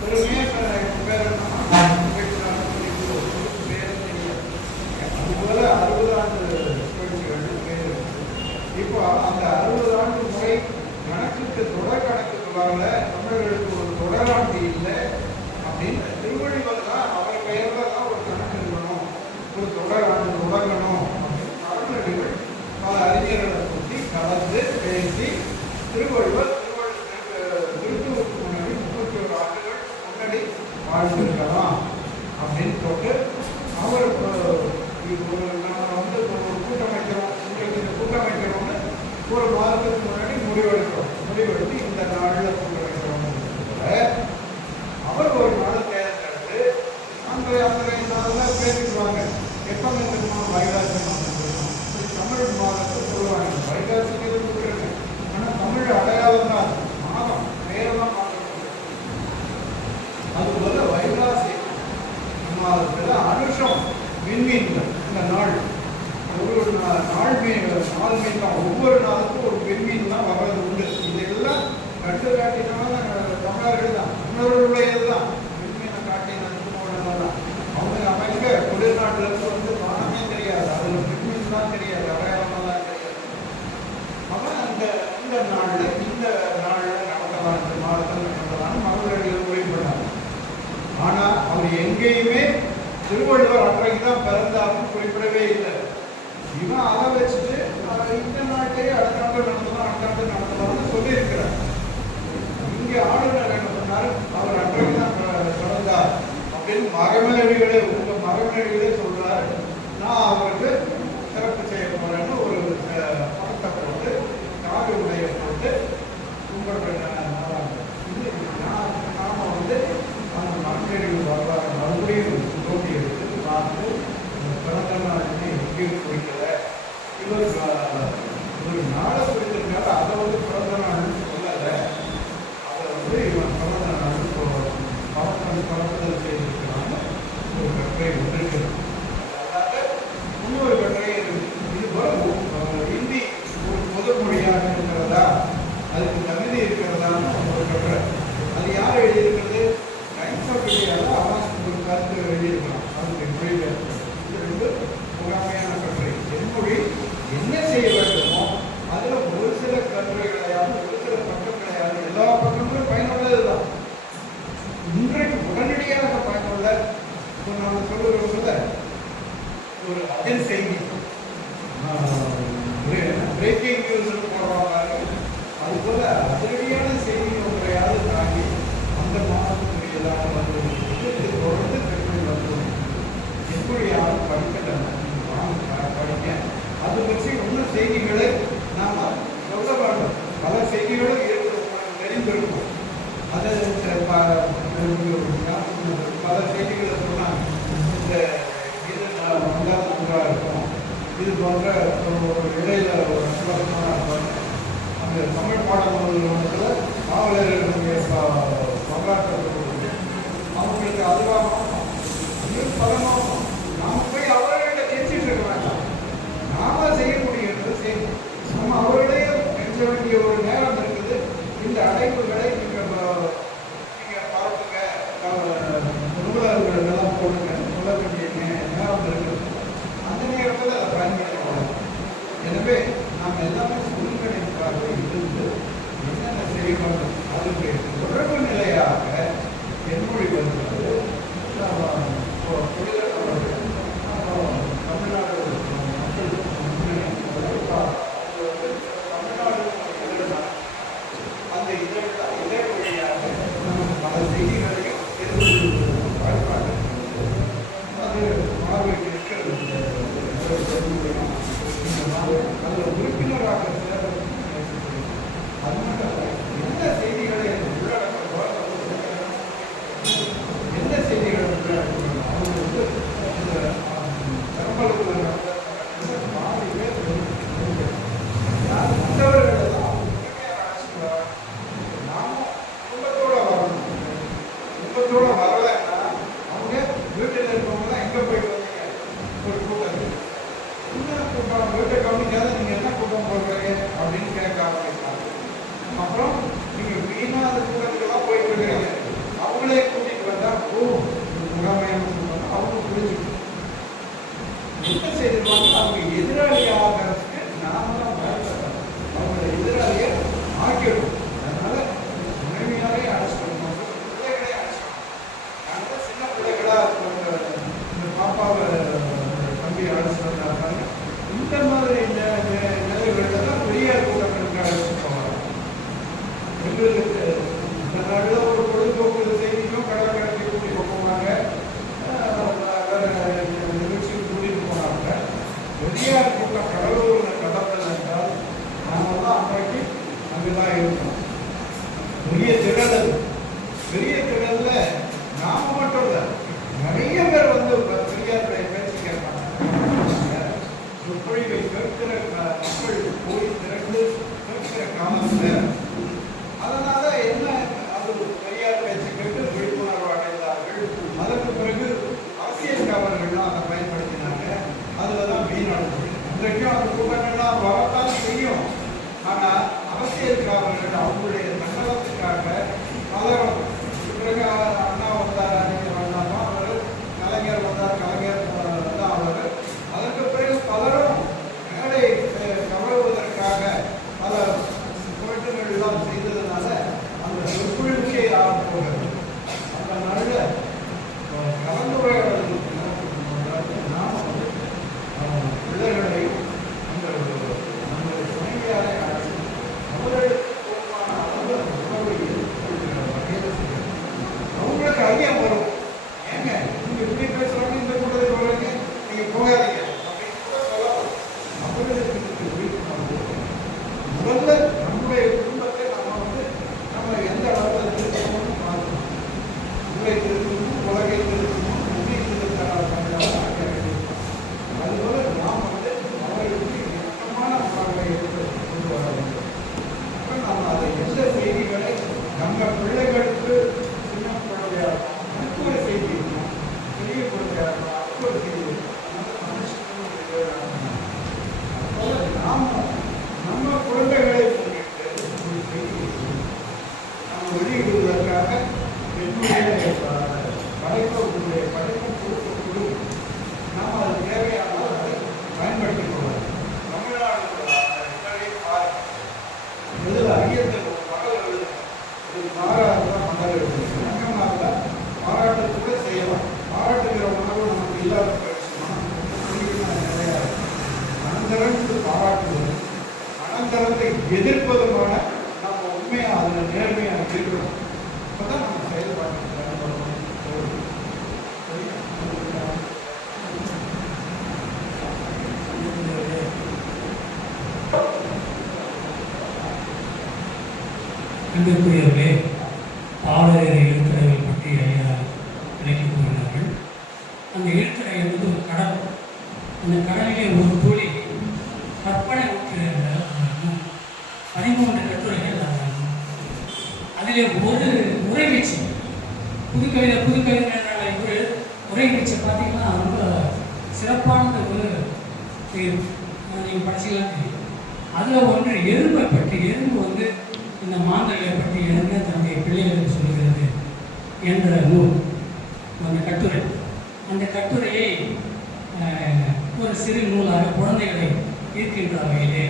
பெருமையே பேர் என்னன்னா பேர் தெரியாது. அதுபோல 60 ஆண்டு சுழற்சிகள் பேர். இப்போ அந்த 60 ஆண்டு முறை கணக்குக்கு தொடர் கணக்குக்கு வரல, தமிழர்களுக்கு ஒரு தொடராண்டு இல்லை அப்படின்னு திருவள்ளுவர் தான் அவர் பெயர்ல தான் ஒரு கணக்கு இருக்கணும், ஒரு தொடராண்டு தொடங்கணும் அப்படின்னு தமிழர்கள் பல அறிஞர்களை பற்றி கலந்து பேசி திருவள்ளுவர் திருத்தூருக்கு முன்னாடி 31 ஆண்டுகள் முன்னாடி வாழ்ந்திருக்கலாம் அப்படின்னு போட்டு அவர் நம்ம வந்து ஒரு கூட்டமைக்கிறோம், உங்களுக்கு இந்த கூட்டமைக்கிறோம்னு ஒரு மாதத்துக்கு முன்னாடி முடிவெடுத்து இந்த நாளில் கூட்டமைக்கிறோம். அவர் ஒரு நாள் தேர்ந்தெடுத்து அந்த நாளில் பேசிக்குவாங்க. எப்போ தெரியுமா? வைகாசி மாதம் தமிழ் மாதத்தை சொல்லுவாங்க. வைகாசிக்கு கொடுக்குறது ஆனால் தமிழ் அடையாளம் தான் மாதம், நேரமாக மாதம். அதுபோல வைகாசி மாதத்தில் அனுஷம் விண்மீன்கள் இந்த நாள் ஒரு நாள் மீன் தான். ஒவ்வொரு நாளுக்கும் ஒரு விண்மீன் தான் வர்றது உண்டு. இதெல்லாம் கட்டு காட்டினால தமிழர்கள் தான், தமிழர்களுடையது தான். விண்மீனை காட்டின தான் அவங்க அமைக்க வெளிநாட்டிலிருந்து வந்து வானமே தெரியாது, அதில் விண்மீன் தான் தெரியாது, அடையாளமெல்லாம் தெரியாது. அவன் இந்த நாளில் நடத்தலாம், இந்த மாதத்தில் நடத்தலாம்னு மகளிர்கள் குறிப்பிடாங்க. ஆனால் அவர் எங்கேயுமே திருவள்ளுவர் அன்றைக்கு தான் பிறந்தாருன்னு குறிப்பிடவே இல்லை. இவன் அதை வச்சுட்டு இந்த நாட்டையே அடுத்த ஆண்டு நடத்தலாம்னு சொல்லியிருக்கிறார். இங்கே ஆளுநர் என்ன பண்ணாரு? அவர் அன்றைக்கு தான் பிறந்தார் அப்படின்னு மரமேடிகளே சொல்றாரு. நான் அவருக்கு சிறப்பு செய்ய போறேன்னு ஒரு படத்தை போட்டு காவி உடைய போட்டு நாம வந்து அந்த மரமேடிகள் வரலாறு மறுபடியும் நோக்கி எடுத்து பார்த்து பிறந்த நாள் எங்கேயும் குறிக்கல. இவர் நாளை குறித்திருக்காரு, அதை வந்து பிறந்த நாள்னு சொல்லலை. அதை வந்து இவன் பிறந்த நாள்னு பரப்புதல் செய்திருக்கிறான்னு ஒரு கட்டுரை வந்திருக்கிறது. அதாவது இன்னொரு கட்டுரை இது போல ஹிந்தி ஒரு பொது மொழியாக இருக்கிறதா, அதுக்கு தகுதி இருக்கிறதான்னு ஒரு கட்டுரை. அது யார் எழுதியிருக்கிறது? டைம்ஸ் ஆஃப் இந்தியாவில் அவன் ஒரு கருத்து எழுதியிருக்கலாம். அதுக்கு மொழியில் இது ரொம்ப முகாமையான கட்டுரை. என்மொழி என்ன செய்ய வேண்டுமோ அதில் ஒரு சில கட்டுரைகளையாவது ஒரு சில பக்கங்களையாவது எல்லா பக்கங்களும் பயனுள்ளது தான். இன்றைக்கு உடனடியாக பயனுள்ள நான் சொல்லுகிறவங்கள ஒரு அதில் செய்தி பிரேக்கிங் நியூஸ் போடுறாங்க. அதுபோல அதிரடியான செய்தி ஒன்றையாவது தாங்கி அந்த மாதத்துக்கு எல்லாம் வந்து தொடர்ந்து பெண்கள் வந்து எப்படி யாரும் படிக்கல படிக்க அது பற்றி இன்னும் செய்திகளை நாம் சொல்ல வேண்டும். பல செய்திகளும் தெரிந்திருக்கும். அதை பல செய்திகளை சொன்னாங்க. இந்த இது வந்தால் நன்றாக இருக்கும், இது போன்ற ஒரு இடையில ஒரு அற்புதமான அந்த தமிழ் பாடநூல்கள் காவலர்களுடைய வரலாற்று அவங்களுக்கு அதுவாக பலமாக நாம் போய் அவர்கிட்ட தெரிஞ்சிட்டு இருக்க வேண்டாம். நாம செய்யக்கூடியது செய்யணும். நம்ம அவர்களே செஞ்ச வேண்டிய ஒரு நேரம் இருக்குது. இந்த அடைப்புகளை நீங்கள் பார்த்துங்க, நூலகங்கள் எல்லாம் போடுங்க, சொல்ல வேண்டிய நேரம் இருக்குது. அந்த நேரத்தில் அதை பயன்படுத்தக்கூடாது. எனவே நாம் எல்லாமே ஒருங்கிணைப்பாக இருந்து என்னென்ன செய்யணும் அதுக்கு தொடர்பு நிலையாக என்மொழி வருகிறது. தமிழ்நாடு மக்கள் தமிழ்நாடு அந்த இதழ் வழியாக நமக்கு பல செய்திகளையும் தெரிந்து வாய்ப்பாடு அது மார்பெட் இருக்கிறது. அதில் உறுப்பினராக சேர அது மட்டும் பெரிய திடல் அது. பெரிய திடல்ல நாம மட்டும் இல்லை, நிறைய பேர் வந்து பெரியாருடைய பேச்சு கேட்பாங்க. சொற்பொழிவை கேட்கிற மக்கள் போய் திரண்டு கேட்கிற காலத்துல அதனால என்ன, அது பெரியார் பேச்சு கேட்டு விழிப்புணர்வு அடைந்தார்கள். அதற்கு பிறகு அரசியல்காரர்கள்லாம் அதை பயன்படுத்தினாங்க. அதுலதான் வீணானது. இன்றைக்கும் அந்த கூட்டங்கள்லாம் வரத்தான் செய்யும். ஆனா அரசியல்காரர்கள் அவங்களுடைய தன்னலத்துக்காக பலரும் பிறகு அண்ணா வந்தார், அறிஞர் வந்தாமா, அவர் கலைஞர் வந்தார், கலைஞர் தான் அவர். அதற்கு பிறகு பலரும் மேடை கவருவதற்காக பல புரட்டுகள் எல்லாம் செய்ததுனால அந்த சொற்பொழிவுக்கே ஆரம்ப போகிறது. அந்த நல்ல கலந்துரையாடல் நாம் வந்து பிள்ளைகளை அந்த துணைவியாரை அழைத்து அவர்களுக்கு போதுமான அளவு உணவை ஏற்படுத்துகிற வகையில் செய்யணும். அவங்களுக்கு ஐயம் வரும், ஏங்க நீங்க இப்படி பேசுறாங்க, இந்த கூட்டத்தில் வர்றீங்க, நீங்க போகாதீங்க அப்படின்னு கூட சொல்லலாம். அவர்களுக்கு விழிப்புணர்வு முதல்ல நம்முடைய குடும்பத்தை நம்ம எந்த அளவில் திருத்தணும்னு பார்க்கணும். உங்களை திருத்தணும், உலகை திருத்தணும், உண்மை திருத்தணும். அதுபோல நாம் வந்து அவர்களுக்கு இணக்கமான பார்வை கொண்டு வர வேண்டும். அப்போ நம்ம அதை எந்த செய்திகளை நம்ம பிள்ளைகளுக்கு சின்ன குழந்தையாக அதுக்கு ஒரு செய்தி இருக்கும், பெரிய குழந்தையாக அதுக்கு ஒரு செய்தி இருக்கும். அதுபோல நாம் நம்ம குழந்தைகளை முன்னிட்டு ஒரு செய்தி நம்ம வெளியிடுவதற்காக என்னுடைய படைப்பு கொடுக்கக்கூடிய நாம் அது தேவையானால் அதை பயன்படுத்திக் கொள்ளலாம். தமிழ்நாடு இதில் ஐயத்தில் ஒரு மகள் எழுது, இது பாராட்டுதான் மகள் எழுது. சங்கமாக பாராட்டத்தோடு செய்யலாம். பாராட்டுகிற உணவு நமக்கு இல்லாத பயிற்சிமா நிறையா அனந்தரத்து பாராட்டுவது, அனந்தரத்தை எதிர்ப்பதுமான நம்ம உண்மையாக அதில் நேர்மையாக இருக்கணும். அப்போதான் நம்ம செயல்பாட்டு அன்பிற்குரியவர்களே, பாவலர் எழுத்தறைகள் பற்றி ஐயா விளக்கி கூறினார்கள். அந்த எழுத்தறை என்பது ஒரு கடல். அந்த கடலிலே ஒரு துளி கற்பனை ஊற்றுகிற 13 கட்டுரைகள் அதிலே ஒரு உரைவீச்சு புதுக்கவிதை உரைவீச்சை பார்த்தீங்கன்னா ரொம்ப சிறப்பானது. ஒரு நீங்கள் படிச்சுக்கலாம் தெரியும். அதில் ஒன்று எறும்பை பற்றி, எறும்பு வந்து இந்த மாந்தர்களை பற்றி எழுந்த தன்னுடைய பிள்ளைகளுக்கு சொல்கிறது என்ற நூல், அந்த கட்டுரை. அந்த கட்டுரையை ஒரு சிறு நூலாக குழந்தைகளை ஈர்க்கின்ற வகையிலே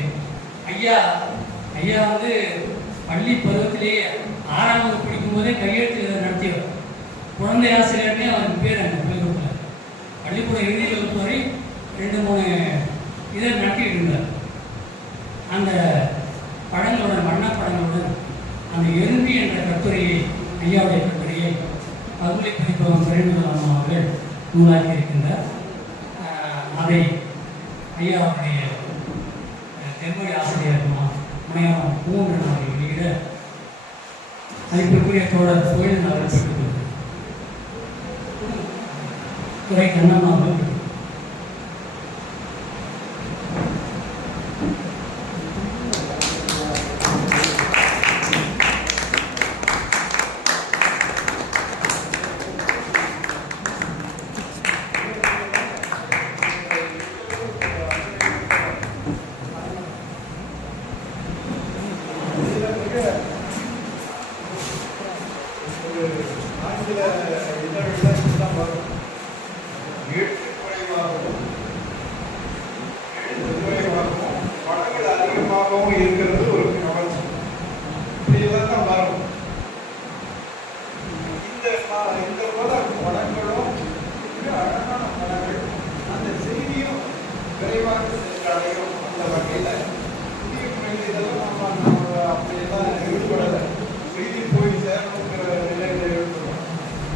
ஐயா வந்து பள்ளி பருவத்திலேயே 6ஆம் வகுப்பு படிக்கும் போதே கையெழுத்து நடத்தியவர். குழந்தை ஆசிரியர்னே அவருக்கு பேர் அந்த பள்ளிக்கூடத்தில். பள்ளிக்கூட இறுதி வகுப்பு வரை 2-3 இதை நடத்திட்டு இருந்தார். அந்த படங்களுடன், வண்ணப்படங்களுடன் அந்த எறும்பி என்ற கட்டுரையை, ஐயாவுடைய கட்டுரையை பல்கலை பதிப்பகம் பெருமிதம் அவர்கள் நூலாக்கி இருக்கின்றார். அதை ஐயாவுடைய தென்மொழி ஆசிரியர் முனைவர் பூங்கன் அவர்கள் வெளியிட மதிப்பிற்குரிய தோழர் கோயிலன் அவர்கள் பெற்றுக்கொள்கிறார். துறை கண்ணன் அவர்கள் இருக்கிறது ஒரு கவர்ச்சி. இப்படியெல்லாம் தான் வரும். இந்த படங்களும் அழகான படங்கள், அந்த செய்தியும் விரைவாக சென்றடையும். அந்த வகையில் புதிய பிள்ளைகள் இதெல்லாம் நம்ம அப்படியெல்லாம் ஈடுபடலை. செய்தி போய் சேரணுங்கிற நிலையில் ஈடுபடுறோம்.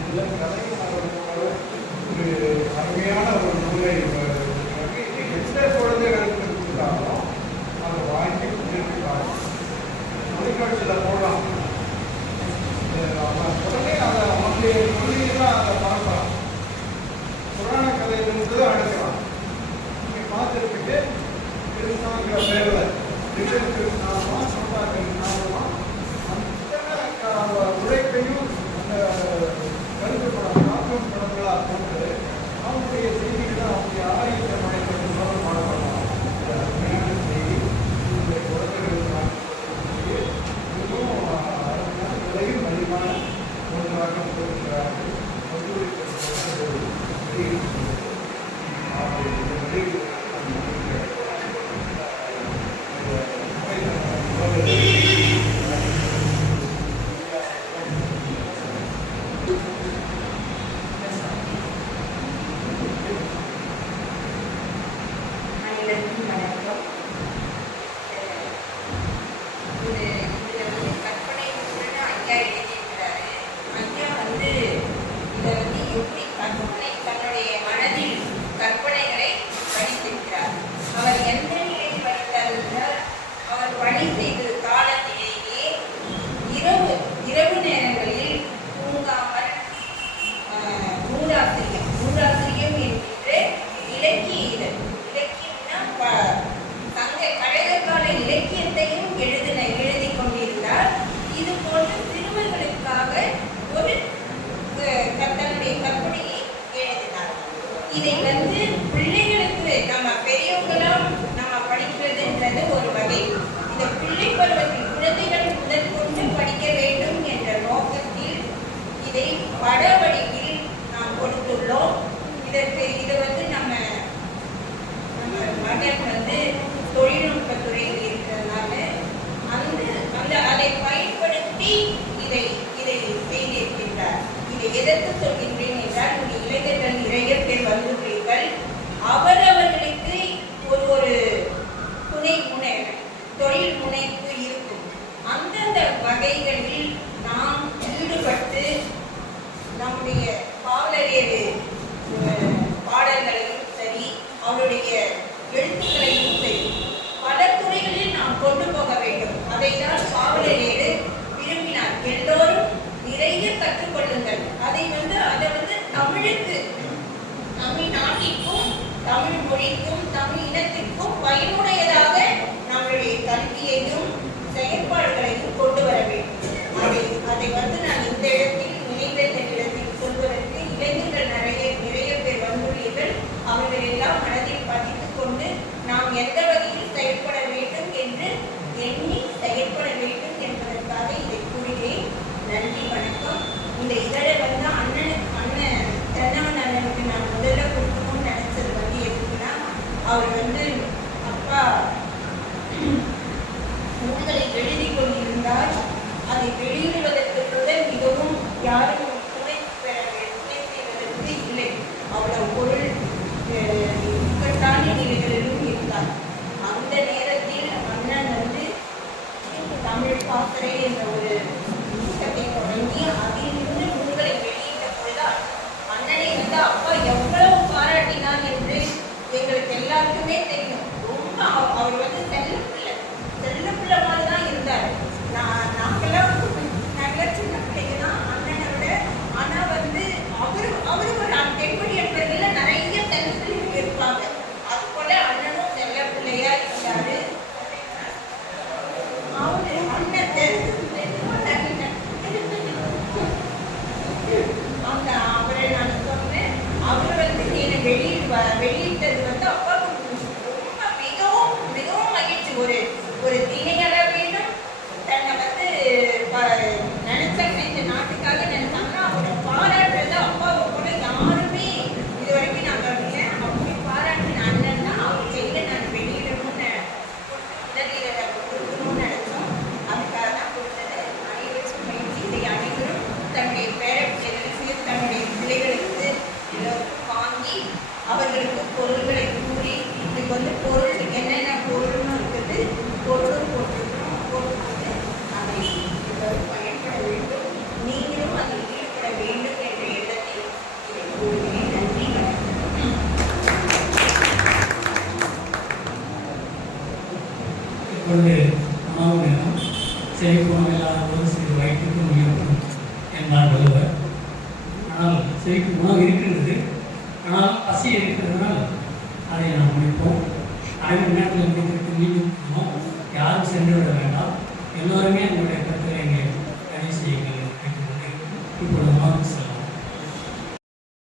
இதில் கதையும் ஒரு அருமையான ஒரு நூலை எந்த குழந்தைகளுக்கு கொடுத்தாலும் அதை வாங்கி திருப்பி தொலைக்காட்சியில் போடலாம். என்ற பெயரில் நிகழ்ச்சினாலுமா சமுதாயத்தினாலுமா அத்தனை உழைப்பையும் அந்த கருத்து படம் கார்ட்டூன் படங்களாக கொண்டு அவங்களுடைய செய்திகளை அவங்களுடைய ஆரியத்தை மனைவி மூலம் பாடப்படலாம். அருமையான செய்தி உங்களுடைய குழந்தைகள் மிகவும் அருமையான விலையும் மலிவான ஒன்றாக கொடுக்கிறார்கள். கல்லூரி அனைவருக்கும் வணக்கம். இதுல வந்து கற்பனை ஐயா எழுதியிருக்கிறாரு. ஐயா வந்து இதை வந்து எப்படி கற்பனை தன்னுடைய மனதில் கற்பனைகளை படித்திருக்கிறார். அவர் எந்த நிலையில் படித்தார் என்றால், அவர் பணி செய்த காலத்திலேயே இரவு நேரங்களில் தூங்காமல் நூலாசிரியம் என்கின்ற இலக்கியம்னா பழைய கால இலக்கியத்தையும் எழுதி கொண்டிருந்தார். இது போன்ற சிறுவர்களுக்காக ஒரு தன்னுடைய கற்பனையை எழுதினார். இதை வந்து பிள்ளைகளுக்கு நம்ம பெரியவங்களும் நம்ம படிக்கிறதுன்றது ஒரு வகை. இந்த பிள்ளை பருவத்தில் குழந்தைகள் முதல் கொண்டு படிக்க வேண்டும் என்ற நோக்கத்தில் இதை பட வடிவில் நாம் கொடுத்துள்ளோம். இதை வந்து நம்ம மகன் வந்து தொழில்நுட்பத்துறையில் இருக்கிறதுனால அதை பயன்படுத்தி இதை செய்திருக்கின்றார். இதை எதற்கு சொல்கின்றேன் என்றால், இளைஞர்கள் நிறைய பேர் வந்துள்ளீர்கள். அவரவர்களுக்கு ஒரு தொழில் முனைப்பு இருக்கும். அந்தந்த வகைகளில் நாம் ஈடுபட்டு நம்முடைய பாவலரேறு பாடல்களையும் சரி, அவருடைய எழுத்துக்களையும் சரி, பல துறைகளில் நாம் கொண்டு போக வேண்டும். அதைதான் பாவலரேறு விரும்பினார். எல்லோரும் நிறைய கற்றுக்கொள்ளுங்கள். அதை வந்து தமிழுக்கு, தமிழ் நாட்டிற்கும், தமிழ் மொழிக்கும், தமிழ் இனத்திற்கும் பயனுடையதாக நம்முடைய கல்வியையும் செயற்பாடுகளையும் கொண்டு வர வேண்டும். அதை வந்து நான் இந்த இடத்தில் நினைவேந்த இடத்தில் சொல்வதற்கு இளைஞர்கள் நிறைய பேர் வந்துள்ளீர்கள். அவர்கள் எல்லாம் மனதில் பதித்துக் கொண்டு நாம் எந்த வகையில் செயல்பட வேண்டும் என்று எண்ணி செயல்பட வேண்டும் என்பதற்காக இதை கூறுகிறேன். நன்றி, வணக்கம். இந்த இதழை வந்து அண்ணன் தென்னவன் அண்ணனுக்கு நான் முதல்ல கொடுக்கணும்னு நினைச்சது வந்து எதுக்குன்னா, அவர் வந்து அப்பா நூல்களை எழுதி கொண்டிருந்தால் அதை வெளியிடுவதற்கு கூட மிகவும் யாரும் துணை செய்வதற்கு இல்லை. அவ்வளவு பொருள் இக்கட்டான நிலைகளிலும் இருந்தார். அந்த நேரத்தில் அண்ணன் வந்து தமிழ் பாசறை என்ற ஒரு புத்தகத்தை தொடங்கி அதிலிருந்து நூல்களை வெளியிட்ட பொழுதால் அண்ணனை வந்து அப்பா எவ்வளவு பாராட்டினார் என்று எங்களுக்கு எல்லாருக்குமே தெரியும். ரொம்ப அவர் வந்து செல்ல மாதிரி தான் இருந்தார். நாங்களாம் சின்ன பிள்ளைங்க தான் அண்ணனோட. ஆனா வந்து அவரு ஒரு பெண்மணி என்பவர்கள் நிறைய செல்ல இருப்பாங்க. அது போல அண்ணனும் செல்ல பிள்ளையா இருந்தாரு. அவரு அண்ணன் அவரை நான் சொன்னேன். அவர் வந்து என்னை வெளியிட்டது வந்து அப்பா ரொம்ப மிகவும் மகிழ்ச்சி. ஒரு திணையளவிலும் தன்னை வந்து நினைச்ச நாட்டுக்காக நினைச்சாங்கன்னா அவரை பாராட்டுறது அப்பாவை கூட யாருமே இது வரைக்கும் நான் கவனிக்கல. அப்படி பாராட்டின அண்ணன் தான் அவர் செய்ய நான் வெளியிடணும்னு உதவியில கொடுக்கணும்னு நினைச்சோம். அதுக்காக தான் கொடுத்தது. அனைவருக்கும் பயிற்சி. இதை அனைவரும் தன்னுடைய பேரப்பிள்ளைகளுக்கு, தன்னுடைய பிள்ளைகளுக்கு எல்லோருக்கும் வாங்கி அவர்களுக்கு பொருள்களை கூறி, இதுக்கு வந்து பொருள் என்னென்ன பொருள்னு இருக்குது, பொருளும் போட்டு அதை எல்லோரும் பயன்பட வேண்டும். நீங்களும் அதில் ஈடுபட வேண்டும் என்ற எண்ணத்தில் இதை கூறுகிறேன். நன்றி, வணக்கம். இப்பொழுது உணவு நேரம். செழிப்புணவு இல்லாதபோது சிறிது வயிற்றுக்கும் உயர்க்கும் என்பார் வள்ளுவர். ஆனால் செழிப்பு உணவு இருக்கின்றது, ஆனால் பசி இருக்கிறதுனால் அதை நாம் முடிப்போம். 1/2 மணி நேரத்தில் முடித்திருக்கு. மீண்டும் எல்லோருமே உங்களுடைய கருத்துக்களை இங்கே பதிவு செய்யுங்கள் கேட்டுக்கொண்டு இப்பொழுது